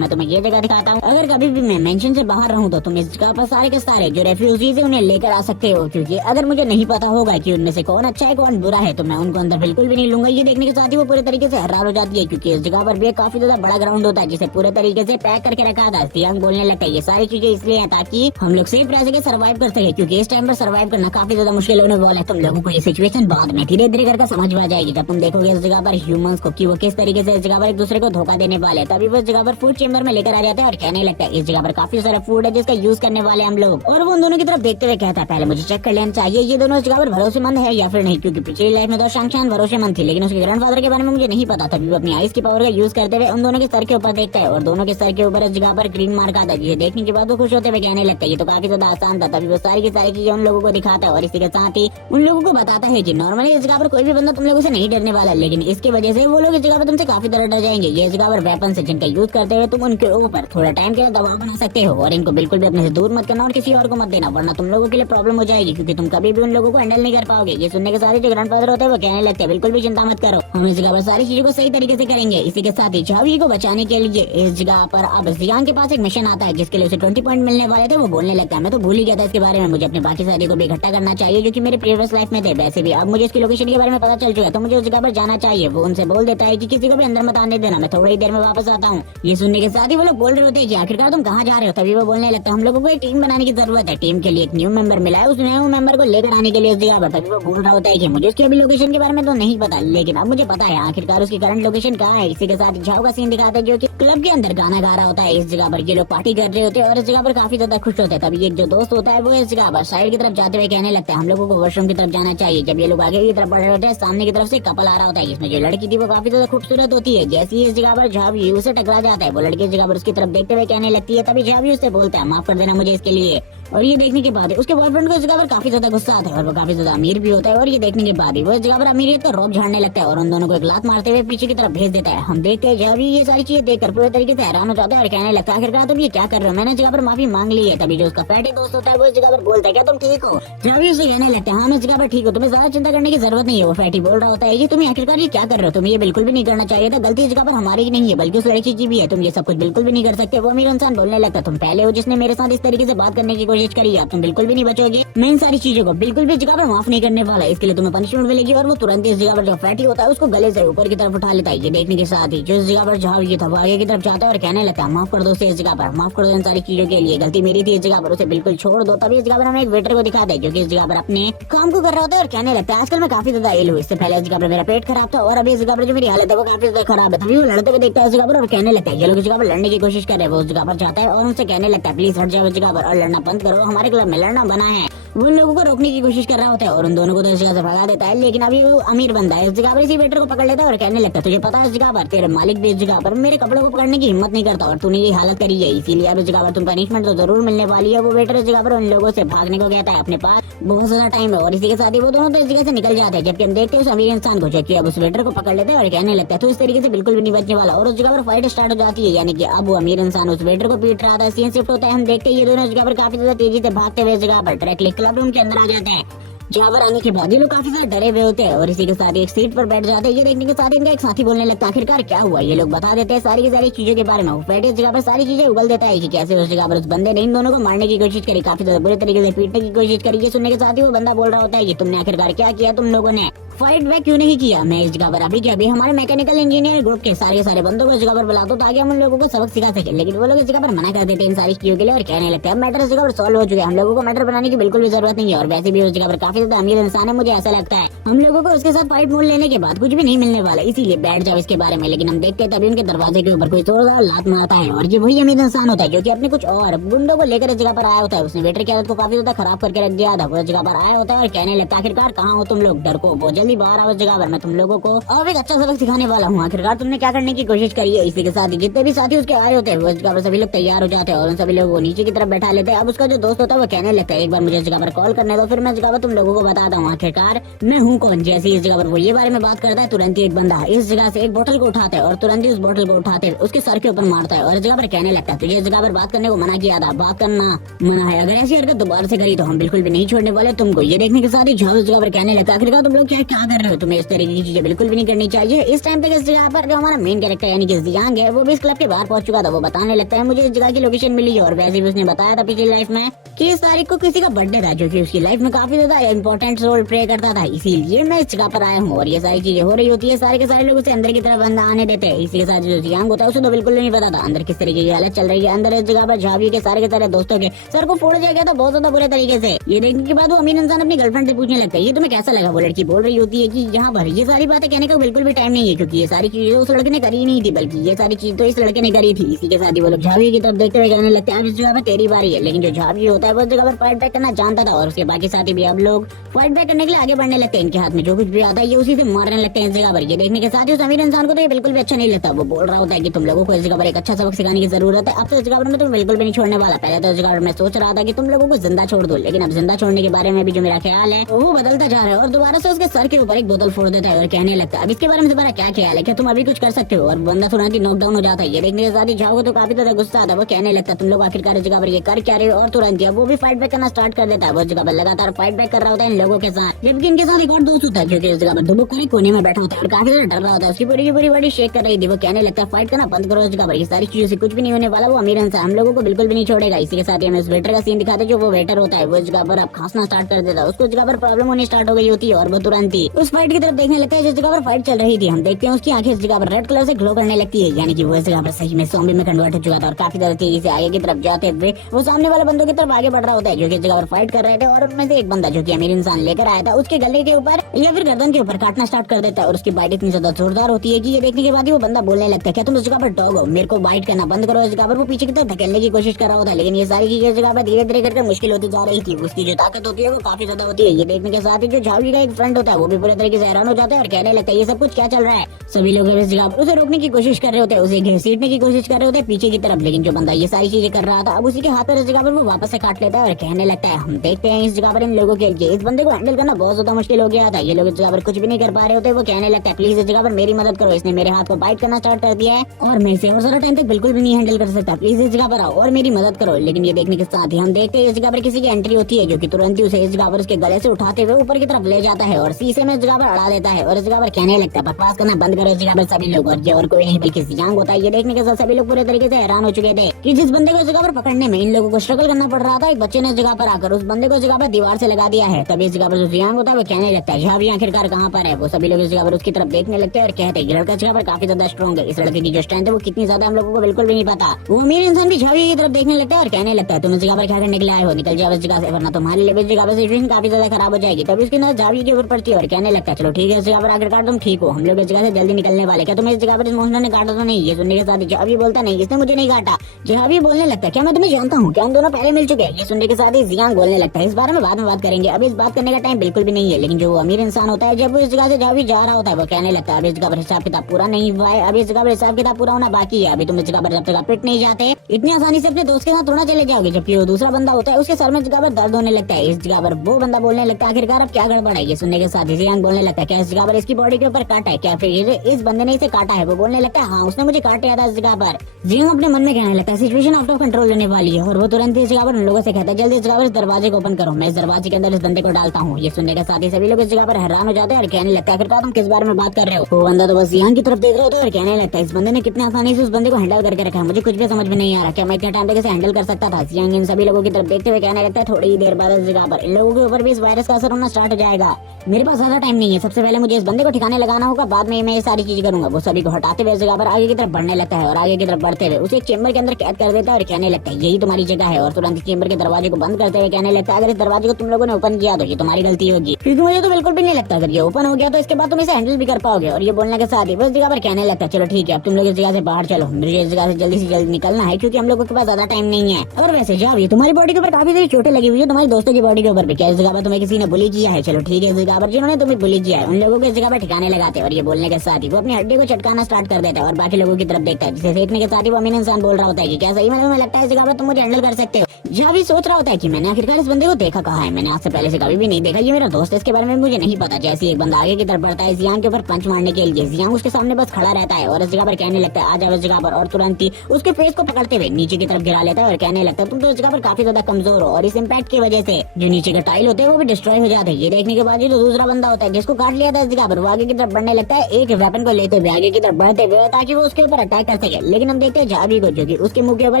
मैं तुम्हें ये जगह दिखाता हूँ, अगर कभी भी मैं मेंशन से बाहर रहूँ तो तुम इस जगह पर सारे के सारे जो रेफ्यूजीज है उन्हें लेकर आ सकते हो, क्योंकि अगर मुझे नहीं पता होगा कि उनमें से कौन अच्छा है कौन बुरा है तो मैं उनको अंदर बिल्कुल भी नहीं लूंगा। ये देखने के साथ ही वो पूरे तरीके से हैरान हो जाती है, क्योंकि इस जगह पर भी काफी ज्यादा बड़ा ग्राउंड होता है जिसे पूरे तरीके से पैक करके रखा था। जियांग बोलने लगता है ये सारी चीजें इसलिए है ताकि हम लोग सेफ रह सके, सर्वाइव कर सके, क्योंकि इस टाइम पर सर्वाइव करना काफी ज्यादा मुश्किल होने वाला है। तुम लोगों को ये सिचुएशन बाद में धीरे धीरे करके समझ में आ जाएगी जब तुम देखोगे इस जगह पर ह्यूमंस को कि वो किस तरीके से इस जगह पर एक दूसरे को धोखा देने वाले हैं। तभी वो इस जगह पर फूड चेंबर में लेकर आ जाता है और कहने लगता है इस जगह पर काफी सारा फूड है जिसका यूज करने वाले हम लोग, और वो उन दोनों की तरफ देखते हुए कहता है पहले मुझे चेक कर लेना चाहिए ये दोनों इस जगह पर भरोसेमंद है या फिर नहीं, क्योंकि पिछली लाइफ में तो शंगशंग भरोसेमंद थी लेकिन उसके ग्रैंडफादर के बारे में मुझे नहीं पता। तभी वो अपनी आइस की पावर का यूज करते हुए उन दोनों के सर के ऊपर देखता है और दोनों के सर के ऊपर इस जगह पर ग्रीन मार्क आता है। ये देखने के बाद वो खुश होते हुए कहने लगता है ये तो काफी ज्यादा आसान था। तभी वो सारी की सारी चीजें उन लोगों को दिखाता है और इसी के साथ ही उन लोगों को बताता है कि नॉर्मली इस जगह पर कोई भी बंदा तुम लोगों से नहीं डरने वाला, लेकिन इसकी वजह से वो लोग इस जगह पर तुमसे काफी तरह डर जाएंगे। ये जगह पर वेपन है जिनका यूज करते हुए तुम उनके ऊपर थोड़ा टाइम के लिए दबाव बना सकते हो, और इनको बिल्कुल भी अपने से दूर मत करना और किसी और को मत देना, वरना तुम लोगों के लिए प्रॉब्लम हो जाएगी, क्योंकि तुम कभी भी उन लोगों को हैंडल नहीं कर पाओगे। ये सुनने के साथ ही जो ग्रैंडफादर होते हैं वो कहने लगते हैं बिल्कुल भी चिंता मत करो, हम इस जगह पर सारी चीजों को सही तरीके से करेंगे। इसी के साथ ही झावी को बचाने के लिए इस जगह पर अब जियांग के पास एक मिशन आता है जिसके लिए उसे 20 पॉइंट मिलने वाले थे। वो बोलने लगता है मैं तो भूल ही गया था इसके बारे में, मुझे अपने बाकी साथी को भी इकट्ठा करना चाहिए जो कि मेरे प्रीवियस लाइफ में थे। वैसे भी अब मुझे इसकी लोकेशन के बारे में पता चल चुका है तो मुझे उस जगह पर जाना चाहिए। वो उनसे बोल देता है कि किसी को भी अंदर मत आने देना, मैं थोड़ी देर में वापस आता हूँ। ये सुनने के साथ ही वो लोग बोल रहे होते हैं कि आखिरकार तुम कहाँ जा रहे हो। तभी वो बोलने लगता है हम लोगों को एक टीम बनाने की जरूरत है, टीम के लिए एक न्यू मेंबर मिला है, उस न्यू मेंबर को लेकर आने के लिए इस जगह पर। तभी वो बोल रहा होता है कि मुझे उसकी अभी लोकेशन के बारे में तो नहीं पता, लेकिन अब मुझे पता है आखिरकार उसकी करंट लोकेशन कहाँ है। इसी के साथ झाओ का सीन दिखाते हैं जो कि क्लब के अंदर गाना गा रहा होता है। इस जगह पर ये लोग पार्टी कर रहे होते हैं और इस जगह पर काफी ज्यादा खुश होते हैं। तभी एक जो दोस्त होता है वो इस जगह पर साइड की तरफ जाते हुए कहने लगता है हम लोगों को वॉशरूम की तरफ जाना चाहिए। जब ये लोग आगे की तरफ बढ़ रहे होते हैं सामने की तरफ से कपल आ रहा होता है जिसमें जो लड़की थी वो काफी ज्यादा खूबसूरत होती है। जैसे ही इस जगह पर झावी उसे टकरा जाता है वो लड़की इस जगह पर उसकी तरफ देखते हुए कहने लगती है। तभी झावी उससे बोलता है माफ कर देना मुझे इसके लिए, और ये देखने के बाद उसके बॉयफ्रेंड को इस जगह पर काफी ज्यादा गुस्सा आता है और वो काफी ज्यादा अमीर भी होता है, और ये देखने के बाद वो इस जगह पर अमीरियत का रौब झाड़ने लगता है और उन दोनों को एक लात मारते हुए पीछे की तरफ भेज देता है। हम देखते हैं झावी ये सारी चीजें देखकर पूरे तरीके से हैरान हो जाता है और कहने लगता है आखिरकार तुम ये क्या कर रहे हो, मैंने इस जगह पर माफी मांग ली है। तभी जो उसका फैटी दोस्त होता है वो इस जगह पर बोलता है क्या तुम ठीक हो। झावी उसे कहने लगता है हाँ मैं इस जगह पर ठीक हूँ, तुम्हें ज्यादा चिंता करने की जरूरत नहीं है। वो फैटी बोल रहा होता है कि तुम आखिरकार ये क्या कर रहे हो, तुम ये बिल्कुल भी नहीं करना चाहिए था, गलती इस जगह पर हमारी नहीं है बल्कि उस लड़की की भी है, तुम ये सब कुछ बिल्कुल भी नहीं कर सकते। वो अमीर इंसान बोलने लगता तुम पहले हो जिसने मेरे साथ इस तरीके से बात करने की कोशिश करी है, तुम बिल्कुल भी नहीं बचोगी, मैं इन सारी चीजों को बिल्कुल भी जगह पर माफ नहीं करने वाला, इसके लिए तुम्हें पनिशमेंट मिलेगी। और वो तुरंत इस जगह पर जो फैटी होता है उसको गले से ऊपर की तरफ उठा लेता है। ये देखने के साथ ही जो इस जगह पर झावी था वो आगे की तरफ जाता है और कहने लगता है माफ कर दो उसे, इस जगह पर माफ कर दो इन सारी चीजों के लिए, गलती मेरी थी, इस जगह पर उसे बिल्कुल छोड़ दो। तभी इस जगह पर हमें एक वेटर को दिखाते हैं जो कि इस जगह पर अपने काम को कर रहा होता है और कहने लगता है आजकल मैं काफी ज्यादा इल हूँ, इससे पहले इस जगह पर मेरा पेट खराब था और अभी इस जगह पर जो मेरी हालत है वो काफी ज्यादा खराब है। तभी वो लड़ते हुए देखता है इस जगह पर और कहने लगता है ये लोग इस जगह पर लड़ने की कोशिश कर रहे हैं। वो उस जगह पर जाता है और उनसे कहने लगता है प्लीज हट जाओ इस जगह पर और लड़ना बंद करो, हमारे क्लब में लड़ना बना है। वो उन लोगों को रोकने की कोशिश कर रहा होता है और उन दोनों को तो इस जगह से भगा देता है। लेकिन अभी वो अमीर बंदा है, इस जगह पर इसी वेटर को पकड़ लेता है और कहने लगता है तुझे पता है इस जगह पर तेरे मालिक भी इस जगह पर मेरे कपड़ों को पकड़ने की हिम्मत नहीं करता और तूने ये हालत करी है, इसीलिए अब इस जगह पर तुम पनिशमेंट तो जरूर मिलने वाली है। वो वेटर इस जगह पर उन लोगों से भागने को कहता है, अपने पास बहुत ज्यादा टाइम है और इसी के साथ ही वो दोनों तो इस जगह से निकल जाते हैं। जबकि हम देखते हैं उस अमीर इंसान को जो कि अब उस वेटर को पकड़ लेते हैं और कहने लगता है तो इस तरीके से बिल्कुल भी नहीं बचने वाला और उस जगह पर फाइट स्टार्ट हो जाती है। यानी कि अब वो अमीर इंसान उस वेटर को पीट रहा था। सीन शिफ्ट होता है, हम देखते हैं ये दोनों जगह पर काफी ज्यादा तेजी से भागते हुए जगह पर डायरेक्टली क्लब रूम के अंदर आ जाते हैं। जहाँ पर आने के बाद ये लोग काफी ज्यादा डरे हुए होते हैं और इसी के साथ एक सीट पर बैठ जाते हैं। ये देखने के साथ इनका एक साथी बोलने लगता है आखिरकार क्या हुआ, ये लोग बता देते हैं सारी की सारी चीजों के बारे में। वो बैठे इस जगह पर सारी चीजें उगल देता है कि कैसे उस जगह पर उस बंदे ने इन दोनों को मारने की कोशिश करी, काफी ज्यादा बुरे तरीके से पीटने की कोशिश करी। ये सुनने के साथ ही वो बंदा बोल रहा होता है कि तुमने आखिरकार क्या किया, तुम लोगों ने फाइट बैक क्यों नहीं किया। मैं इस जगह पर अभी के अभी हमारे मैकेनिकल इंजीनियर ग्रुप के सारे बंदों को इस जगह पर बुला दो ताकि हम उन लोगों को सबक सिखा सके। लेकिन वो लोग इस जगह पर मना कर देते हैं इन सारी चीजों के लिए और कहने लगते हैं मैटर इस जगह पर सॉल्व हो चुका है, हम लोगों को मैटर बनाने की बिल्कुल भी जरूरत नहीं है। और वैसे भी उस जगह पर काफी ज्यादा अमीर इंसान है, मुझे ऐसा लगता है हम लोगों को उसके साथ फाइट मोल लेने के बाद कुछ भी नहीं मिलने वाला, इसीलिए बैठ जाओ इसके बारे में। लेकिन हम देखते हैं तभी उनके दरवाजे के ऊपर कोई जोरदार लात मारता है और ये वही अमीर इंसान होता है जो कि अपने कुछ और गुंडों को लेकर इस जगह पर आया होता है। उसने वेटर की आदत को काफी ज्यादा खराब करके रख दिया था। वो इस जगह पर आया होता है और कहने लगता है आखिरकार कहाँ हो तुम लोग, डर को वो जल्दी बाहर आओ इस जगह पर, मैं तुम लोगों को और एक अच्छा सबक सिखाने वाला हूँ। आखिरकार तुमने क्या करने की कोशिश करी है। इसी के साथ ही जितने भी साथी उसके आए होते हैं वो इस जगह पर सभी लोग तैयार हो जाते हैं और उन सभी लोगों को नीचे की तरफ बैठा लेते हैं। अब उसका जो दोस्त होता है वो कहने लगता है एक बार मुझे इस जगह पर कॉल करने दो, फिर मैं इस जगह पर तुम लोगों को बताता हूँ आखिरकार मैं हूँ कौन। जैसे इस जगह पर वो ये बारे में बात करता है तुरंत ही एक बंदा इस जगह से एक बोतल को उठाता है और तुरंत ही उस बोतल को उठाते उसके सर के ऊपर मारता है और इस जगह पर कहने लगता है तुझे इस जगह पर बात करने को मना किया था, बात करना मना है, अगर ऐसी हरकत दोबारा से करी तो हम बिल्कुल भी नहीं छोड़ने वाले तुमको। ये देखने के साथ ही झाव इस जगह पर कहने लगता है आखिरकार तुम लोग क्या कर रहे हो, तुम्हें इस तरीके की चीजें बिल्कुल भी नहीं करनी चाहिए। इस टाइम पे इस जगह पर जो हमारा मेन कैरेक्टर यानी कि जियांग है वो भी इस क्लब के बाहर पहुंच चुका था। वो बताने लगता है मुझे इस जगह की लोकेशन मिली है और वैसे भी उसने बताया था पिछली लाइफ में कि इस तारीख को किसी का बर्थडे था जो कि उसकी लाइफ में काफी ज्यादा इंपॉर्टेंट रोल प्ले करता था, इसीलिए मैं इस जगह पर आया हूँ। और ये सारी चीजें हो रही होती है, सारे के सारे लोग उसे अंदर की तरफ अंदर आने देते हैं। इसी के साथ जो जियांग होता है उसे तो बिल्कुल नहीं पता था अंदर किस तरीके की हालत चल रही है। अंदर इस जगह पर झावी के सारे दोस्तों के सर को फोड़ दिया गया था बहुत ज्यादा बुरे तरीके से। ये देखने के बाद वो अमीर इंसान अपनी गर्लफ्रेंड से पूछने लगता है ये तुम्हें कैसा लगा। वो लड़की बोल रही होती है कि यहाँ पर ये सारी बातें कहने का बिल्कुल भी टाइम नहीं है क्योंकि ये सारी चीजें उस लड़के ने करी ही नहीं थी, बल्कि ये सारी चीज तो इस लड़के ने करी थी। इसी के साथ ही वो लोग झावी की तरफ देखते हुए कहने लगते हैं अब इस जगह पर तेरी बारी है। लेकिन जो झावी होता है वो इस जगह पर फाइट बैक करना जानता था और उसके बाकी साथी भी अब लोग फाइट बैक करने के लिए आगे बढ़ने लगते हैं। इनके हाथ में जो कुछ भी आता है ये उसी से मारने लगते हैं इस जगह पर। ये देखने के साथ ही उस अमीर इंसान को तो ये बिल्कुल भी अच्छा नहीं लगता। वो बोल रहा होता है कि तुम लोगों को इस जगह पर एक अच्छा सबक सिखाने की जरूरत है, अब तो इस जगह पर मैं तुम्हें बिल्कुल भी नहीं छोड़ने वाला। पहले तो इस जगह पर मैं सोच रहा था कि तुम लोगों को जिंदा छोड़ दो, लेकिन अब जिंदा छोड़ने के बारे में भी जो मेरा ख्याल है वो बदलता जा रहा है। और दोबारा से उसके सर के ऊपर एक बोतल फोड़ देता है और कहने लगता है अब इसके बारे में तुम्हारा क्या ख्याल है, क्या तुम अभी कुछ कर सकते हो। और बंदा तुरंत ही नॉकडाउन हो जाता है। ये देखने के साथ ही झाओ तो काफी ज्यादा गुस्सा आता है। वो कहने लगता है तुम लोग आखिरकार इस जगह पर ये कर क्या रहे हो, और तुरंत ही वो भी फाइट बैक करना स्टार्ट कर देता है। वो इस जगह पर लगातार फाइट बैक कर रहा होता है इन लोगों के साथ, जबकि इनके साथ एक और दोस्त होता है जो कि इस जगह पर दुबक कर कोने में बैठा होता है और काफी ज्यादा डर रहा होता है। उसकी पूरी की पूरी बॉडी शेक कर रही थी। वो कहने लगता है फाइट करना बंद करो इस जगह पर, ये सारी चीजों से कुछ भी नहीं होने वाला। वो अमीर इंसान हम लोगों को बिल्कुल भी नहीं छोड़ेगा। इसी के साथ ही हमें उस वेटर का सीन दिखाते हैं। जो वो वेटर होता है वो इस जगह पर अब खांसना स्टार्ट कर देता है। उसको जगह पर प्रॉब्लम होनी स्टार्ट हो गई होती है और वो तुरंत ही उस फाइट की तरफ देखने लगता है जिस जगह पर फाइट चल रही थी। हम देखते हैं उसकी आंखें इस जगह पर रेड कलर से ग्लो करने लगती है, यानी कि वो इस जगह पर सही में ज़ॉम्बी में कन्वर्ट हो चुका था और काफी ज्यादा तेजी से आगे की तरफ जाते हुए वो सामने वाले बंदों की तरफ आगे बढ़ रहा होता है जो कि इस जगह पर फाइट कर रहे थे। और उनमें से एक बंदा जो कि अमीर इंसान लेकर आया था उसके गले के ऊपर या फिर गर्दन के ऊपर काटना स्टार्ट कर देता है और उसकी बाइट इतनी ज्यादा जोरदार होती है कि ये देखने के बाद ही वो बंदा बोलने लगता है क्या तुम इस जगह पर डॉग हो, मेरे को बाइट करना बंद करो। इस जगह पर वो पीछे की तरफ धकेलने की कोशिश कर रहा होता है, लेकिन ये सारी चीजें इस जगह पर धीरे धीरे करके मुश्किल होती जा रही थी। उसकी जो ताकत होती है वो काफी ज्यादा होती है। ये देखने के साथ ही जो झावी का एक फ्रेंड होता है वो भी पूरे तरीके से हैरान हो जाता है और कहने लगता है ये सब कुछ क्या चल रहा है। सभी लोग इस जगह पर उसे रोकने की कोशिश कर रहे होते हैं, उसे घसीटने की कोशिश कर रहे होते हैं पीछे की तरफ, लेकिन जो बंदा ये सारी चीजें कर रहा था अब उसी के हाथ पर इस जगह पर वो वापस से काट लेता है और कहने लगता है हम देखते हैं इस जगह पर इन लोगों के इस बंदे को हैंडल करना बहुत ज्यादा मुश्किल हो गया था। ये लोग इस जगह पर कुछ भी नहीं कर पा रहे होते। वो कहने लगता है प्लीज इस जगह पर मेरी मदद करो, इसने मेरे हाथ को बाइट करना स्टार्ट कर दिया है और मैं इसे और ज्यादा टाइम तक बिल्कुल भी नहीं हैंडल कर सकता, प्लीज इस जगह पर आओ और मेरी मदद करो। लेकिन ये देखने के साथ ही हम देखते हैं इस जगह पर किसी की एंट्री होती है जो कि तुरंत ही उसे इस जगह पर उसके गले से उठाते हुए ऊपर की तरफ ले जाता है और शीशे में इस जगह पर अड़ा देता है और इस जगह पर कहने लगता है बकवास करना बंद करो इस जगह पर सभी लोग। और कोई नहीं बल्कि जियांग होता है। ये देखने के साथ सभी लोग पूरे तरीके से हैरान हो चुके थे कि जिस बंदे को इस जगह पर पकड़ने में इन लोगों को स्ट्रगल करना पड़ रहा था, एक बच्चे ने इस जगह पर आकर उस बंदे को इस जगह पर दीवार से लगा दिया है। तभी इस जगह पर जो जियांग होता है वो कहने लगता है झावी आखिरकार कहाँ पर है। वो सभी लोग इस जगह पर उसकी तरफ देखने लगते हैं और कहते हैं लड़का इस जगह पर काफी ज्यादा स्ट्रॉन्ग है, इस लड़के की जो स्ट्रेंथ है वो कितनी ज्यादा हम लोगों को बिल्कुल भी नहीं पता। वो अमीर इंसान भी झावी की तरफ देखने लगता है और कहने लगता है तुम इस जगह पर क्या करने के लिए आए हो, निकल जाओ इस जगह से वरना तुम्हारे लिए इस जगह पर सिचुएशन काफी ज्यादा खराब हो जाएगी। तभी उसकी नजर झावी के ऊपर पड़ती है और और कहने लगता है चलो ठीक है इस जगह पर आखिरकार तुम ठीक हो, हम लोग इस जगह से जल्दी निकलने वाले, क्या तुम्हें इस जगह पर इस मोहना ने काटा तो नहीं। ये सुनने के साथ जहां भी बोलता नहीं इसने मुझे नहीं काटा। जहां भी बोलने लगता है क्या मैं तुम्हें जानता हूँ, क्या हम दोनों पहले मिल चुके हैं। ये सुनने के साथ ही जियांग बोलने लगता है इस बारे में बाद में बात करेंगे, अभी इस बात करने का टाइम बिल्कुल भी नहीं है। लेकिन जो अमीर इंसान होता है जब वो इस जगह से जहाँ भी जा रहा होता है वो कहने लगता है अभी इस जगह पर हिसाब किताब पूरा नहीं हुआ है, अभी इस जगह पर हिसाब किताब पूरा होना बाकी है, अभी तुम इस जगह पर जब तक पिट नहीं जाते इतनी आसानी से अपने दोस्त के साथ थोड़ा चले जाओगे। जबकि वो दूसरा बंदा होता है उसके सर में इस जगह पर दर्द होने लगता है। इस जगह पर वो बंदा बोलने लगता है आखिरकार अब क्या गड़बड़ है। ये सुनने के साथ ही जियांग बोलने लगता है क्या इस जगह पर इसकी बॉडी के ऊपर काटा है, क्या फिर इस बंदे ने इसे काटा है। वो बोलने लगता है हाँ उसने मुझे काट लिया था इस जगह पर। जियांग अपने मन में कहने लगता है सिचुएशन आउट ऑफ कंट्रोल लेने वाली है और वो तुरंत इस जगह पर उन लोगों से कहता है जल्दी इस जगह पर इस दरवाजे को ओपन करो, मैं इस दरवाजे के अंदर इस बंदे को डालता हूँ। ये सुनने के साथ ही सभी लोग इस जगह पर हैरान हो जाते हैं और कहने लगता है आखिरकार तुम किस बारे में बात कर रहे हो। वो बंदा तो बस जियांग की तरफ देख रहा होता है और कहने लगता है इस बंदे ने कितने आसानी से उस बंदे को हैंडल करके रखा है, मुझे कुछ भी समझ में नहीं आ रहा, क्या मैं इतने टाइम तक इसे हैंडल कर सकता था। जियांग इन सभी लोगों की तरफ देखते हुए कहने लगता है थोड़ी ही देर बाद इस जगह पर इन लोगों के ऊपर भी इस वायरस का असर होना स्टार्ट हो जाएगा, मेरे पास ज्यादा टाइम नहीं है, सबसे पहले मुझे इस बंदे को ठिकाने लगाना होगा, बाद में मैं ये सारी चीजें करूंगा। वो सभी को हटाते हुए इस जगह पर आगे की तरफ बढ़ने लगता है और आगे की तरफ बढ़ते हुए उसे एक चेंबर के अंदर कैद कर देता है और कहने लगता है यही तुम्हारी जगह है। और तुरंत चेंबर के दरवाजे को बंद करते हुए कहने लगता है अगर इस दरवाजे को तुम लोगों ने ओपन किया तो ये तुम्हारी गलती होगी, क्योंकि मुझे तो बिल्कुल भी नहीं लगता अगर ये ओपन हो गया तो इसके बाद तुम इसे हैंडल भी कर पाओगे। और ये बोलने के साथ ही वो इस जगह पर कहने लगता है चलो ठीक है अब तुम लोग इस जगह से बाहर चलो, मुझे इस जगह से जल्दी निकलना है क्योंकि हम लोगों के पास ज्यादा टाइम नहीं है। और वैसे जाओ ये तुम्हारी बॉडी के ऊपर काफी सारी चोटें लगी हुई है, तुम्हारी दोस्तों की बॉडी के ऊपर भी, क्या इस जगह पर तुम्हें किसी ने बुली किया है। चलो ठीक है इस जगह पर जिन्होंने तुम्हें बुली किया है उन लोगों को इस जगह पर ठिकाने लगाते हैं। और ये बोलने के साथ ही वो अपनी हड्डी को चटकाना स्टार्ट कर देता है और बाकी लोगों की तरफ देखता है, जिसे देखने के साथ ही वो अमीर इंसान बोल रहा होता है कि क्या सही में तुम्हें लगता है इस जगह पर तुम मुझे हैंडल कर सकते हो। जहाँ भी सोच रहा होता है कि मैंने आखिरकार इस बंदे को देखा कहाँ है, मैंने आज से पहले से कभी भी नहीं देखा, ये मेरा दोस्त है इसके बारे में मुझे नहीं पता। जैसे एक बंदा आगे की तरफ बढ़ता है जियांग के ऊपर पंच मारने के लिए, जियांग उसके सामने बस खड़ा रहता है और इस जगह पर कहने लगता है आ जाओ इस जगह पर, और तुरंत ही उसके फेस को पकड़ते हुए नीचे की तरफ गिरा लेता है और कहने लगता है तुम तो इस जगह पर काफी ज्यादा कमजोर हो और इस इम्पैक्ट की वजह से जो नीचे के टाइल होते हैं वो भी डिस्ट्रॉय हो जाते हैं। ये देखने के बाद जो दूसरा बंदा होता है जिसको काट लिया था इस जगह पर वो आगे की तरफ बढ़ने लगता है एक वेपन को लेते हुए आगे की तरफ बढ़ते हुए ताकि वो उसके ऊपर अटैक कर सके। लेकिन हम देखते हैं जाबी को जो कि उसके मुंह के ऊपर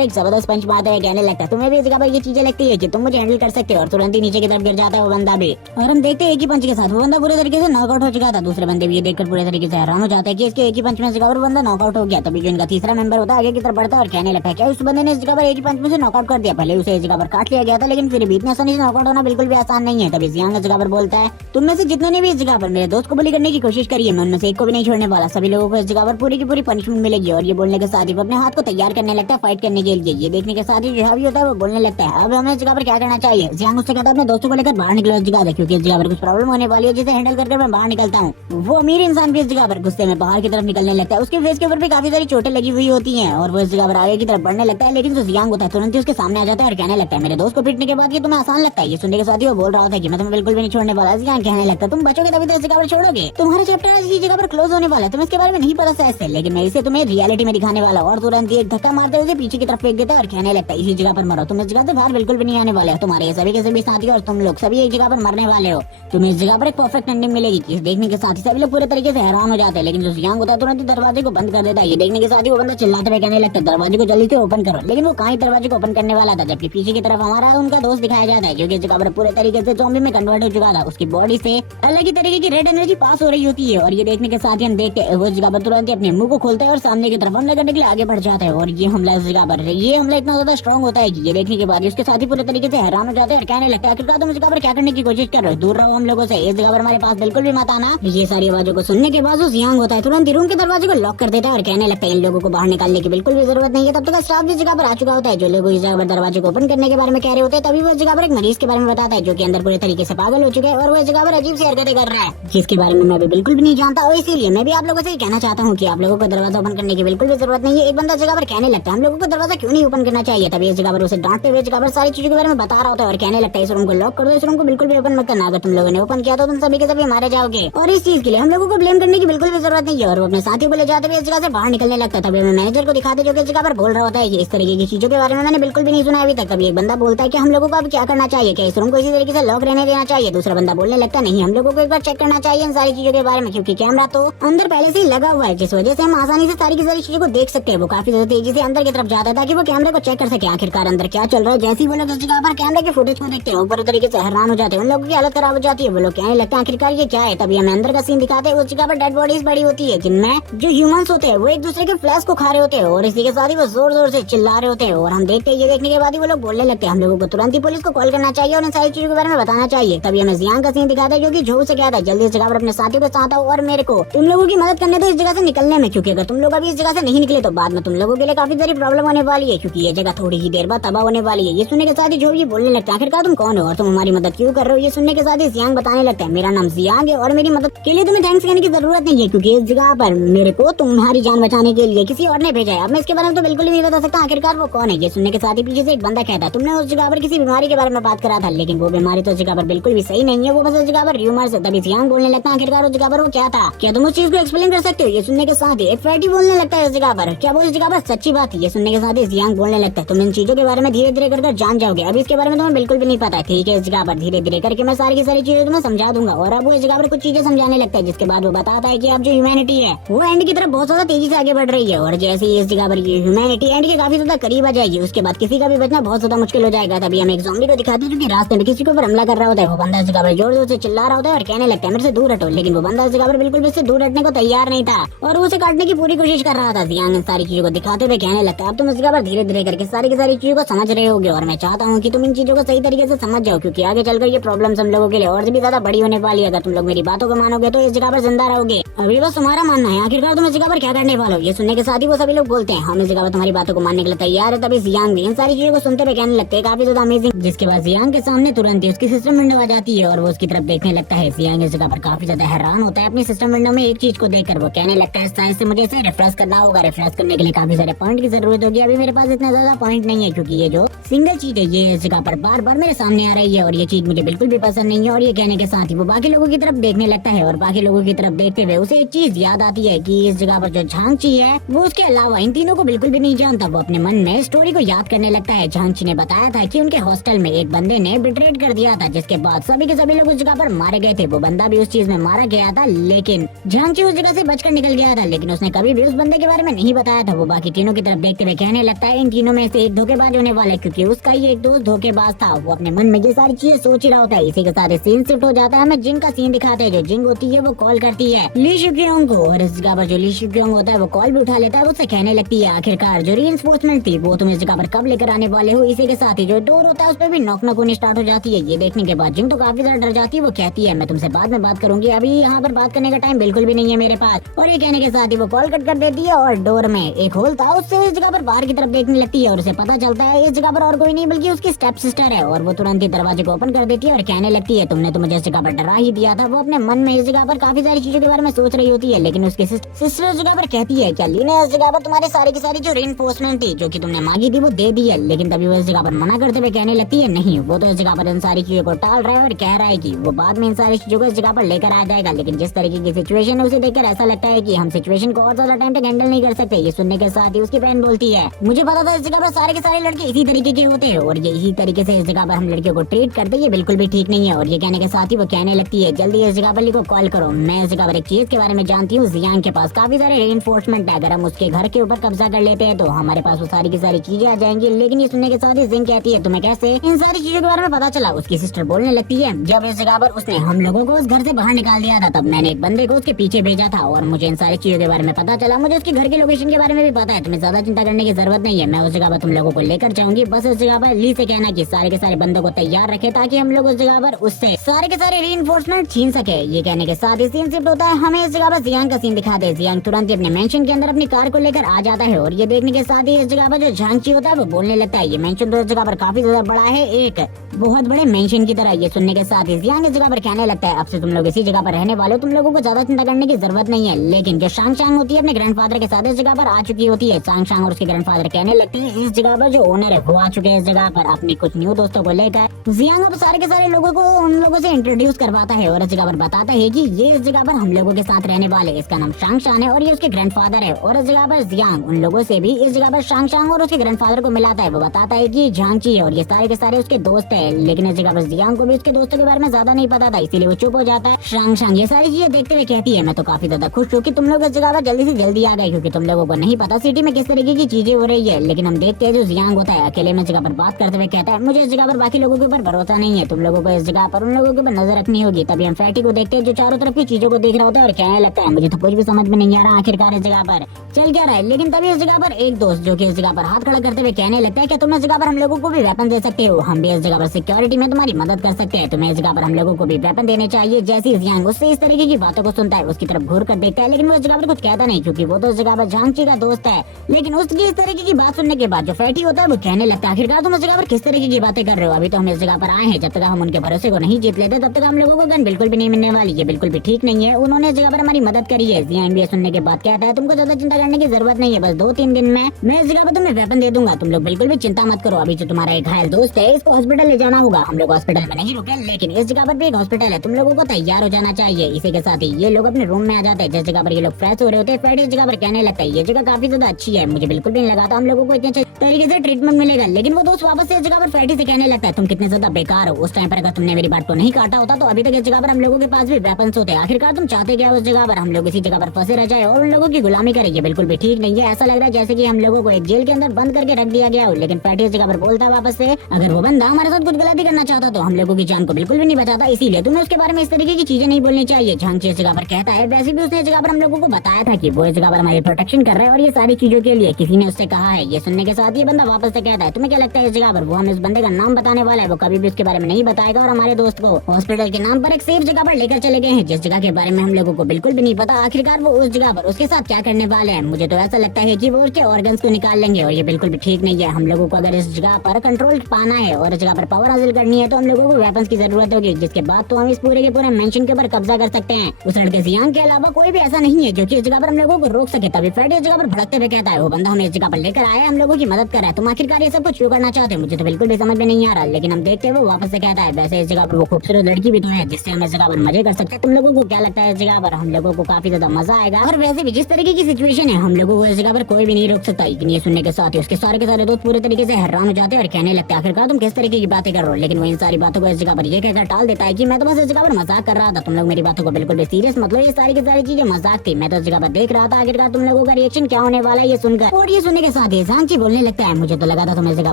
एक जबरदस्त पंच मारते हुए कहने लगता है तुम्हें भी इस जगह पर ये चीजें लगती है कि तुम मुझे हैंडल कर सकते हो, और तुरंत ही नीचे की तरफ गिर जाता है वो बंदा भी। और हम देखते हैं एक ही पंच के साथ वो बंदा पूरे तरीके से नॉकआउट हो चुका था। दूसरे बंदे भी ये देखकर पूरे तरीके से हैरान हो जाते हैं कि इसके एक ही पंच में इस जगह पर बंदा नॉकआउट हो गया। तभी जो इनका तीसरा मेंबर होता है आगे की तरफ बढ़ता है और कहने लगता है क्या उस बंदे ने इस जगह पर एक ही पंच में से नॉकआउट कर दिया, पहले उसे इस जगह पर काट लिया गया था लेकिन फिर भी इतनी आसानी से नॉकआउट होना बिल्कुल भी आसान नहीं है। तभी जियांग इस जगह पर बोलता है तुम में से जितने ने भी इस जगह पर मेरे दोस्त को बली करने की कोशिश करी है मैं उनमें से एक को भी नहीं छोड़ने वाला, सभी लोगों को इस जगह पर पूरी की पूरी पनिशमेंट मिलेगी। और ये बोलने के साथ ही वो अपने हाथ को तैयार करने लगता है फाइट करने के लिए। ये देखने के साथ ही जो भी होता है वो बोलने लगता है अब हमें इस जगह पर क्या करना चाहिए। जियांग उससे कहता है अपने दोस्तों को लेकर बाहर निकलो इस जगह से, क्योंकि इस जगह पर कुछ प्रॉब्लम होने वाली है जिसे हैंडल करके मैं बाहर निकलता हूँ। वो अमीर इंसान भी इस जगह पर गुस्से में बाहर की तरफ निकलने लगता है, उसके फेस के ऊपर भी काफी सारी चोटें लगी हुई होती हैं और वो इस जगह पर आगे की तरफ बढ़ने लगता है। लेकिन जो जियांग होता है तुरंत ही उसके सामने आ जाता है और कहने लगता है मेरे दोस्त को पीटने के बाद ये तुम्हें आसान लगता है। ये सुनने के साथ ही वो बोल रहा होता है कि मैं तुम्हें बिल्कुल भी नहीं छोड़ने वाला। जियांग कहने लगता है तुम बचोगे तभी तो इस जगह पर छोड़ोगे, तुम्हारा चैप्टर आज इसी जगह पर क्लोज होने वाला है, तुम्हें इसके बारे में नहीं पता शायद से, लेकिन मैं इसे तुम्हें रियलिटी में दिखाने वाला। और तुरंत ही एक धक्का मारते हुए पीछे की तरफ फेंक देता है और कहने लगता है इसी जगह पर मरो, तुम इस जगह से बाहर बिल्कुल भी नहीं आने वाले हो, तुम्हारे सभी के सभी साथी और तुम लोग सभी एक जगह पर मरने वाले हो, तुम्हें इस जगह पर एक परफेक्ट एंडिंग मिलेगी। इस देखने के साथ ही सभी लोग पूरे तरीके से हैरान हो जाते हैं। लेकिन जो जियांग होता है तुरंत ही दरवाजे को बंद कर देता है। ये देखने के साथ ही वो बंदा चिल्लाते हुए कहने लगता है दरवाजे को जल्दी से ओपन करो, लेकिन वो कहीं दरवाजे को ओपन करने वाला था जबकि पीछे की तरफ हमारा उनका दोस्त दिखाया जाता है जो कि इस जगह पर पूरे तरीके से ज़ॉम्बी में कन्वर्ट हो चुका था। उसकी बॉडी से अलग ही तरीके की रेड एनर्जी पास हो रही होती है और ये देखने के साथ ही हम देखते हैं वो इस जगह पर तुरंत ही अपने मुंह को खोलता है और सामने की तरफ हमला करने के लिए आगे बढ़ जाता है। और ये हमला इस जगह पर ये हमला इतना ज्यादा स्ट्रॉन्ग होता है कि ये देखने के बाद उसके साथी पूरे तरीके से हैरान हो जाते हैं और कहने लगता है आखिरकार तुम इस जगह पर क्या करने की कोशिश कर रहे हो, दूर रहो हम लोगों से, इस जगह पर हमारे पास बिल्कुल भी मत आना। ये सारी आवाजों को सुनने के बाद जियांग होता है तुरंत रूम के दरवाजे को लॉक कर देता है और कहने लगता है इन लोगों को बाहर निकालने की बिल्कुल भी जरूरत नहीं है। तब तक स्टाफ इस जगह पर आ चुका होता है, जो लोग इस जगह पर दरवाजे को ओपन करने के बारे में कह रहे होते हैं तभी वो इस जगह पर एक मरीज के बारे में बताता है जो कि अंदर पूरे तरीके से पागल हो चुके हैं और वो इस जगह पर अजीब सी हरकतें कर रहा है जिसके बारे में मैं भी बिल्कुल भी नहीं जानता। और इसीलिए मैं भी आप लोगों से कहना चाहता हूँ कि आप लोगों को दरवाजा ओपन करने की बिल्कुल भी जरूरत नहीं है। एक बंदा जगह पर कहने लगता है हम लोगों को दरवाजा क्यों नहीं ओपन करना चाहिए, तभी इस जगह पर उसे डांटते हुए जगह पर सारी चीजों के बारे में बता रहा होता है और कहने लगता है इस रूम को लॉक कर दो, इस रूम को बिल्कुल भी ओपन मत करना, अगर तुम लोगों ने ओपन किया तो तुम सभी के सभी मारे जाओगे और इस चीज के लिए हम लोगों को ब्लेम करने की बिल्कुल भी जरूरत नहीं है। और वो अपने साथियों को ले जाते हुए इस जगह से बाहर निकलने लगता है। तभी हमें मैनेजर को दिखाते जो कि इस जगह पर बोल रहा होता है कि इस तरीके की चीजों के बारे में मैंने बिल्कुल भी नहीं सुना अभी तक। तभी एक बंदा बोलता है कि हम लोगों को अब क्या करना चाहिए, क्या इस रूम को इसी तरीके से लॉक रहने देना चाहिए। दूसरा बंदा बोलने लगता है नहीं हम लोगों को एक बार चेक करना चाहिए इन सारी चीजों के बारे में, क्योंकि कैमरा तो अंदर पहले से ही लगा हुआ है जिस वजह से हम आसानी से सारी की सारी चीजों को देख सकते हैं। वो काफी ज्यादा तेजी से अंदर की तरफ जाता है ताकि वो कैमरे को चेक कर सके आखिरकार अंदर क्या चल रहा है। जैसे ही वो लोग इस जगह पर कैमरे के फुटेज को देखते हैं ऊपर तरीके से हैरान हो जाते हैं, उन लोगों की हालत खराब हो जाती है। वो लोग कहने लगता है आखिरकार ये क्या है। तभी हमें अंदर का सीन दिखाते हैं, उस जगह पर डेड बॉडीज बड़ी होती है जिनमें जो ह्यूमंस होते हैं वो एक दूसरे के फ्लैश को खा रहे होते हैं और इसी के साथ ही वो जोर जोर से चिल्ला रहे होते हैं। और हम देखते हैं ये देखने के बाद ही वो लोग बोलने लगते हैं हम लोगों को तुरंत ही पुलिस को कॉल करना चाहिए और इन सारी चीजों के बारे में बताना चाहिए। तभी हमें जियांग का सीन दिखाता है जो कि हो सके था जल्दी इस जगह पर अपने साथियों के साथ आओ और मेरे को तुम लोगों की मदद करने दो इस जगह से निकलने में, क्योंकि अगर तुम लोग अभी इस जगह से नहीं निकले तो बाद में तुम लोगों के लिए काफी सारी प्रॉब्लम होने वाली है, क्योंकि ये जगह थोड़ी ही देर बाद तबाह होने वाली है। ये सुनने के साथ ही जो भी बोलने लगता है आखिरकार तुम कौन हो और तुम हमारी मदद क्यों कर रहे हो। ये सुनने के साथ ही जियांग बताने लगता है मेरा नाम जियांग है और मेरी मदद के लिए तुम्हें थैंक्स कहने की जरूरत नहीं है, क्योंकि इस जगह पर मेरे को तुम्हारी जान बचाने के लिए किसी और ने भेजा है। अब मैं इसके बारे में तो बिल्कुल नहीं बता सकता आखिरकार वो कौन है। ये सुनने के साथ ही पीछे से एक बंदा कहता है तुमने उस जगह पर किसी बीमारी के बारे में बात करा था, लेकिन वो बीमारी तो उस जगह पर बिल्कुल भी सही नहीं है, वो बस उस जगह पर र्यूमर्स है। तभी जियांग बोलने लगता है आखिरकार उस जगह पर वो क्या था, क्या तुम उस चीज को एक्सप्लेन कर सकते हो। ये सुनने के साथ ही एक फैटी बोलने लगता है इस जगह पर क्या वो इस जगह पर सच्ची बात है। ये सुनने के साथ ही जियांग बोलने लगता है तुम इन चीजों के बारे में धीरे धीरे कर जान जाओगे, अभी इसके बारे में तुम्हें बिल्कुल भी नहीं पता है। ठीक है, इस जगह पर धीरे धीरे करके मैं सारी की सारी चीजें तुम्हें समझा दूंगा। और अब वो इस जगह पर कुछ चीजें समझाने लगता है, जिसके बाद वो बताता है कि अब जो ह्यूमैनिटी है वो एंड की तरफ बहुत ज्यादा तेजी से आगे बढ़ रही है, और जैसे ही इस जगह पर ये ह्यूमैनिटी एंड के काफी ज्यादा करीब आ जाएगी उसके बाद किसी का भी बचना बहुत ज्यादा मुश्किल हो जाएगा। तभी हम एक ज़ॉम्बी को दिखाते हैं जो कि रास्ते में किसी के ऊपर हमला कर रहा होता है। वो बंदा इस जगह पर जोर जोर से चिल्ला रहा होता है और कहने लगता है मेरे से दूर हटो, लेकिन वो बंदा इस जगह पर बिल्कुल भी इससे दूर हटने को तैयार नहीं था और वो उसे काटने की पूरी कोशिश कर रहा था। जियांग इन सारी चीजों को दिखाते हुए कहने लगता है अब तुम इस जगह पर धीरे धीरे करके सारी की सारी चीजों को समझ रहे होगे और मैं चाहता हूँ कि तुम इन चीजों को सही तरीके से समझ जाओ, क्योंकि आगे चलकर ये प्रॉब्लम्स हम लोगों के लिए और भी ज्यादा बड़ी होने वाली है। अगर तुम लोग मेरी बातों को मानोगे तो इस जगह पर जिंदा रहोगे, अभी बस तुम्हारा मानना है आखिरकार तुम इस जगह पर क्या करने वाले हो। ये सुनने के साथ ही वो सभी लोग बोलते हैं हम इस जगह पर तुम्हारी बातों को मानने के लिए तैयार है। तभी जियांग भी इन सारी चीजों को सुनते हुए कहने लगते हैं काफी ज्यादा अमेजिंग, जिसके बाद जियांग के सामने तुरंत ही उसकी सिस्टम विंडो आ जाती है और वो उसकी तरफ देखने लगता है। जियांग इस जगह पर काफी ज्यादा हैरान होता है अपनी सिस्टम विंडो में एक चीज को देखकर। वो कहने लगता है शायद से मुझे इसे रिफ्रेश करना होगा, रिफ्रेश करने के लिए काफी सारे पॉइंट की जरूरत होगी, अभी मेरे पास इतना ज्यादा पॉइंट नहीं है, क्योंकि ये जो सिंगल चीज है ये इस जगह पर बार बार मेरे सामने आ रही है और ये चीज मुझे बिल्कुल भी पसंद नहीं है। और ये कहने के साथ ही वो बाकी लोगों की तरफ देखने लगता है और बाकी लोगों की तरफ देखते हुए उसे एक चीज याद आती है कि इस जगह पर जो झांगची है वो उसके अलावा इन तीनों को बिल्कुल भी नहीं जानता। वो अपने मन में स्टोरी को याद करने लगता है। झांगची ने बताया था कि उनके हॉस्टल में एक बंदे ने बिट्रेड कर दिया था, जिसके बाद सभी के सभी लोग उस जगह पर मारे गए थे। वो बंदा भी उस चीज में मारा गया था, लेकिन झांगची उस जगह से बचकर निकल गया था, लेकिन उसने कभी भी उस बंदे के बारे में नहीं बताया था। वो बाकी तीनों की तरफ देखते हुए कहने लगता है इन तीनों में से एक धोखेबाज होने वाला है, क्योंकि उसका ही एक दोस्त धोखेबाज था। वो अपने मन में ये सारी चीजें सोच ही रहा होता है। इसी के साथ सीन शिफ्ट हो जाता है, हमें जिंग का सीन दिखाते हैं। जो जिंग होती है वो कॉल करती है ली शुक्योंग को और इस जगह पर जो ली शुक्योंग होता है वो कॉल भी उठा लेता है। उससे कहने लगती है आखिरकार जो रीइंफोर्समेंट थी वो तुम इस जगह पर कब लेकर आने वाले हो। इसी के साथ ही जो डोर होता है उस पर भी नॉक नॉक होनी स्टार्ट हो जाती है। ये देखने के बाद जिंग तो काफी ज्यादा डर जाती है। वो कहती है मैं तुमसे बाद में बात करूंगी, अभी यहाँ पर बात करने का टाइम बिल्कुल भी नहीं है मेरे पास। और ये कहने के साथ ही वो कॉल कट कर देती है और डोर में एक होल था उससे इस जगह पर बाहर की तरफ देखने लगती है और उसे पता चलता है इस जगह पर और कोई नहीं बल्कि उसकी स्टेप सिस्टर है। और वो तुरंत ही दरवाजे को ओपन कर देती है और कहने लगती है तुमने तो मुझे इस जगह पर डरा ही दिया था। वो अपने मन में इस जगह पर काफी सारी चीजों के बारे में सोच रही होती है, लेकिन उसकी सिस्टर इस जगह पर कहती है क्या ली ने इस जगह पर तुम्हारी सारी की सारी जो रीइंफोर्समेंट थी जो कि तुमने मांगी थी वो दे दी है। लेकिन तभी वो इस जगह पर मना करते हुए कहने लगती है नहीं, वो तो इस जगह पर इन सारी चीजों को टाल रहा है और कह रहा है कि वो बाद में इन सारी चीजों को इस जगह पर लेकर आ जाएगा। लेकिन जिस तरीके की सिचुएशन है उसे देखकर ऐसा लगता है कि हम सिचुएशन को और ज्यादा टाइम तक हैंडल नहीं कर सकते। ये सुनने के साथ ही उसकी बहन बोलती है मुझे पता था इस जगह पर सारे के सारे लड़के इसी तरीके के होते हैं और ये इसी तरीके से इस जगह पर हम लड़कियों को ट्रीट करते ये बिल्कुल भी ठीक नहीं है। और ये कहने के साथ ही वो कहने लगती है जल्दी इस जगह पर ली को कॉल करो, मैं इस जगह पर एक चीज के बारे में जानती हूँ। जियांग के पास काफी सारे रीइंफोर्समेंट है, अगर हम उसके घर के ऊपर कब्जा कर लेते हैं तो हमारे पास वो सारी की सारी चीजें आ जाएंगी। लेकिन ये सुनने के साथ ही जिंग कहती है तुम्हें कैसे इन सारी चीजों के बारे में पता चला। उसकी सिस्टर बोलने लगती है जब इस जगह पर उसने हम लोगों को उस घर से बाहर निकाल दिया था तब मैंने एक बंदे को उसके पीछे भेजा था और मुझे इन सारी चीजों के बारे में पता चला। मुझे उसके घर के लोकेशन के बारे में भी पता है, तुम्हें ज्यादा चिंता करने की जरूरत नहीं है, मैं उस जगह पर तुम लोगों को लेकर जाऊंगी। बस उस जगह पर ली से कहना कि सारे के सारे बंदों को तैयार रखे ताकि हम लोग उस जगह पर उससे सारे के सारे रीइंफोर्समेंट छीन सके। ये कहने के साथ ही सीन शिफ्ट होता है, हमें इस जगह पर जियांग का सीन दिखाते हैं। जियांग तुरंत ही अपने मेंशन के अंदर अपनी कार को लेकर आ जाता है और ये देखने के साथ ही इस जगह पर जो झांगची होता है वो बोलने लगता है ये मेंशन तो इस जगह पर काफी ज्यादा बड़ा है, एक बहुत बड़े मेंशन की तरह। ये सुनने के साथ ही जियांग इस जगह पर कहने लगता है अब से तुम लोग इसी जगह पर रहने वाले हो, तुम लोगों को ज्यादा चिंता करने की जरूरत नहीं है। लेकिन जो शांग शांग होती है अपने ग्रैंडफादर के साथ इस जगह पर आ चुकी होती है। शांग शांग और उसके ग्रैंडफादर कहने लगते हैं इस जगह पर जो ओनर है वो आ चुके हैं इस जगह पर अपने कुछ न्यू दोस्तों को लेकर। जियांग अब सारे के सारे लोगों को उन लोगों से इंट्रोड्यूस करवाता है और इस जगह पर बताता है कि ये इस जगह पर हम लोगों के साथ रहने वाले, इसका नाम शांग शान है और ये उसके ग्रैंडफादर है। और इस जगह पर जियांग उन लोगों से भी इस जगह पर शांग शांग और उसके ग्रैंडफादर को मिलाता है। वो बताता है कि झांगची है और ये सारे के सारे उसके दोस्त है, लेकिन इस जगह पर जियांग को भी उसके दोस्तों के बारे में ज्यादा नहीं पता था, इसीलिए वो चुप हो जाता है। शांग शांग ये सारी चीजें देखते हुए कहती है मैं तो काफी ज्यादा खुश हूँ कि तुम लोग इस जगह पर जल्दी से जल्दी आ गए, क्योंकि तुम लोगों को नहीं पता सिटी में किस तरीके की चीजें हो रही है। लेकिन हम देखते हैं जो जियांग होता है अकेले में इस जगह पर बात करते हुए कहता है मुझे इस जगह पर बाकी लोगों के ऊपर भरोसा नहीं है, तुम लोगों को इस जगह पर उन लोगों के ऊपर नजर रखनी होगी। तभी हम फैटी को देखते हैं जो चारों तरफ की चीजों को देख रहा होता है और कहने लगता है मुझे तो कुछ भी समझ में नहीं आ रहा आखिरकार इस जगह पर चल क्या रहा है। लेकिन तभी इस जगह पर एक दोस्त जो कि इस जगह पर हाथ खड़ा करते हुए कहने लगता है कि तुम इस जगह पर हम लोगों को भी वेपन दे सकते हो, हम भी इस जगह पर सिक्योरिटी में तुम्हारी मदद कर सकते हैं। तुम्हें इस जगह पर हम लोगों को भी वेपन देने चाहिए। जैसे जियांग उससे इस तरीके की बातों को सुनता है, उसकी तरफ घूर कर देखता है, लेकिन वो इस जगह पर कुछ कहता नहीं, क्योंकि वो तो इस जगह पर झांगची का दोस्त है। लेकिन उसकी इस तरीके की बात सुनने के बाद जो फैटी होता है वो कहने लगता है, आखिरकार तुम इस जगह पर किस तरीके की बातें कर रहे हो? अभी तो हम इस जगह पर आए हैं, जब तक हम उनके भरोसे को नहीं जीत लेते तब तक हम लोगों को गन बिल्कुल भी नहीं मिलने वाली। ये बिल्कुल भी ठीक नहीं है। उन्होंने इस जगह पर हमारी मदद करी है। जियांग भी सुनने के बाद कहता है, तुमको ज्यादा चिंता करने की जरूरत नहीं है, बस 2-3 दिन में मैं इस जगह पर तुम्हें वेपन दे दूंगा। तुम लोग बिल्कुल भी चिंता मत करो। अभी जो तुम्हारा एक घायल दोस्त है इसको हॉस्पिटल ले जाना होगा। हम लोग हॉस्पिटल में नहीं रुके, लेकिन इस जगह पर भी एक हॉस्पिटल है, तुम लोगों को तैयार हो जाना चाहिए। इसी के साथ ही ये लोग अपने रूम में आ जाते हैं। जिस जगह पर ये लोग फ्रेश हो रहे होते हैं, फ्रेड इस जगह पर कहने लगता है, ये जगह काफी ज्यादा अच्छी है, मुझे बिल्कुल भी नहीं लगा था हम लोगों को इतने अच्छे तरीके से ट्रीटमेंट मिलेगा। लेकिन वो दोस्त वापस से इस जगह पर फ्रेडी से कहने लगता है, तुम कितने ज्यादा बेकार हो। उस टाइम पर अगर तुमने मेरी बात को नहीं काटा होता तो अभी तक इस जगह पर हम लोगों के पास भी वेपन्स होते। आखिरकार तुम चाहते क्या उस जगह पर? हम लोग इसी जगह पर फंसे रह जाए और उन लोगों की गुलामी करें? ये बिल्कुल भी ठीक नहीं है। ऐसा लग रहा है जैसे कि हम लोगों को एक जेल के अंदर बंद करके रख दिया गया हो। लेकिन फ्रेडी इस जगह पर बोलता है वापस से, अगर वो बंदा हमारे साथ कुछ गलती करना चाहता तो हम लोगों की जान को बिल्कुल भी नहीं बचाता, इसीलिए तुम्हें उसके बारे में इस तरीके की चीजें नहीं बोलनी चाहिए। झांगची इस जगह पर कहता है, वैसे भी उसने इस जगह पर हम लोगों को बताया था कि वो इस जगह पर हमारी प्रोटेक्शन कर रहा है और ये सारी चीजों के लिए किसी ने उससे कहा है। ये सुनने के साथ ये बंदा वापस से कहता है, तुम्हें क्या लगता है इस जगह पर वो हमें इस बंदे का नाम बताने वाला है? वो कभी भी उसके बारे में नहीं बताएगा और हमारे दोस्त को हॉस्पिटल के नाम पर एक सेफ जगह पर लेकर चले गए हैं, जिस जगह के बारे में हम लोगों को बिल्कुल भी नहीं पता। आखिरकार वो उस जगह पर उसके साथ क्या करने वाले हैं? मुझे तो ऐसा लगता है कि वो उसके ऑर्गन्स को निकाल लेंगे और ये बिल्कुल भी ठीक नहीं है। हम लोगों को अगर इस जगह पर कंट्रोल पाना है और इस जगह पर पावर हासिल करनी है तो हम लोगों को वेपन्स की जरूरत होगी, जिसके बाद तो हम इस पूरे के पूरे मेंशन के ऊपर कब्जा कर सकते हैं। उस लड़के जियांग के अलावा कोई भी ऐसा नहीं है जो कि इस जगह पर हम लोगों को रोक सके। तभी फ्रेडी इस जगह पर भड़कते हुए कहता है, वो बंदा हमें इस जगह पर लेकर आया है, हम लोगों की मदद कर रहा है, तुम आखिरकार ये सब कुछ क्यों करना चाहते हो? मुझे तो बिल्कुल भी समझ में नहीं आ रहा। लेकिन हम देखते हैं वो वापस से कहता है, वैसे इस जगह पर वो खूबसूरत लड़की भी तो है जिससे हम इस जगह पर मजे कर सकते हैं। तुम लोगों को क्या लगता है इस जगह पर हम लोगों को काफी ज्यादा मजा आएगा? और वैसे भी जिस तरीके की सिचुएशन है हम लोगों को इस जगह पर कोई भी नहीं रोक सकता। लेकिन ये सुनने के साथ ही उसके सारे के सारे दोस्त पूरे तरीके से हैरान हो जाते हैं और कहने लगते हैं, आखिरकार तुम किस तरीके की बातें कर रहे हो? लेकिन वो इन सारी बातों को इस जगह पर ये कहकर टाल देता है कि मैं तो बस इस जगह पर मजाक कर रहा था, तुम लोग मेरी बातों को बिल्कुल भी सीरियस मत लो, ये सारी की सारी चीजें मजाक थी, मैं तो इस जगह पर देख रहा था आखिरकार तुम लोगों का रिएक्शन क्या होने वाला है ये सुनकर। और ये सुनने के साथ ही झांगची बोलने लगता है, मुझे तो लगा था तुम इस जगह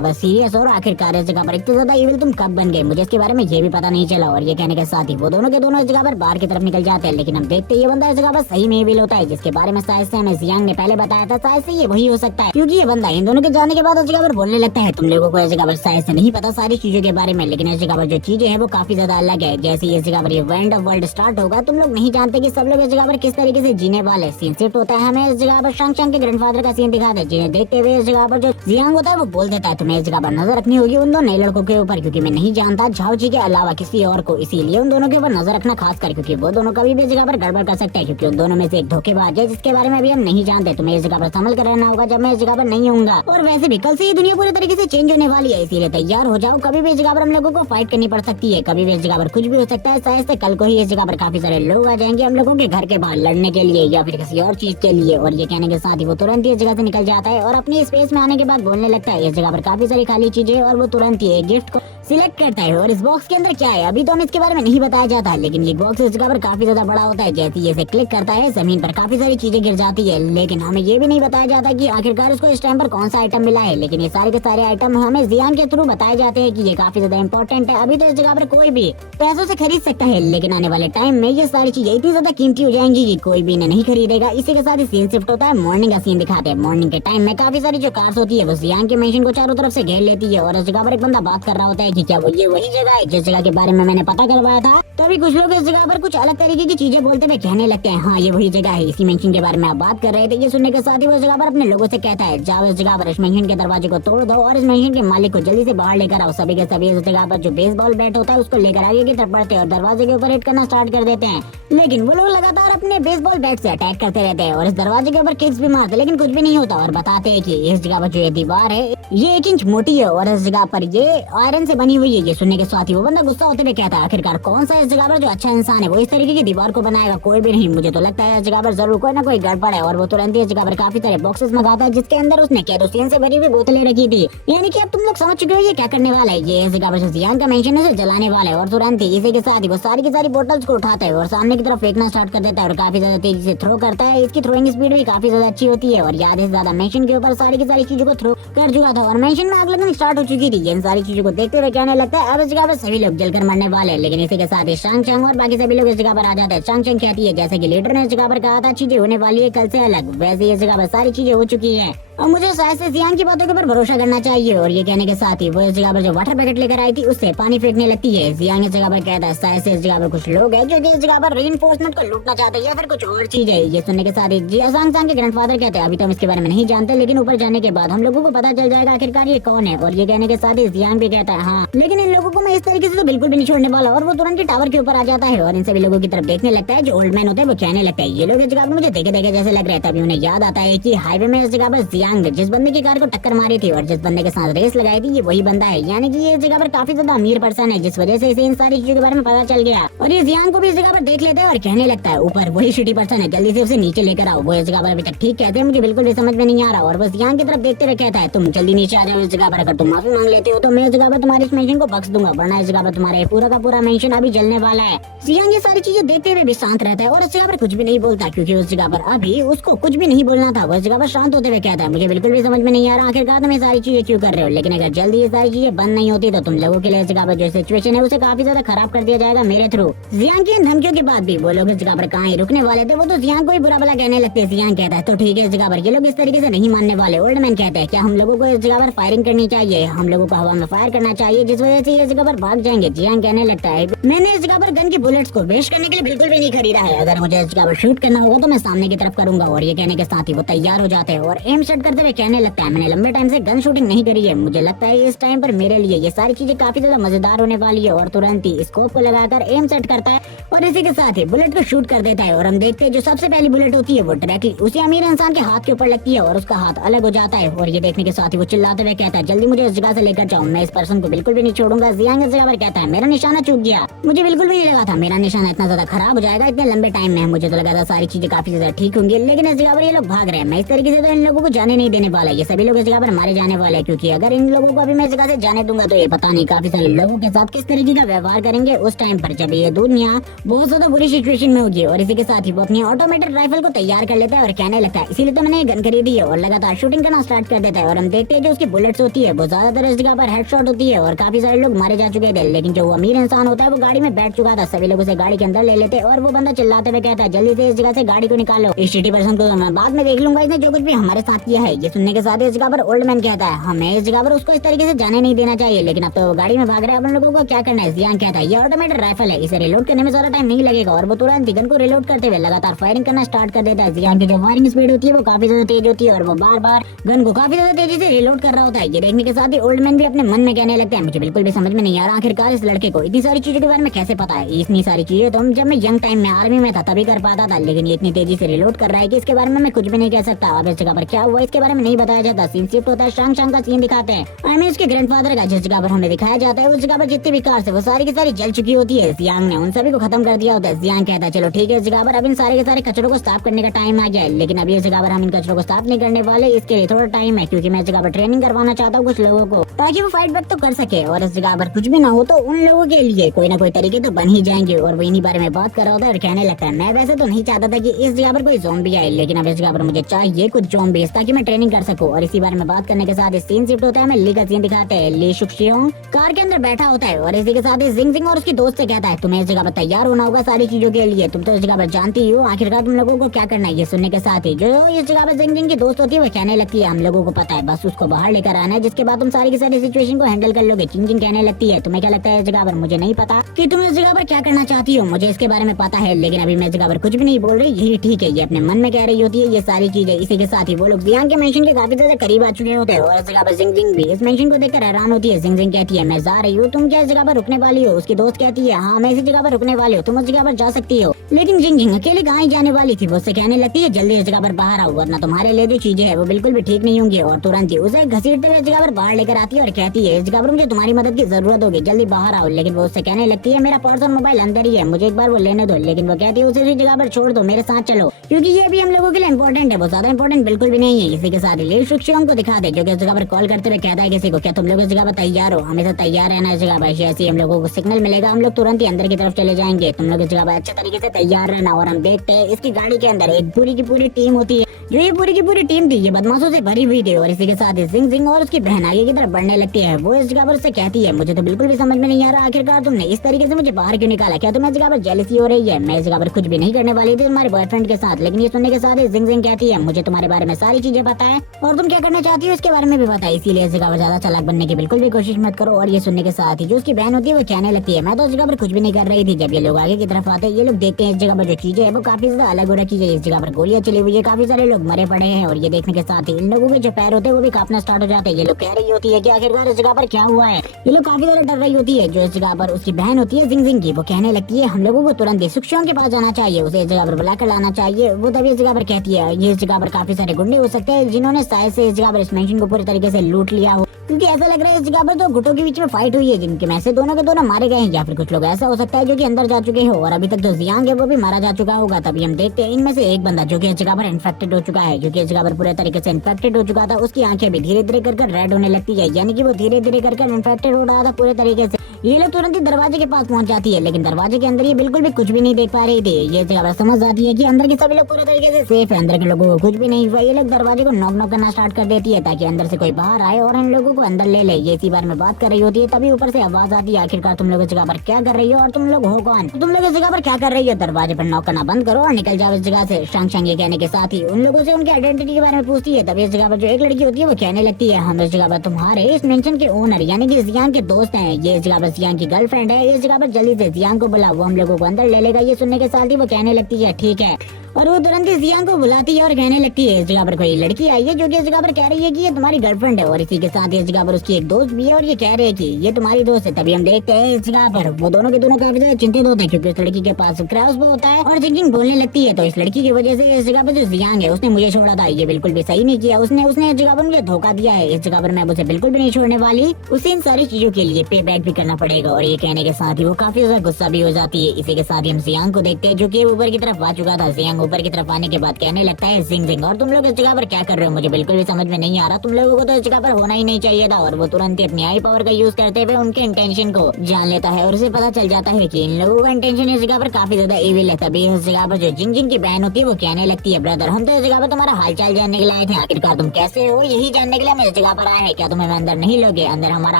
पर सीरियस और आखिरकार इस जगह पर इतने ज्यादा इविल तुम कब बन गए, मुझे इसके बारे में ये भी पता नहीं चला। और ये कहने के साथ ही वो दोनों के दोनों इस जगह पर बाहर की तरफ निकल जाते हैं। लेकिन हम देखते ये बंदा इस जगह पर सही में इविल होता है, जिसके बारे में शायद से हमें जियांग ने पहले बताया था। शायद से ये वही हो सकता है, क्योंकि ये बंदा इन दोनों के जाने के बाद इस जगह पर बोलने लगता है, तुम लोगों को इस जगह पर शायद से नहीं पता सारी चीजों के बारे में, लेकिन इस जगह पर जो चीजें हैं वो काफी ज्यादा अलग है। जैसे इस जगह पर ये एंड ऑफ वर्ल्ड स्टार्ट होगा, तुम लोग नहीं जानते कि सब लोग इस जगह पर किस तरीके से जीने वाले। सीन शिफ्ट होता है, हमें इस जगह पर शांग के ग्रैंडफादर का सीन दिखाते हैं, जिन्हें देखते हुए इस जगह पर जो जियांग होता है वो बोल देता है, तुम्हें इस जगह पर नजर रखनी होगी उन दो नए लड़कों के ऊपर, क्योंकि मैं नहीं जानता झाओजी के अलावा किसी और को, इसीलिए उन दोनों के ऊपर नजर रखना खास कर, क्योंकि वो दोनों कभी भी इस जगह पर गड़बड़ कर सकते हैं, क्योंकि उन दोनों में से एक धोखेबाज है जिसके बारे में अभी हम नहीं जानते। तुम्हें इस जगह पर संभल कर रहना होगा जब मैं इस जगह पर नहीं होऊंगा। और वैसे भी कल से ये दुनिया पूरी तरीके से चेंज होने वाली है, इसीलिए तैयार हो जाओ, कभी भी इस जगह पर हम लोगों को फाइट करनी पड़ सकती है, कभी भी इस जगह पर कुछ भी हो सकता है। शायद से कल को ही इस जगह पर काफी सारे लोग आ जाएंगे हम लोगों के घर के बाहर लड़ने के लिए या फिर किसी और चीज के लिए। और ये कहने के साथ ही वो तुरंत ही इस जगह से निकल जाता है और अपनी स्पेस में आने के बाद बोलने लगता है, इस जगह पर काफी सारी खाली चीजें, और वो तुरंत ही एक गिफ्ट को सिलेक्ट करता है। और इस बॉक्स के अंदर क्या है अभी तो हमें इसके बारे में नहीं बताया जाता है, लेकिन ये बॉक्स इस जगह पर काफी ज्यादा बड़ा होता है। जैसे ही इसे क्लिक करता है जमीन पर काफी सारी चीजें गिर जाती है, लेकिन हमें ये भी नहीं बताया जाता कि आखिरकार उसको इस टाइम पर कौन सा आइटम मिला है। लेकिन ये सारे के सारे आइटम हमें जियांग के थ्रू बताए जाते हैं कि ये काफी ज्यादा इंपॉर्टेंट है। अभी तो इस जगह पर कोई भी पैसों से खरीद सकता है, लेकिन आने वाले टाइम में ये सारी चीजें इतनी ज्यादा कीमती हो जाएंगी कि कोई भी इन्हें नहीं खरीदेगा। इसी के साथ ही सीन शिफ्ट होता है, मॉर्निंग का सीन दिखाते हैं। मॉर्निंग के टाइम में काफी सारी जो कार्स होती है वो जियांग के मेंशन को चारों तरफ से घेर लेती है और इस जगह पर एक बंदा बात कर रहा होता है कि क्या वो ये वही जगह है जिस जगह के बारे में मैंने पता करवाया था। तभी कुछ लोग इस जगह पर कुछ अलग तरीके की चीजें बोलते हुए कहने लगते हैं, हाँ ये वही जगह है, इसी मेंशन के बारे में आप बात कर रहे थे। ये सुनने के साथ ही वो इस जगह पर अपने लोगों से कहता है, जाओ इस जगह पर इस मेंशन के दरवाजे को तोड़ दो और इस मेंशन के मालिक को जल्दी से बाहर लेकर आओ। सभी के सभी इस जगह पर जो बेसबॉल बैट होता है उसको लेकर आगे की तरफ बढ़ते हैं और दरवाजे के ऊपर हिट करना स्टार्ट कर देते हैं। लेकिन वो लोग लगातार अपने बेसबॉल बैट से अटैक करते रहते हैं और इस दरवाजे के ऊपर किक्स भी मारते, लेकिन कुछ भी नहीं होता। और बताते हैं कि इस जगह पर जो ये दीवार है ये 1 इंच मोटी है और इस जगह पर ये आयरन से बनी हुई है। ये सुनने के साथ ही वो बंदा गुस्सा होते हुए कहता है, आखिरकार कौन सा इस जगह पर जो अच्छा इंसान है वो इस तरीके की दीवार को बनाएगा? कोई भी नहीं, मुझे तो लगता है इस जगह पर जरूर कोई ना कोई गड़बड़ है। और वो तुरंत ही इस जगह पर काफी सारे बॉक्सेस मंगाता है जिसके अंदर उसने केरोसिन से भरी हुई बोतलें रखी थी। यानी कि अब तुम लोग समझ चुके हो ये क्या करने वाला है। ये इस जगह पर जियांग का मेंशन है जलाने वाला है और तुरंत ही इसी के साथ ही वो सारी की सारी बोतल्स को उठाता है और सामने की तरफ फेंकना स्टार्ट कर देता है और काफी ज्यादा तेजी से थ्रो करता है। इसकी थ्रोइंग स्पीड भी काफी ज्यादा अच्छी होती है और याद है ज्यादा मेंशन के ऊपर सारी की सारी चीजों को थ्रो कर चुका था और मेंशन में आग लगनी स्टार्ट हो चुकी थी। इन सारी चीजों को देखते हुए कहने लगता है, अब इस जगह पर सभी लोग जलकर मरने वाले हैं। लेकिन इसी के साथ ही शांग और बाकी सभी लोग इस जगह पर आ जाते हैं। शांग कहती है, जैसे कि लीडर ने इस जगह पर कहा था चीजें होने वाली है कल से अलग, वैसे इस जगह पर सारी चीजें हो चुकी है। और मुझे शायद से जियान की बातों के ऊपर भरोसा करना चाहिए। और ये कहने के साथ ही वो इस जगह पर जो वाटर पैकेट लेकर आई थी उससे पानी फेंकने लगती है। जियान इस जगह पर कहता है शायद से इस जगह पर कुछ लोग हैं जो इस जगह पर रीइंफोर्समेंट को लूटना चाहते हैं या फिर कुछ और चीज है। ये सुनने के साथ ही जियासांग सांग के ग्रैंडफादर कहते हैं अभी तो हम इसके बारे में नहीं जानते, लेकिन ऊपर जाने के बाद हम लोगों को पता चल जाएगा आखिरकार ये कौन है। और ये कहने के साथ ही जियान भी कहता है हाँ, लेकिन इन लोगों को मैं इस तरीके से तो बिल्कुल भी नहीं छोड़ने वाला। और वो तुरंत ही टावर के ऊपर आ जाता है और इन सभी लोगों की तरफ देखने लगता है। जो ओल्ड मैन होते हैं वो कहने लगता है ये लोग इस जगह पर मुझे देखे देखे जैसे लग रहे थे। अभी उन्हें याद आता है कि हाईवे में इस जगह पर जियांग जिस बंदे की कार को टक्कर मारी थी और जिस बंदे के साथ रेस लगाई थी ये वही बंदा है, यानी कि ये इस जगह पर काफी ज्यादा अमीर पर्सन है, जिस वजह से इसे इन सारी चीजों के बारे में पता चल गया। और ये जियांग को भी इस जगह पर देख लेता है और कहने लगता है ऊपर वही शिटी पर्सन है, जल्दी से उसे नीचे लेकर आओ। वो इस जगह पर अभी तक ठीक कहते हैं, मुझे बिल्कुल भी समझ में नहीं आ रहा। और वो जियांग की तरफ देखते हुए कहता है तुम जल्दी नीचे आ जाओ इस जगह पर, अगर तुम माफी मांग लेते हो तो मैं इस जगह पर तुम्हारे इस मेंशन को बख्श दूंगा, वरना इस जगह पर तुम्हारे पूरा का पूरा मेंशन अभी जलने वाला है। जियांग ये सारी चीजें देखते हुए भी शांत रहता है और इस जगह पर कुछ भी नहीं बोलता, क्योंकि उस जगह पर अभी उसको कुछ भी नहीं बोलना था। वो इस जगह पर शांत होते हुए कहता है मुझे बिल्कुल भी समझ में नहीं आ रहा आखिरकार तुम ये सारी चीजें क्यों कर रहे हो, लेकिन अगर जल्दी ये सारी चीजें बंद नहीं होती तो तुम लोगों के लिए इस जगह पर जो सिचुएशन है उसे काफी ज्यादा खराब कर दिया जाएगा मेरे थ्रू। जियांग की इन धमकियों के बाद भी वो लोग इस जगह पर कहाँ ही रुकने वाले थे, वो तो जियांग को ही बुरा भला कहने लगते हैं। जियांग कहता है तो ठीक है, इस जगह पर ये लोग इस तरीके से नहीं मानने वाले। ओल्ड मैन कहते हैं क्या हम लोगों को इस जगह पर फायरिंग करनी चाहिए, हम लोगों को हवा में फायर करना चाहिए जिस वजह से ये जगह पर भाग जाएंगे। जियांग कहने लगता है मैंने इस जगह पर गन की बुलेट्स को वेस्ट करने के लिए बिल्कुल भी नहीं खरीदा है, अगर मुझे इस जगह पर शूट करना होगा तो मैं सामने की तरफ करूंगा। और ये कहने के साथ ही वो तैयार हो जाते हैं और एम सेट करते हुए कहने लगता है मैंने लंबे टाइम से गन शूटिंग नहीं करी है, मुझे लगता है इस टाइम पर मेरे लिए ये सारी चीजें काफी ज्यादा मजेदार होने वाली है। और तुरंत ही स्कोप को लगाकर एम सेट करता है और इसी के साथ ही बुलेट को शूट कर देता है। और हम देखते हैं जो सबसे पहली बुलेट होती है वो डायरेक्टली उसी अमीर इंसान के हाथ के ऊपर लगती है और उसका हाथ अलग हो जाता है। और ये देखने के साथ ही वो चिल्लाते हुए कहता है जल्दी मुझे इस जगह से लेकर जाओ, मैं इस पर्सन को बिल्कुल भी नहीं छोड़ूंगा। जियांग इस जगह पर कहता है मेरा निशाना चूक गया, मुझे बिल्कुल भी नहीं लगा था मेरा निशाना इतना ज्यादा खराब हो जाएगा इतने लंबे टाइम में, मुझे तो लगा था सारी चीजें काफी ज्यादा ठीक होंगी, लेकिन इस जगह पर ये लोग भाग रहे हैं। मैं इस तरीके से तो इन लोगों को जाने नहीं देने वाला, ये सभी लोग इस जगह पर मारे जाने वाले हैं, क्योंकि अगर इन लोगों को अभी मैं इस जगह से जाने दूंगा तो ये पता नहीं काफी सारे लोगों के साथ किस तरीके का व्यवहार करेंगे उस टाइम पर जब ये दुनिया बहुत ज्यादा बुरी सिचुएशन में होगी। और इसी के साथ ही वो अपनी ऑटोमेटेड राइफल को तैयार कर लेता है और कहने लगता है इसीलिए तो मैंने गन खरीदी है, और लगातार शूटिंग करना स्टार्ट कर देता है। और हम देखते हैं जो उसकी बुलेट्स होती है वो ज्यादातर इस जगह पर हेडशॉट होती है और काफी सारे लोग मारे जा चुके थे, लेकिन जो वो अमीर इंसान होता है वो गाड़ी में बैठ चुका था, सभी लोग उसे गाड़ी के अंदर ले लेते और वो बंदा चिल्लाते हुए कहता है जल्दी से इस जगह से गाड़ी को निकालो, इस सिटी पर्सन को मैं बाद में देख लूंगा, इसने जो कुछ भी हमारे साथ किया है। ये सुनने के साथ इस जगह पर ओल्ड मैन कहता है हमें इस जगह पर उसको इस तरीके से जाने नहीं देना चाहिए, लेकिन अब तो गाड़ी में भाग रहे हैं, अपन लोगों को क्या करना है। जियांग कहता है ये ऑटोमेटेड राइफल है, इसे रिलोड करने में ज्यादा टाइम नहीं लगेगा। और वो तुरंत गन को रिलोड करते हुए लगातार फायरिंग करना स्टार्ट कर देता है। जियांग की जो फायरिंग स्पीड होती है वो काफी ज्यादा तेज होती है और वो बार बार गन को काफी ज्यादा तेजी से रिलोड कर रहा होता है। ये देखने के साथ ही ओल्ड मैन भी अपने मन में कहने लगता है मुझे बिल्कुल भी समझ में नहीं आ रहा आखिरकार इस लड़के को इतनी सारी चीजों के बारे में कैसे पता है, इतनी सारी चीजें तो जब मैं यंग टाइम में आर्मी में था तभी कर पाता था, लेकिन ये इतनी तेजी से रिलोड कर रहा है कि इसके बारे में मैं कुछ भी नहीं कह सकता। अब इस जगह पर क्या हुआ इसके बारे में नहीं बताया जाता, सीन शिफ्ट होता है, शांग शांग का सीन दिखाते हैं। आई मीन उसके ग्रैंडफादर का जिस जगह पर हमें दिखाया जाता है उस जगह पर जितनी भी कार्स है वो सारी की सारी जल चुकी होती है। जियांग ने उन सभी को खत्म कर दिया होता है। जियांग कहता है चलो ठीक है, इस जगह पर अब इन सारे के सारे कचरों को साफ करने का टाइम आ गया है, लेकिन अभी इस जगह पर हम इन कचरों को साफ नहीं करने वाले, इसके लिए थोड़ा टाइम है, क्योंकि मैं इस जगह पर ट्रेनिंग करवाना चाहता हूँ कुछ लोगों को ताकि वो फाइट बैक तो कर सके। और इस जगह पर कुछ भी ना हो तो उन लोगों के लिए कोई ना कोई तरीके तो बन ही जाएंगे। और वो इन्हीं बारे में बात कर रहा होता है और कहने लगता है मैं वैसे तो नहीं चाहता था कि इस जगह पर कोई ज़ॉम्बी आए, लेकिन अब इस जगह पर मुझे चाहिए कुछ ज़ॉम्बीज़ ताकि मैं ट्रेनिंग कर सकूं। और इसी बारे में बात करने के साथ इस सीन शिफ्ट होता है, हमें ली का सीन दिखाते हैं। ली शुक्शियोंग कार के अंदर बैठा होता है और इसी के साथ ही जिंग जिंग और उसकी दोस्त से कहता है तुम्हें इस जगह पर तैयार होना होगा सारी चीजों के लिए, तुम तो इस जगह पर जानती हो आखिरकार तुम लोगों को क्या करना है। ये सुनने के साथ ही जो इस जगह पर जिंग जिंग की दोस्त होती है वो कहने लगती है हम लोगों को पता है, बस उसको बाहर लेकर आना है, जिसके बाद तुम सारी की सारी सिचुएशन को हैंडल कर लोगे। जिंग जिंग कहने लगती है तुम्हें क्या लगता है इस जगह पर, मुझे नहीं पता कि तुम इस जगह पर क्या करना चाहती हो, मुझे इसके बारे में पता है, लेकिन अभी मैं इस जगह पर कुछ भी नहीं बोल रही, यही ठीक है। ये अपने मन में कह रही होती है ये सारी चीजें। इसी के साथ ही वो लोग जियांग के मेंशन के काफी ज्यादा करीब आ चुके होते हैं और इस जगह पर जिंग जिंग भी इस मेंशन को देखकर हैरान होती है। जिंग जिंग कहती है मैं जा रही हूँ, तुम क्या इस जगह पर रुकने वाली हो। उसकी दोस्त कहती है हाँ मैं इसी जगह पर रुकने वाली हूँ, तुम उस जगह पर जा सकती हो। लेकिन जिंग जिंग अकेले कहाँ जाने वाली थी, वो उससे कहने लगती है जल्दी इस जगह पर बाहर आओ, वरना तुम्हारे लिए जो चीजें है वो बिल्कुल भी ठीक नहीं होंगी। और तुरंत ही उसे घसीटते हुए इस जगह पर बाहर लेकर आती है और कहती है इस जगह पर मुझे तुम्हारी मदद की जरूरत होगी, जल्दी बाहर आओ। लेकिन वो उससे कहने लगती है मेरा पर्स और मोबाइल अंदर ही है, मुझे एक बार वो लेने दो। लेकिन वो कहती है उसे उसी जगह पर छोड़ दो, मेरे साथ चलो, क्योंकि ये भी हम लोगों के लिए इंपॉर्टेंट है, वो ज्यादा इंपॉर्टेंट बिल्कुल भी नहीं है। इसी के साथ ली शुक्शियोंग को दिखा दे जो कि उस जगह पर कॉल करते हुए कहता है किसी को क्या तुम लोग इस जगह पर तैयार हो, हमेशा तैयार रहना इस जगह पर, जैसे हम लोगों को सिग्नल मिलेगा हम लोग तुरंत ही अंदर की तरफ चले जाएंगे, तुम लोग इस जगह पर अच्छे तरीके से तैयार रहना। और हम देखते हैं इसकी गाड़ी के अंदर एक पूरी की पूरी टीम होती है, जो ये पूरी की पूरी टीम थी ये बदमाशों से भरी हुई थी। और इसी के साथ जिंग जिंग और उसकी बहन आगे की तरफ बढ़ने लगती है। वो इस जगह पर उससे कहती है मुझे तो बिल्कुल भी समझ में नहीं आ रहा आखिरकार तुमने इस तरीके से मुझे बाहर क्यों निकाला, क्या तुम्हें इस जगह पर जेलसी हो रही है। मैं इस जगह पर कुछ भी नहीं करने वाली थी तुम्हारे बॉयफ्रेंड के साथ। लेकिन ये सुनने के साथ जिंग जिंग कहती है मुझे तुम्हारे बारे में सारी चीजें मुझे पता है, और तुम क्या करना चाहती हो इसके बारे में भी पता है, इसीलिए इस जगह पर ज्यादा चालाक बनने की बिल्कुल भी कोशिश मत करो। और ये सुनने के साथ ही जो उसकी बहन होती है वो कहने लगती है, मैं तो इस जगह पर कुछ भी नहीं कर रही थी। जब ये लोग आगे की तरफ आते हैं, ये लोग देखते हैं इस जगह पर जो चीजें है वो काफी ज्यादा अलग हो रखी है। इस जगह पर गोलियां चली हुई है, काफी सारे लोग मरे पड़े हैं, और ये देखने के साथ ही इन लोगों के जो पैर होते हैं वो भी कांपना स्टार्ट हो जाते हैं। ये लोग कह रही होती है कि आखिरकार इस जगह पर क्या हुआ है। ये लोग काफी ज्यादा डर रही होती है। जो इस जगह पर उसकी बहन होती है जिंग जिंग की, वो कहने लगती है हम लोगों को तुरंत सुक्षियों के पास जाना चाहिए, उसे इस जगह पर बुला कर लाना चाहिए। वो तभी इस जगह पर कहती है ये इस जगह पर काफी सारे गुंडे हो सकते हैं जिन्होंने शायद से इस जगह पर इस मेंशन को पूरी तरीके से लूट लिया हो, क्योंकि ऐसा लग रहा है इस जगह पर तो गुटों के बीच में फाइट हुई है जिनके में से दोनों के दोनों मारे गए हैं, या फिर कुछ लोग ऐसा हो सकता है जो कि अंदर जा चुके हो, और अभी तक जो जियांग है वो भी मारा जा चुका होगा। तभी हम देखते हैं इनमें से एक बंदा जो कि इस जगह पर इन्फेक्टेड हो चुका है, जो कि इस जगह पर पूरे तरीके से इन्फेक्टेड हो चुका था। उसकी आंखें भी धीरे धीरे कर रेड होने लगती है, यानी कि वो धीरे धीरे कर इन्फेक्टेड हो रहा था पूरे तरीके से। ये लोग तुरंत ही दरवाजे के पास पहुंच जाती है, लेकिन दरवाजे के अंदर ये बिल्कुल भी कुछ भी नहीं देख पा रही थी। ये जगह पर समझ जाती है कि अंदर के सभी लोग पूरे तरीके से सेफ है, अंदर के लोगों को कुछ भी नहीं हुआ। ये लोग दरवाजे को नॉक नॉक करना स्टार्ट कर देती है ताकि अंदर से कोई बाहर आए और इन लोगों को अंदर ले ले। ये इसी बारे में बात कर रही होती है, तभी ऊपर से आवाज आती है, आखिरकार तुम लोग इस जगह पर क्या कर रही हो और तुम लोग हो कौन, तुम लोग इस जगह पर क्या कर रही हो, दरवाजे पर नॉक करना बंद करो और निकल जाओ इस जगह से। शांग शांग ये कहने के साथ ही उन लोगों से उनकी आइडेंटिटी के बारे में पूछती है। तभी इस जगह पर जो एक लड़की होती है वो कहने लगती है हम इस जगह पर तुम्हारे इस मेंशन के ओनर यानी कि जियांग के दोस्त हैं, ये इस जगह पर जियांग की गर्लफ्रेंड है, इस जगह पर जल्दी से जियांग को बुला, वो हम लोगों को अंदर ले लेगा। ये सुनने के साथ ही वो कहने लगती है ठीक है, और वो तुरंत ही जियांग को बुलाती है और कहने लगती है इस जगह पर कोई लड़की आई है जो कि इस जगह पर कह रही है कि ये तुम्हारी गर्लफ्रेंड है, और इसी के साथ इस जगह पर उसकी एक दोस्त भी है और ये कह रहे हैं कि ये तुम्हारी दोस्त है। तभी हम देखते हैं इस जगह पर वो दोनों के दोनों काफी ज्यादा चिंतित होते हैं, क्योंकि उस लड़की के पास क्रॉसबो होता है और जिंग बोलने लगती है तो इस लड़की की वजह से इस जगह पर जो जियांग है उसने मुझे छोड़ा था, ये बिल्कुल भी सही नहीं किया, उसने इस जगह पर मुझे धोखा दिया है, इस जगह पर मैं उसे बिल्कुल भी नहीं छोड़ने वाली, उसे इन सारी चीजों के लिए पे बैक भी करना पड़ेगा। और ये कहने के साथ ही वो काफी ज्यादा गुस्सा भी हो जाती है। इसी के साथ ही हम जियांग को देखते हैं जो कि ऊपर की तरफ आ चुका था। जियांग ऊपर की तरफ आने के बाद कहने लगता है जिंग जिंग और तुम लोग इस जगह पर क्या कर रहे हो, मुझे बिल्कुल भी समझ में नहीं आ रहा, तुम लोगों को तो इस जगह पर होना ही नहीं चाहिए था। और वो तुरंत ही अपनी आई पावर का यूज करते हुए उनके इंटेंशन को जान लेता है और उसे पता चल जाता है कि इन लोगों का इंटेंशन इस जगह पर काफी ज्यादा इविल है। तभी इस जगह पर जो जिंग जिंग की बहन होती है वो कहने लगती है ब्रदर हम तो इस जगह पर तुम्हारा हालचाल जानने के लिए आए थे, आखिरकार तुम कैसे हो यही जानने के लिए हम इस जगह पर आए हैं, क्या तुम्हें अंदर नहीं लोगे, अंदर हमारा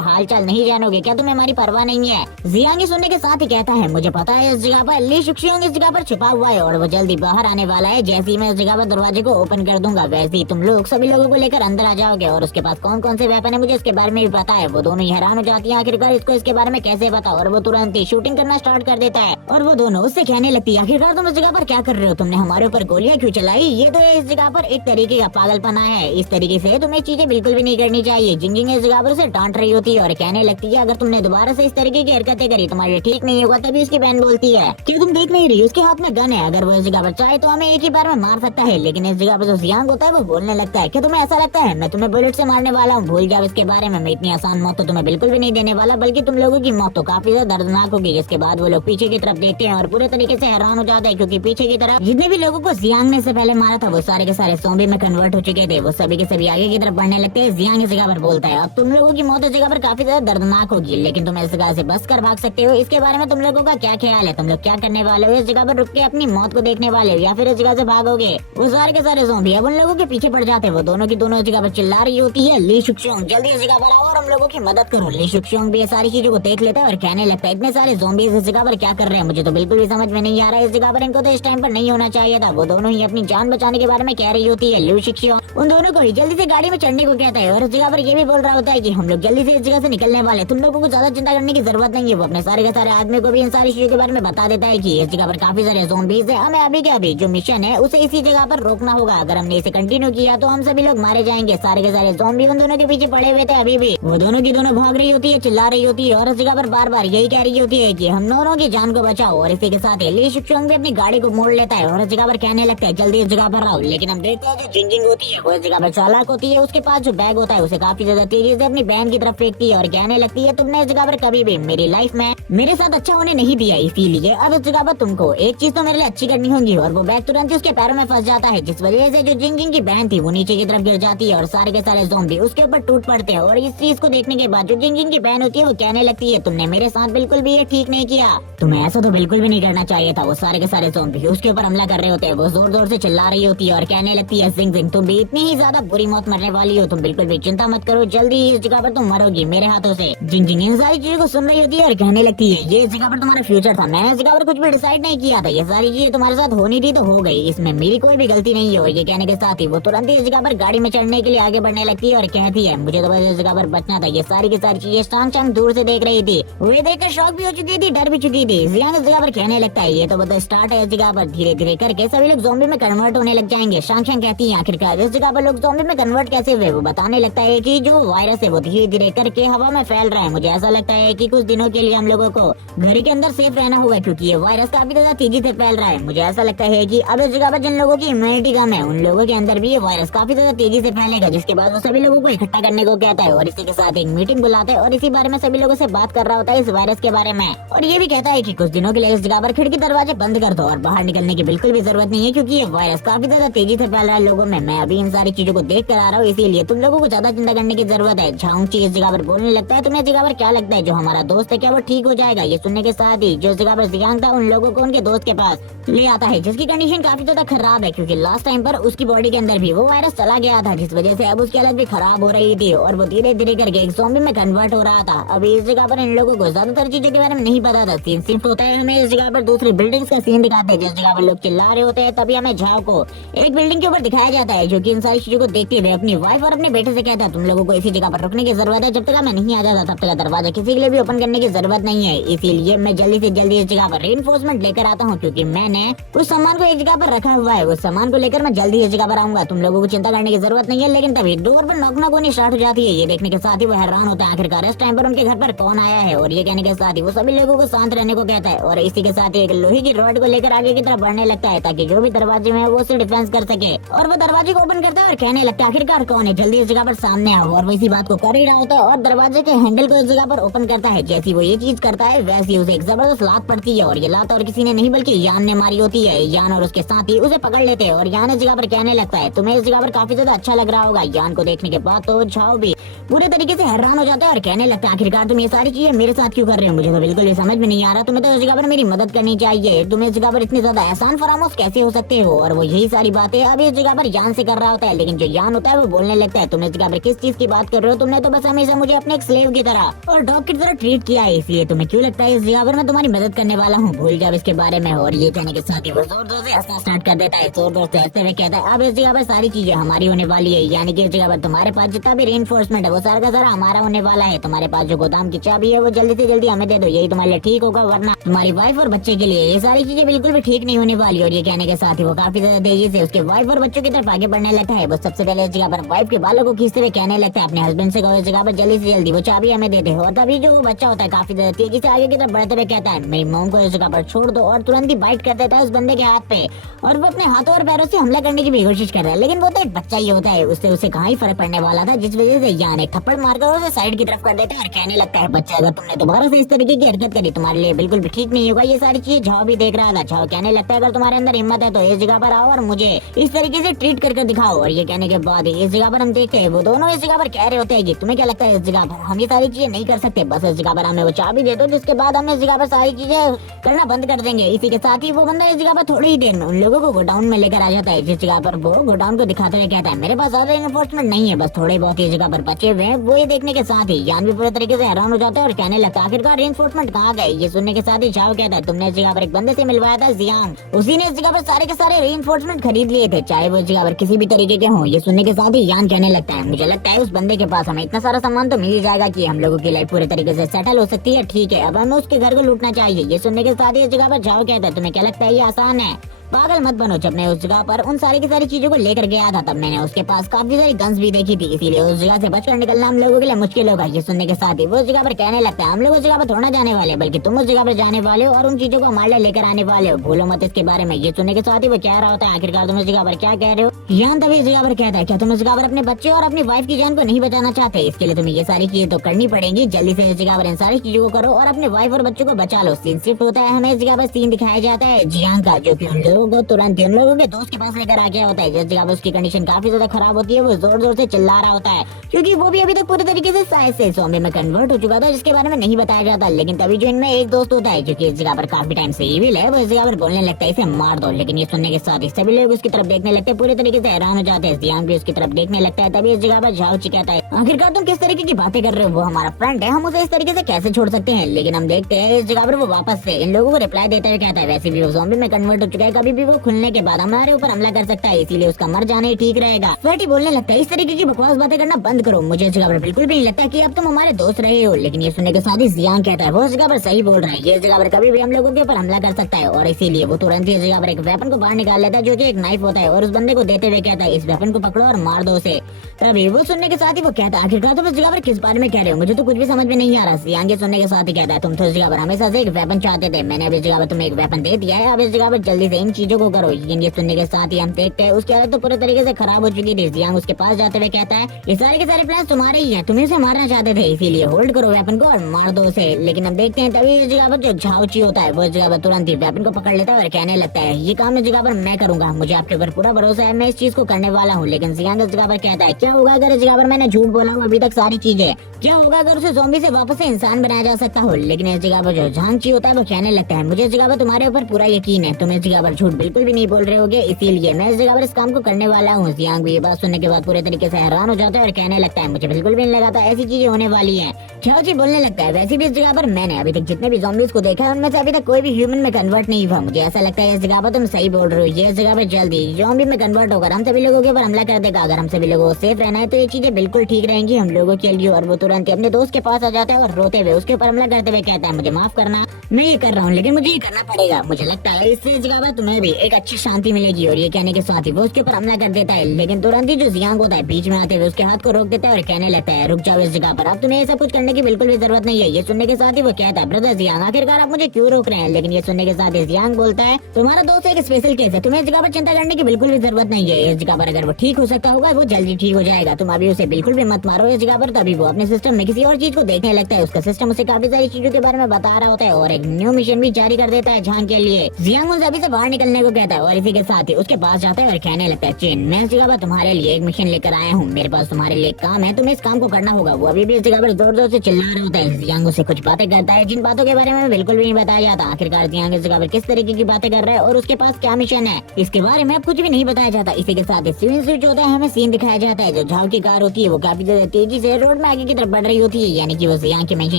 हालचाल नहीं जानोगे, क्या तुम्हें हमारी परवाह नहीं है। जियांग सुनने के साथ ही कहता है मुझे पता है इस जगह पर ली शुक्शियोंग इस जगह पर छुपा हुआ है और वो जल्दी बाहर आने वाला है, जैसे ही मैं इस जगह पर दरवाजे को ओपन कर दूंगा वैसे ही तुम लोग सभी लोगों को लेकर अंदर आ जाओगे, और उसके पास कौन कौन से वेपन है मुझे इसके बारे में भी पता है। वो दोनों ही हैरान हो जाती है आखिरकार इसको इसके बारे में कैसे पता, और वो तुरंत ही शूटिंग करना स्टार्ट कर देता है और वो दोनों उससे कहने लगती है आखिरकार तुम इस जगह पर क्या कर रहे हो, तुमने हमारे ऊपर गोलियां क्यों चलाई, ये तो इस जगह पर एक तरीके का पागलपना है, इस तरीके से तुम्हें चीजें बिल्कुल भी नहीं करनी चाहिए। जिंग जिंग इस जगह पर उसे डांट रही होती है और कहने लगती है अगर तुमने दोबारा से इस तरीके की हरकतें करी तुम्हारे ठीक नहीं होगा। तभी उसकी बहन बोलती है कि तुम देख नहीं रही उसके हाथ में गन है, अगर वो इस जगह पर चाहे तो हमें एक ही बार में मार सकता है। लेकिन इस जगह पर जो जियांग होता है वो बोलने लगता है कि तुम्हें ऐसा लगता है मैं तुम्हें बुलेट से मारने वाला हूँ, भूल जाओ इसके बारे में, मैं इतनी आसान मौत तो तुम्हें बिल्कुल भी नहीं देने वाला, बल्कि तुम लोगों की मौत तो काफी ज्यादा दर्दनाक होगी। जिसके बाद वो लोग पीछे की तरफ देखते हैं और पूरे तरीके से हैरान हो जाते हैं, क्योंकि पीछे की तरफ जितने भी लोगों को जियांग ने से पहले मारा था वो सारे के सारे ज़ॉम्बी में कन्वर्ट हो चुके थे, वो सभी के सभी आगे की तरफ बढ़ने लगते हैं। जियांग इस जगह पर बोलता है अब तुम लोगों की मौत इस जगह पर काफी ज्यादा दर्दनाक होगी, लेकिन तुम इस जगह से बच कर भाग सकते हो, इसके बारे में तुम लोगों का क्या ख्याल है, तुम लोग क्या करने वाले हो, इस जगह पर रुक के अपनी मौत को देखने वाले हो या फिर इस जगह से भागोगे। वो सारे के सारे ज़ॉम्बी अब उन लोगों के पीछे पड़ जाते हैं, वो दोनों की दोनों इस जगह पर चिल्ला रही होती है ली शुक्शियोंग जल्दी इस जगह पर आओ और हम लोगों की मदद करो। ली शुक्शियोंग भी ये सारी चीजों को देख लेता है और कहने लगता है इतने सारे ज़ॉम्बी इस जगह पर क्या कर रहे हैं, मुझे तो बिल्कुल भी समझ में नहीं आ रहा है, इस जगह पर इनको तो इस टाइम पर नहीं होना चाहिए था। वो दोनों ही अपनी जान बचाने के बारे में कह रही होती है। ली शुक्शियोंग उन दोनों को ही जल्दी से गाड़ी में चढ़ने को कहता है और इस जगह पर ये भी बोल रहा होता है कि हम लोग जल्दी से इस जगह से निकलने वाले, तुम लोगों को ज्यादा चिंता करने की जरूरत नहीं है। वो अपने सारे के सारे आदमी को भी इन सारी चीजों के बारे में बता देता है कि इस जगह पर काफी सारे ज़ॉम्बीज़ है, हमें अभी के अभी जो मिशन है उसे इसी जगह पर रोकना होगा, अगर हमने इसे कंटिन्यू किया तो हम सभी लोग मारे जाएंगे। सारे के सारे ज़ॉम्बी उन दोनों के पीछे पड़े हुए थे, अभी भी वो दोनों की दोनों भाग रही होती है, चिल्ला रही होती है और इस जगह पर बार बार यही कह रही होती है कि हम दोनों की जान को बचाओ। और इसी के साथ ली शुक्शियोंग भी अपनी गाड़ी को मोड़ लेता है और इस जगह पर कहने लगता है जल्दी इस जगह पर आओ। लेकिन हम देखते हैं जो जिंग जिंग होती है वो इस जगह पर चालाक होती है, उसके पास जो बैग होता है उसे काफी ज्यादा तेजी से अपनी बहन की तरफ फेंकती है और कहने लगती है तुमने इस जगह पर कभी भी मेरी लाइफ में मेरे साथ अच्छा होने नहीं दिया, इसीलिए अब इस जगह पर तुमको एक चीज तो मेरे लिए अच्छी करनी होगी। और वो बैग तुरंत ही उसके पैरों में फंस जाता है, जिस वजह से जो जिंग जिंग की बहन थी वो नीचे की तरफ गिर जाती है और सारे के सारे ज़ॉम्बी उसके ऊपर टूट पड़ते हैं। और इस चीज को देखने के बाद जो जिंग जिंग की बहन होती है वो कहने लगती है तुमने मेरे साथ बिल्कुल भी ये ठीक नहीं किया, तुम्हें ऐसा तो बिल्कुल भी नहीं करना चाहिए था। वो सारे के सारे ज़ॉम्बी उसके ऊपर हमला कर रहे होते हैं, वो जोर जोर से चिल्ला रही होती है और कहने लगती है जिंग जिंग तुम भी इतनी ही ज्यादा बुरी मौत मरने वाली हो, तुम बिल्कुल भी चिंता मत करो, जल्दी इस जगह पर तुम मरोगी मेरे हाथों से। जिंग जिंग इन सारी चीजों को सुन रही होती है और कहने लगती है ये इस जगह पर तुम्हारा फ्यूचर था, मैंने इस जगह पर कुछ भी डिसाइड नहीं किया था, ये सारी चीजें तुम्हारे साथ होनी थी तो हो गई, इसमें मेरी कोई भी गलती नहीं है। और ये कहने के साथ ही वो तुरंत ही इस जगह पर गाड़ी में चढ़ने के लिए आगे बढ़ने लगती है और कहती है मुझे तो बस इस जगह पर बचना था। ये सारी की सारी चीजें शांग शांग दूर से देख रही थी, वो ये देखकर शॉक भी हो चुकी थी, डर भी चुकी थी। जियांग इस जगह पर कहने लगता है ये तो बस स्टार्ट है, इस जगह पर धीरे धीरे करके सभी लोग ज़ॉम्बी में कन्वर्ट होने लग जाएंगे। शांग शांग कहती है आखिरकार इस जगह पर लोग ज़ॉम्बी में कन्वर्ट कैसे हुए। वो बताने लगता है कि जो वायरस है वो धीरे धीरे करके हवा में फैल रहा है। मुझे ऐसा लगता है कि कुछ दिनों के लिए हम लोगों को घर के अंदर सेफ रहना होगा, क्योंकि ये वायरस काफी ज्यादा तेजी से फैल रहा है। मुझे ऐसा लगता है कि अब इस जगह पर जिन लोगों की इम्यूनिटी कम है उन लोगों के अंदर भी ये वायरस काफी ज्यादा तेजी से फैलेगा, जिसके बाद वो सभी लोगों को इकट्ठा करने को कहता है और इसी के साथ एक मीटिंग बुलाता है और इसी बारे में सभी लोगों से बात कर रहा होता है इस वायरस के बारे में। और ये भी कहता है कि कुछ दिनों के लिए इस जगह पर खिड़की दरवाजे बंद कर दो और बाहर निकलने की बिल्कुल भी जरूरत नहीं है, क्योंकि ये वायरस काफी ज्यादा तेजी से फैल रहा है लोगों में। मैं अभी इन सारी चीजों को देख कर आ रहा हूँ, इसीलिए तुम लोगों को ज्यादा चिंता करने की जरूरत है। झांगची इस जगह पर बोलने लगता है तुम्हें इस जगह पर क्या लगता है जो हमारा दोस्त है क्या वो ठीक हो जाएगा। ये सुनने के साथ ही जो इस जगह पर जियांग था उन लोगों को उनके दोस्त के पास ले आता है, जिसकी कंडीशन काफी ज्यादा खराब है, क्योंकि लास्ट टाइम पर उसकी बॉडी के अंदर भी वो वायरस चला गया था, जिस वजह से अब उसकी हालत भी खराब हो रही थी और वो धीरे धीरे करके एक ज़ॉम्बी में कन्वर्ट हो रहा था। अभी इस जगह पर इन लोगों को ज्यादातर चीजों के बारे में नहीं पता था। सीन सिर्फ होता है हमें इस जगह पर दूसरी बिल्डिंग्स का सीन दिखाते हैं, जिस जगह पर लोग चिल्ला रहे होते हैं। तभी हमें झाओ को एक बिल्डिंग के ऊपर दिखाया जाता है, जो कि इन सारी चीजों को देखते हुए अपनी वाइफ और अपने बेटे से कहता है तुम लोगों को इसी जगह पर रुकने की जरूरत है, जब तक मैं नहीं आ जाता तब तक दरवाजा किसी के लिए भी ओपन करने की जरूरत नहीं है। इसीलिए मैं जल्दी से जल्दी इस जगह पर रेनफोर्समेंट लेकर आता हूँ, क्योंकि मैंने उस सामान को एक जगह पर रखा हुआ है। उस सामान को लेकर मैं जल्दी इस जगह पर आऊंगा, तुम लोगों को चिंता करने की जरूरत नहीं है। लेकिन तभी डोर पर नॉक नॉक होनी स्टार्ट हो जाती है। ये देखने के साथ ही वो हैरान होता है आखिरकार इस टाइम पर उनके घर पर कौन आया है। और ये कहने के साथ ही वो सभी लोगों को शांत रहने को कहता है और इसी के साथ ही एक लोहे की रॉड को लेकर आगे की तरफ बढ़ने लगता है, ताकि जो भी दरवाजे में है वो उससे डिफेंस कर सके। और वो दरवाजे को ओपन करता है और कहने लगता है आखिरकार कौन है, जल्दी इस जगह पर सामने आओ। और वो इसी बात को कर ही रहा होता है और दरवाजे के हैंडल को इस जगह पर ओपन करता है। जैसी वो ये चीज करता है वैसी उसे एक जबरदस्त लात पड़ती है और ये लात और किसी ने नहीं बल्कि यान ने मारी होती है। यान और उसके साथ ही उसे पकड़ लेते हैं और यान इस जगह पर कहने लगता है तुम्हें इस जगह पर काफी ज्यादा अच्छा लग रहा होगा। यान को देखने के बाद तो झाओ भी पूरे तरीके से हैरान हो जाता है और कहने लगता है आखिरकार तुम ये सारी चीजें मेरे साथ क्यों कर रहे हो, मुझे तो बिल्कुल भी समझ में नहीं आ रहा। तुम्हें तो इस जगह पर मेरी मदद करनी चाहिए, तुम इस जगह पर इतनी ज्यादा एहसान फरामोश कैसे हो सकते हो। और वो यही सारी बातें अभी इस जगह पर यान से कर रहा होता है, लेकिन जो यान होता है वो बोलने लगता है तुम इस जगह पर किस चीज की बात कर रहे हो, तुमने तो बस हमेशा मुझे अपने एक स्लेव की तरह और डॉग की तरह ट्रीट किया है, इसलिए तुम्हें क्यों लगता है इस जगह पर मैं तुम्हारी मदद करने वाला हूँ, भूल जाओ इसके बारे में। और ये कहने के साथ ही वो जोर जोर से हंसना स्टार्ट कर देता है, जोर जोर से हंसते हुए कहता है अब इस जगह पर सारी चीजें हमारी होने वाली है, यानी कि इस जगह पर तुम्हारे पास जितना भी रेनफोर्समेंट है वो सारा का सारा हमारा होने वाला है। तुम्हारे पास जो गोदाम की चाबी है वो जल्दी से जल्दी हमें दे दो, यही तुम्हारे लिए ठीक होगा, वरना तुम्हारी वाइफ और बच्चे के लिए ये सारी चीजें बिल्कुल भी ठीक नहीं होने वाली। और ये कहने के साथ ही वो काफी ज्यादा तेजी से उसके वाइफ और बच्चों की तरफ आगे बढ़ने लगता है। वो सबसे पहले इस जगह पर वाइफ के बालों को खींचते हुए कहने लगता है अपने हस्बैंड से कहो इस जगह पर जल्दी से जल्दी वो चाबी हमें दे दे। और तभी जो वो बच्चा होता है काफी ज्यादा तेजी से आगे की तरफ बढ़ते हुए कहता है मेरी मॉम को इस जगह पर छोड़ दो, और तुरंत ही बाइट कर देता है उस बंदे के हाथ पे और वो अपने हाथों और पैरों से हमला करने की भी कोशिश कर रहा है, लेकिन वो तो एक बच्चा ही होता है, उससे उसे कहाँ ही फर्क पड़ने वाला था, जिस वजह से यान एक थप्पड़ मारकर उसे साइड की तरफ कर देता है और कहने लगता है बच्चा अगर तुमने दोबारा से इस तरीके की हरकत करी तुम्हारे लिए बिल्कुल भी ठीक नहीं होगा। ये सारी चीजें झाओ भी देख रहा था। झाओ कहने लगता है अगर तुम्हारे अंदर हिम्मत है तो इस जगह पर आओ और मुझे इस तरीके से ट्रीट करके दिखाओ। और ये कहने के बाद इस जगह पर हम देखते हैं वो दोनों इस जगह पर कह रहे होते हैं कि तुम्हें क्या लगता है इस जगह पर हम ये सारी चीजें नहीं कर सकते, बस इस जगह पर हमें वो चाबी दे दो, जिसके बाद हम इस जगह पर सारी चीजें करना बंद कर देंगे। इसी के साथ ही वो बंदा इस जगह पर थोड़ी ही देर में उन लोगों को गोडाउन में लेकर आ जाता है, जिस जगह पर वो गोडाउन को दिखाते हुए कहता है मेरे पास ज्यादा इन्फोर्समेंट नहीं है, बस थोड़े बहुत ही जगह पर बचे हुए हैं। वो ये देखने के साथ ही यान भी पूरे तरीके से हैरान हो जाता है और कहने लगता है आखिरकार रेनफोर्समेंट कहाँ गए। ये सुनने के साथ ही झाओ कहता है तुमने इस जगह पर एक बंदे से मिलवाया था जियांग, उसी ने इस जगह पर सारे के सारे रेनफोर्समेंट खरीद लिए थे, चाहे वो इस जगह पर किसी भी तरीके के हों। ये सुनने के साथ ही यान कहने लगता है मुझे लगता है उस बंदे के पास हमें इतना सारा सामान तो मिल ही जाएगा कि हम लोगों की लाइफ पूरे तरीके से सेटल हो सकती है। ठीक है, अब हमें उसके घर को लूटना चाहिए। ये सुनने के साथ ही इस जगह पर झाओ कहता है तुम्हें क्या लगता है ये आसान है, पागल मत बनो। जब मैं उस जगह पर उन सारी की सारी चीजों को लेकर गया था तब मैंने उसके पास काफी सारी गन्स भी देखी थी, इसीलिए उस जगह से बचकर निकलना हम लोगों के लिए मुश्किल होगा। ये सुनने के साथ ही वो उस जगह पर कहने लगता है हम लोग उस जगह पर थोड़ा जाने वाले बल्कि तुम उस जगह पर जाने वाले हो और उन चीजों को हमारे लिए लेकर आने वाले हो, भूलो मत इसके बारे में। ये सुनने के साथ ही वो कह रहा होता है आखिरकार तुम इस जगह पर क्या कह रहे हो। यान तभी इस जगह पर कहता है क्या तुम इस जगह पर अपने बच्चे और अपनी वाइफ की जान को नहीं बचाना चाहते, इसके लिए तुम्हें ये सारी चीजें तो करनी पड़ेंगी। जल्दी से इस जगह पर इन सारी चीजों को करो और अपने वाइफ और बच्चों को बचा लो। सीन शिफ्ट होता है, हमें इस जगह पर सीन दिखाया जाता है जियांग का, जो कि उन लोगों लोगों को तुरंत उन लोगों के दोस्त के पास लेकर आ गया होता है। जिस जगह पर उसकी कंडीशन काफी ज्यादा खराब होती है, वो जोर जोर से चिल्ला रहा होता है क्योंकि वो भी अभी तक पूरी तरीके से साइज से ज़ॉम्बी में कन्वर्ट हो चुका था, जिसके बारे में नहीं बताया जाता। लेकिन तभी जो इनमें एक दोस्त होता है जो कि इस जगह पर काफी टाइम से इविल है, वो इस जगह पर बोलने लगता है इसे मार दो। लेकिन ये सुनने के साथ ही सभी लोग उसकी तरफ देखने लगते हैं, पूरी तरीके से हैरान हो जाते हैं। जियांग भी उसकी तरफ देखने लगता है। तभी इस जगह पर झाओची कहता है, आखिरकार तुम किस तरीके की बातें कर रहे हो, वो हमारा फ्रेंड है, हम उसे इस तरीके से कैसे छोड़ सकते हैं। लेकिन हम देखते हैं इस जगह पर वो वापस से इन लोगों को रिप्लाई देते हुए कहता है, वैसे भी वो ज़ॉम्बी में कन्वर्ट हो चुका है, कभी भी वो खुलने के बाद हमारे ऊपर हमला कर सकता है, इसीलिए उसका मर जाना ही ठीक रहेगा। फैटी बोलने लगता है, इस तरीके की बकवास बातें करना बंद करो, मुझे इस जगह पर बिल्कुल भी नहीं लगता कि अब तुम हमारे दोस्त रहे हो। लेकिन ये सुनने के साथ ही जियांग कहता है, वो इस जगह पर सही बोल रहा है, ये इस जगह पर कभी भी हम लोगों के ऊपर हमला कर सकता है। और इसीलिए वो तुरंत ही इस जगह पर एक वेपन को बाहर निकाल लेता है, जो कि एक नाइफ होता है, और उस बंदे को देते हुए कहता है, इस वेपन को पकड़ो और मार दो उसे। तभी वो सुनने के साथ ही वो कहता है, आखिरकार तुम इस जगह पर किस बारे में कह रहे हो, मुझे तो कुछ भी समझ में नहीं आ रहा। जियांग ये सुनने के साथ ही कहता है, तुम तो इस जगह पर हमेशा से एक वेपन चाहते थे, मैंने अब इस जगह पर तुम्हें एक वेपन दे दिया है, अब इस जगह पर जल्दी से इन चीजों को करो। लेकिन ये सुनने के साथ ही हम देखते हैं उसकी हालत तो पूरे तरीके से खराब हो चुकी थी। जियांग उसके पास जाते हुए कहता है, ये सारे के सारे प्लान तुम्हारे ही हैं, तुम्हें उसे मारना चाहते थे, इसीलिए होल्ड करो वेपन को और मार दो उसे। लेकिन हम देखते हैं तभी इस जगह पर जो झाओची होता है, वो इस जगह पर तुरंत ही वेपन को पकड़ लेता है और कहने लगता है, ये काम इस जगह पर मैं करूंगा, मुझे आपके ऊपर पूरा भरोसा है, मैं इस चीज को करने वाला हूँ। लेकिन जियांग इस जगह पर कहता है, क्या होगा अगर इस जगह पर मैंने झूठ बोला हूँ अभी तक सारी चीजें, क्या होगा अगर उसे ज़ॉम्बी से वापस से इंसान बनाया जा सकता हो। लेकिन इस जगह पर जो झांची होता है वो कहने लगता है, मुझे इस जगह पर तुम्हारे ऊपर पूरा यकीन है, तुम इस जगह पर झूठ बिल्कुल भी नहीं बोल रहे होगे, इसीलिए मैं इस जगह पर इस काम को करने वाला हूँ। जियांग भी ये बात सुनने के बाद पूरे तरीके से हैरान हो जाता है और कहने लगता है, मुझे बिल्कुल भी नहीं लगा था ऐसी चीजें होने वाली है। झाओची बोलने लगता है, वैसे भी इस जगह पर मैंने अभी तक जितने भी ज़ॉम्बीज को देखा है उनमें से अभी तक कोई भी ह्यूमन में कन्वर्ट नहीं हुआ, मुझे ऐसा लगता है इस जगह पर तुम सही बोल रहे हो, ये इस जगह पर जल्दी ज़ॉम्बी में कन्वर्ट होकर हम सभी लोगों के ऊपर हमला कर देगा। अगर हम सभी लोगों को सेफ रहना है तो ये चीजें बिल्कुल ठीक रहेंगी हम लोगों के लिए। और वो तुरंत अपने दोस्त के पास आ जाता है और रोते हुए उसके ऊपर हमला करते हुए कहता है, मुझे माफ करना, मैं ये कर रहा हूँ लेकिन मुझे ये करना पड़ेगा, मुझे लगता है इससे इस जगह पर तुम्हें भी एक अच्छी शांति मिलेगी। और ये कहने के साथ ही वो उसके ऊपर हमला कर देता है। लेकिन तुरंत ही जो जियांग होता है बीच में आते हुए उसके हाथ को रोक देता है और कहने लगता है, रुक जाओ इस जगह पर, अब तुम्हें ये सब कुछ करने की बिल्कुल भी जरूरत नहीं है। ये सुनने के साथ ही वो कहता है, ब्रदर जियांग आखिरकार आप मुझे क्यों रोक रहे हैं। लेकिन ये सुनने के साथ ही जियांग बोलता है, तुम्हारा दोस्त एक स्पेशल केस है, तुम्हें इस जगह पर चिंता करने की बिल्कुल भी जरूरत नहीं है, इस जगह पर अगर वो ठीक हो सकता होगा वो जल्दी ठीक हो जाएगा, तुम अभी उसे बिल्कुल भी मत मारो इस जगह पर। तभी वो अपने सिस्टम में किसी और चीज को देखने लगता है, उसका सिस्टम उसे काफी सारी चीजों के बारे में बता रहा होता है और एक न्यू मिशन भी जारी कर देता है झांग के लिए। जियांग उन सभी से बाहर निकलने को कहता है और इसी के साथ ही उसके पास जाता है और कहने लगता है, चेन मैं इस जगह पर तुम्हारे लिए एक मिशन लेकर आया हूँ, मेरे पास तुम्हारे लिए काम है, तुम्हें इस काम को करना होगा। वो अभी भी इस जगह पर जोर जोर से चिल्ला रहा होता है। जियांग उसे कुछ बातें करता है जिन बातों के बारे में बिल्कुल भी नहीं बताया जाता। आखिरकार जियांग इस जगह पर किस तरीके की बातें कर रहा है और उसके पास क्या मिशन है इसके बारे में कुछ भी नहीं बताया जाता। इसी के साथ स्विच होता है, हमें सीन दिखाया जाता है, जो झाव की कार होती है वो काफी ज्यादा तेजी से रोड में आगे की तरफ बढ़ रही होती है, यानी कि वो जियांग के मेंशन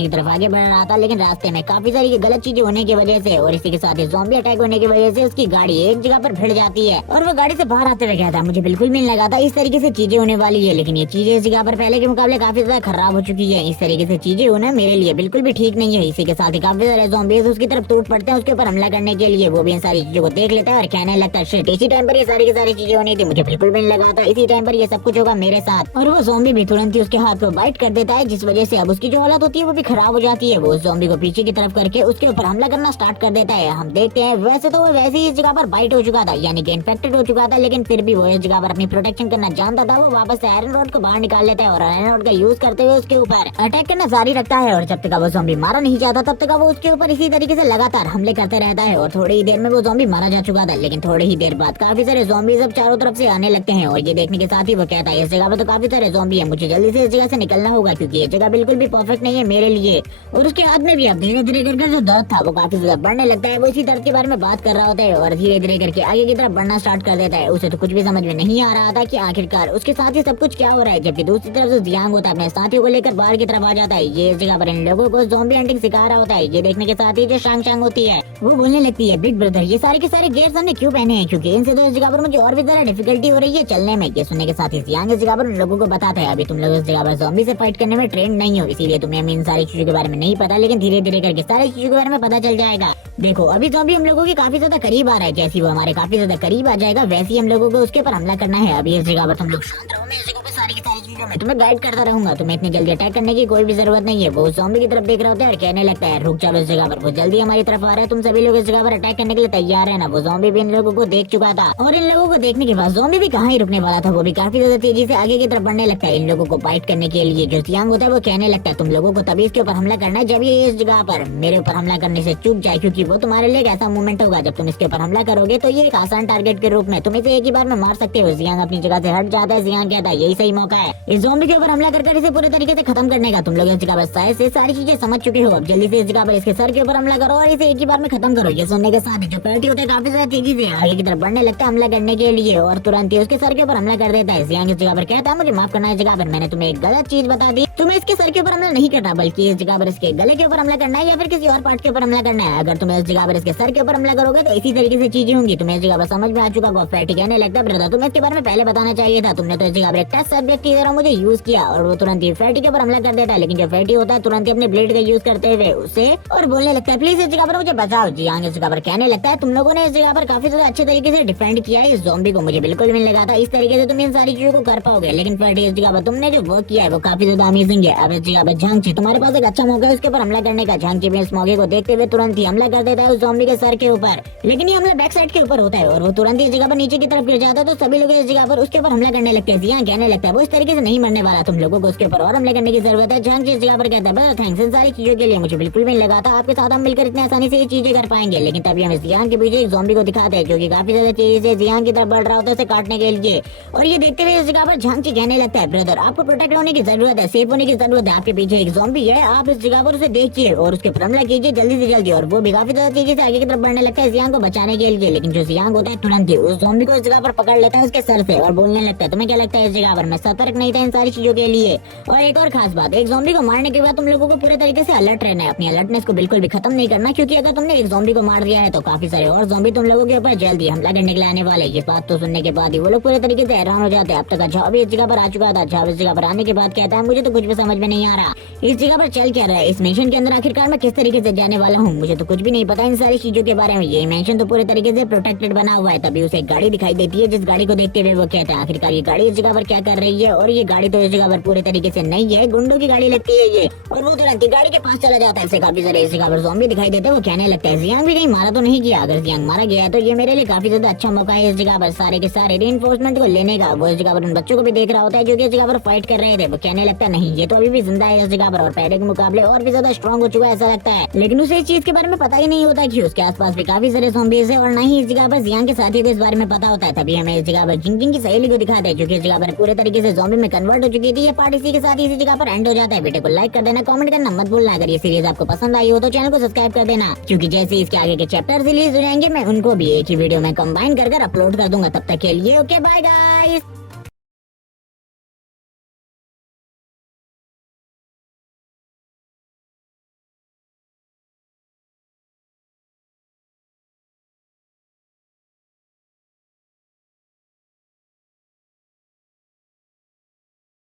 की तरफ आगे बढ़ रहा था। लेकिन रास्ते में काफी सारी गलत चीजें होने की वजह से और इसी के साथ ज़ॉम्बी अटैक होने की वजह से उसकी गाड़ी एक जगह पर भिड़ जाती है और वो गाड़ी से बाहर आते हुए कहता है, मुझे बिल्कुल भी नहीं लगा था इस तरीके से चीजें होने वाली है, लेकिन ये चीजें इस जगह पर पहले के मुकाबले काफी ज्यादा खराब हो चुकी है, इस तरीके से चीजें होना मेरे लिए बिल्कुल भी ठीक नहीं है। इसी के साथ ही काफी सारे ज़ॉम्बीज़ उसकी तरफ टूट पड़ते हैं उसके ऊपर हमला करने के लिए। वो भी इन सारी चीजों को देख लेता है और कहने लगता है, शिट इसी टाइम पर ये सारी की सारी चीजें होनी थी, मुझे बिल्कुल भी नहीं लगा था इसी टाइम पर ये सब कुछ होगा मेरे साथ। और वो ज़ॉम्बी भी तुरंत ही उसके हाथ को बाइट कर देता है, जिस वजह से अब उसकी जो हालत होती है वो भी खराब हो जाती है। वो उस ज़ॉम्बी को पीछे की तरफ करके उसके ऊपर हमला करना स्टार्ट कर देता है। हम देखते हैं वैसे तो वो वैसे ही इस जगह पर बाइट हो चुका था, यानी कि इन्फेक्टेड हो चुका था, लेकिन फिर भी वो इस जगह पर अपनी प्रोटेक्शन करना जानता था। वो वापस से आयरन रोड को बाहर निकाल लेता है और आयरन रोड का यूज करते हुए उसके ऊपर अटैक करना जारी रखता है। और जब तक वो ज़ॉम्बी मारा नहीं जाता तब तक वो उसके ऊपर इसी तरीके से लगातार हमले करते रहता है। और थोड़ी ही देर में वो ज़ॉम्बी मारा जा चुका था, लेकिन थोड़ी ही देर बाद काफी सारे ज़ॉम्बीज़ अब चारों तरफ से आने लगते हैं। और ये देखने के साथ ही वो कहता है, इस जगह पर तो काफी सारे ज़ॉम्बी है, मुझे जल्दी से इस जगह से निकलना होगा क्योंकि ये जगह बिल्कुल भी परफेक्ट नहीं है मेरे लिए। और उसके हाथ में भी अब धीरे धीरे करके जो दर्द था वो काफी ज्यादा बढ़ने लगता है। वो इसी दर्द के बारे में बात कर रहा होता है और धीरे धीरे करके आगे की तरफ बढ़ना स्टार्ट कर देता है। उसे तो कुछ भी समझ में नहीं आ रहा था कि आखिरकार उसके साथ ही सब कुछ क्या हो रहा है, जबकि दूसरी तरफ से जियांग होता है अपने साथियों को लेकर बाहर की तरफ आ जाता है। ये इस जगह पर इन लोगों को ज़ॉम्बी हंटिंग सिखा रहा होता है। ये देखने के साथ ही जो शांग शांग होती है वो बोलने लगती है, बिग ब्रदर ये सारे के सारे गियर्स हमने क्यों पहने हैं, क्योंकि इनसे तो इस जगह पर मुझे और भी ज्यादा डिफिकल्टी हो रही है चलने में। ये सुनने के साथ ही जियांग इस जगह पर उन लोगों को बताता है, अभी तुम लोग इस जगह पर ज़ॉम्बी से फाइट करने में ट्रेन नहीं हो, इसीलिए तुम्हें इन सारी चीजों के बारे में नहीं पता, लेकिन धीरे धीरे करके सारी चीजों के बारे में पता चल जाएगा। देखो अभी ज़ॉम्बी हम लोगों के काफी ज्यादा करीब आ रहा है, जैसे वो हमारे काफी ज्यादा करीब आ जाएगा वैसे ही हम लोगों को उसके ऊपर हमला करना है। अभी इस जगह पर तुम लोग शांत रहो, मैं इस जगह पर सारी की सारी चीजों में तुम्हें गाइड करता रहूंगा। तुम्हें इतनी जल्दी अटैक करने की कोई भी जरूरत नहीं है। वो ज़ॉम्बी की तरफ देख रहा होता है और कहने लगता है रुक जाओ इस जगह पर। वो जल्दी हमारी तरफ आ रहा है, तुम सभी लोग इस जगह पर अटैक करने के लिए तैयार है ना। वो ज़ॉम्बी भी इन लोगों को देख चुका था और इन लोगों को देखने के बाद ज़ॉम्बी भी कहाँ ही रुकने वाला था, वो भी काफी ज्यादा तेजी से आगे की तरफ बढ़ने लगता है इन लोगों को बाइट करने के लिए। जो जियांग होता है वो कहने लगता है तुम लोगों को तभी इसके ऊपर हमला करना है जब ये इस जगह पर मेरे ऊपर हमला करने से चूक जाए, क्योंकि वो तुम्हारे लिए एक ऐसा मूवमेंट होगा जब तुम इसके ऊपर हमला करोगे तो ये एक आसान टारगेट के रूप में तुम इसे एक ही बार में मार सकते हो। जियांग अपनी जगह से हट जाता है। जियांग कहता है यही सही मौका है इस ज़ॉम्बी के ऊपर हमला कर इसे पूरे तरीके से खत्म करने का। तुम लोग इस जगह पर शायद से सारी चीजें समझ चुके हो, अब जल्दी से इस जगह पर इसके सर के ऊपर हमला करो और इसे एक ही बार में खत्म करो। ये सुनने के साथ ही जो पेल्टी होता है काफी ज्यादा तेजी से आगे की तरफ बढ़ने लगता है हमला करने के लिए और तुरंत ही उसके सर के ऊपर हमला कर देता है। जियांग इस जगह पर कहता है मुझे माफ करना है, इस जगह पर मैंने तुम्हें एक गलत चीज बता दी। तुम्हें इसके सर के ऊपर हमला नहीं करना बल्कि इस जगह पर इसके गले के ऊपर हमला करना है या फिर किसी और पार्ट के ऊपर हमला करना है। अगर तुम्हें इस जगह पर इसके सर के ऊपर हमला करोगे तो इसी तरीके से चीजें होंगी। तुम्हें इस जगह पर समझ में आ चुका होगा। फैटी कहने लगता है ब्रदर तुम्हें इसके बारे में पहले बताना चाहिए था, तुमने तो इस जगह पर एक टेस्ट सब्जेक्ट की तरह मुझे यूज किया। और वो तुरंत ही फैटी के ऊपर हमला कर देता है, लेकिन जो फैटी होता है तुरंत ही अपने ब्लेड का यूज करते हुए उसे और बोलने लगता है प्लीज इस जगह पर मुझे बचाओ। जियांग इस जगह पर कहने लगता है तुम लोगों ने इस जगह पर काफी ज्यादा अच्छे तरीके से डिफेंड किया है इस ज़ॉम्बी को, मुझे बिल्कुल भी नहीं लगा था इस तरीके से तुम इन सारी चीजों को कर पाओगे। लेकिन फैटी इस जगह पर तुमने जो वर्क किया है वो काफी ज्यादा अमेजिंग है। अब इस जगह पर झांगची तुम्हारे पास एक अच्छा मौका है उसके ऊपर हमला करने का। झांगची भी इस मौके को देखते हुए तुरंत ही हमला कर देता है उस ज़ॉम्बी के सर के ऊपर, लेकिन ये हमला बैक साइड के ऊपर होता है और वो तुरंत ही इस जगह पर नीचे की तरफ गिर जाता है। तो सभी लोग इस जगह पर उसके ऊपर हमला करने लगते हैं। जियांग कहने लगता है वो इस तरीके से नहीं मरने वाला, तुम लोगों को उसके ऊपर और हमले करने की जरूरत है। झांगची इस जगह पर कहता है बस थैंक्स इन सारी चीजों के लिए, मुझे बिल्कुल भी नहीं लगा था आपके साथ हम मिलकर इतनी आसानी से ये चीजें कर पाएंगे। लेकिन तभी हम जियांग के पीछे एक ज़ॉम्बी को दिखाते हैं जो कि काफी ज्यादा तेजी से जियांग की तरफ बढ़ रहा होता है उसे काटने के लिए। और ये देखते हुए इस जगह पर झांगची कहने लगता है ब्रदर आपको प्रोटेक्ट होने की जरूरत है, सेफ होने की जरूरत है, आपके पीछे एक ज़ॉम्बी है, आप इस जगह पर उसे देखिए और उसके ऊपर हमला कीजिए जल्दी से जल्दी। और वो भी काफी ज्यादा तेजी से आगे की तरफ बढ़ने लगता है जियांग को बचाने के लिए। लेकिन जो जियांग होता है तुरंत ही उस ज़ॉम्बी को इस जगह पर पकड़ लेता है उसके सर से और बोलने लगता है तुम्हें क्या लगता है इस जगह पर मैं सतर्क नहीं था इन सारी चीजों के लिए। और एक और खास बात, एक ज़ॉम्बी को मारने के बाद तुम लोगों को पूरे तरीके से अलर्ट रहना है, अपनी अलर्टनेस को बिल्कुल भी खत्म नहीं करना, क्योंकि अगर तुमने एक ज़ॉम्बी को मार दिया है तो काफी सारे और ज़ॉम्बी तुम लोगों के ऊपर जल्दी हमला करने के लिए आने वाले। ये बात तो सुनने के बाद ही वो लोग पूरे तरीके से हैरान हो जाते हैं। अब तक झाव भी इस जगह पर आ चुका था। झाव इस जगह पर आने के बाद कहता है मुझे तो कुछ भी समझ में नहीं आ रहा इस जगह पर चल क्या रहा है, इस मिशन के अंदर आखिरकार मैं किस तरीके से जाने वाला हूँ, मुझे तो कुछ भी नहीं पता इन सारी चीजों के बारे में। ये मिशन तो पूरे तरीके से प्रोटेक्टेड बना हुआ है। तभी उसे एक गाड़ी दिखाई देती है जिस गाड़ी को देखते हुए वो कहता है आखिरकार ये गाड़ी इस जगह पर क्या कर रही है। और ये गाड़ी तो इस जगह पर पूरे तरीके से नहीं है, गुंडों की गाड़ी लगती है ये। और वो तुरंत ही गाड़ी के पास चला जाता है। इसे काफी सारे इस जगह पर ज़ॉम्बी दिखाई देते हैं। वो कहने लगता है जियांग भी कहीं मारा तो नहीं किया, अगर जियांग मारा गया तो ये मेरे लिए काफी ज्यादा अच्छा मौका है इस जगह पर सारे के सारे रीइंफोर्समेंट को लेने का। वो इस जगह पर उन बच्चों को भी देख रहा होता है जो कि इस जगह पर फाइट कर रहे थे। वो कहने लगता है नहीं ये तो अभी भी जिंदा है इस जगह पर और पहले के मुकाबले और भी ज्यादा स्ट्रॉन्ग हो चुका है ऐसा लगता है। लेकिन उसे इस चीज के बारे में पता ही नहीं होता कि उसके आसपास भी काफी सारे ज़ॉम्बीज है और ना ही इस जगह पर जियांग के साथी को इस बारे में पता होता है। तभी हमें इस जगह पर जिंग की सहेली को दिखाते हैं जो कि इस जगह पर पूरे तरीके से ज़ॉम्बी में कन्वर्ट हो चुकी थी। ये पार्ट इसी के साथ इसी जगह पर एंड हो जाता है। वीडियो को लाइक कर देना, कमेंट करना मत भूलना। अगर ये सीरीज आपको पसंद आई हो तो चैनल को सब्सक्राइब कर देना, क्योंकि जैसे इसके आगे के चैप्टर रिलीज हो जाएंगे मैं उनको भी एक ही वीडियो में कंबाइन कर अपलोड कर दूंगा। तब तक के लिए ओके बाय गाइस।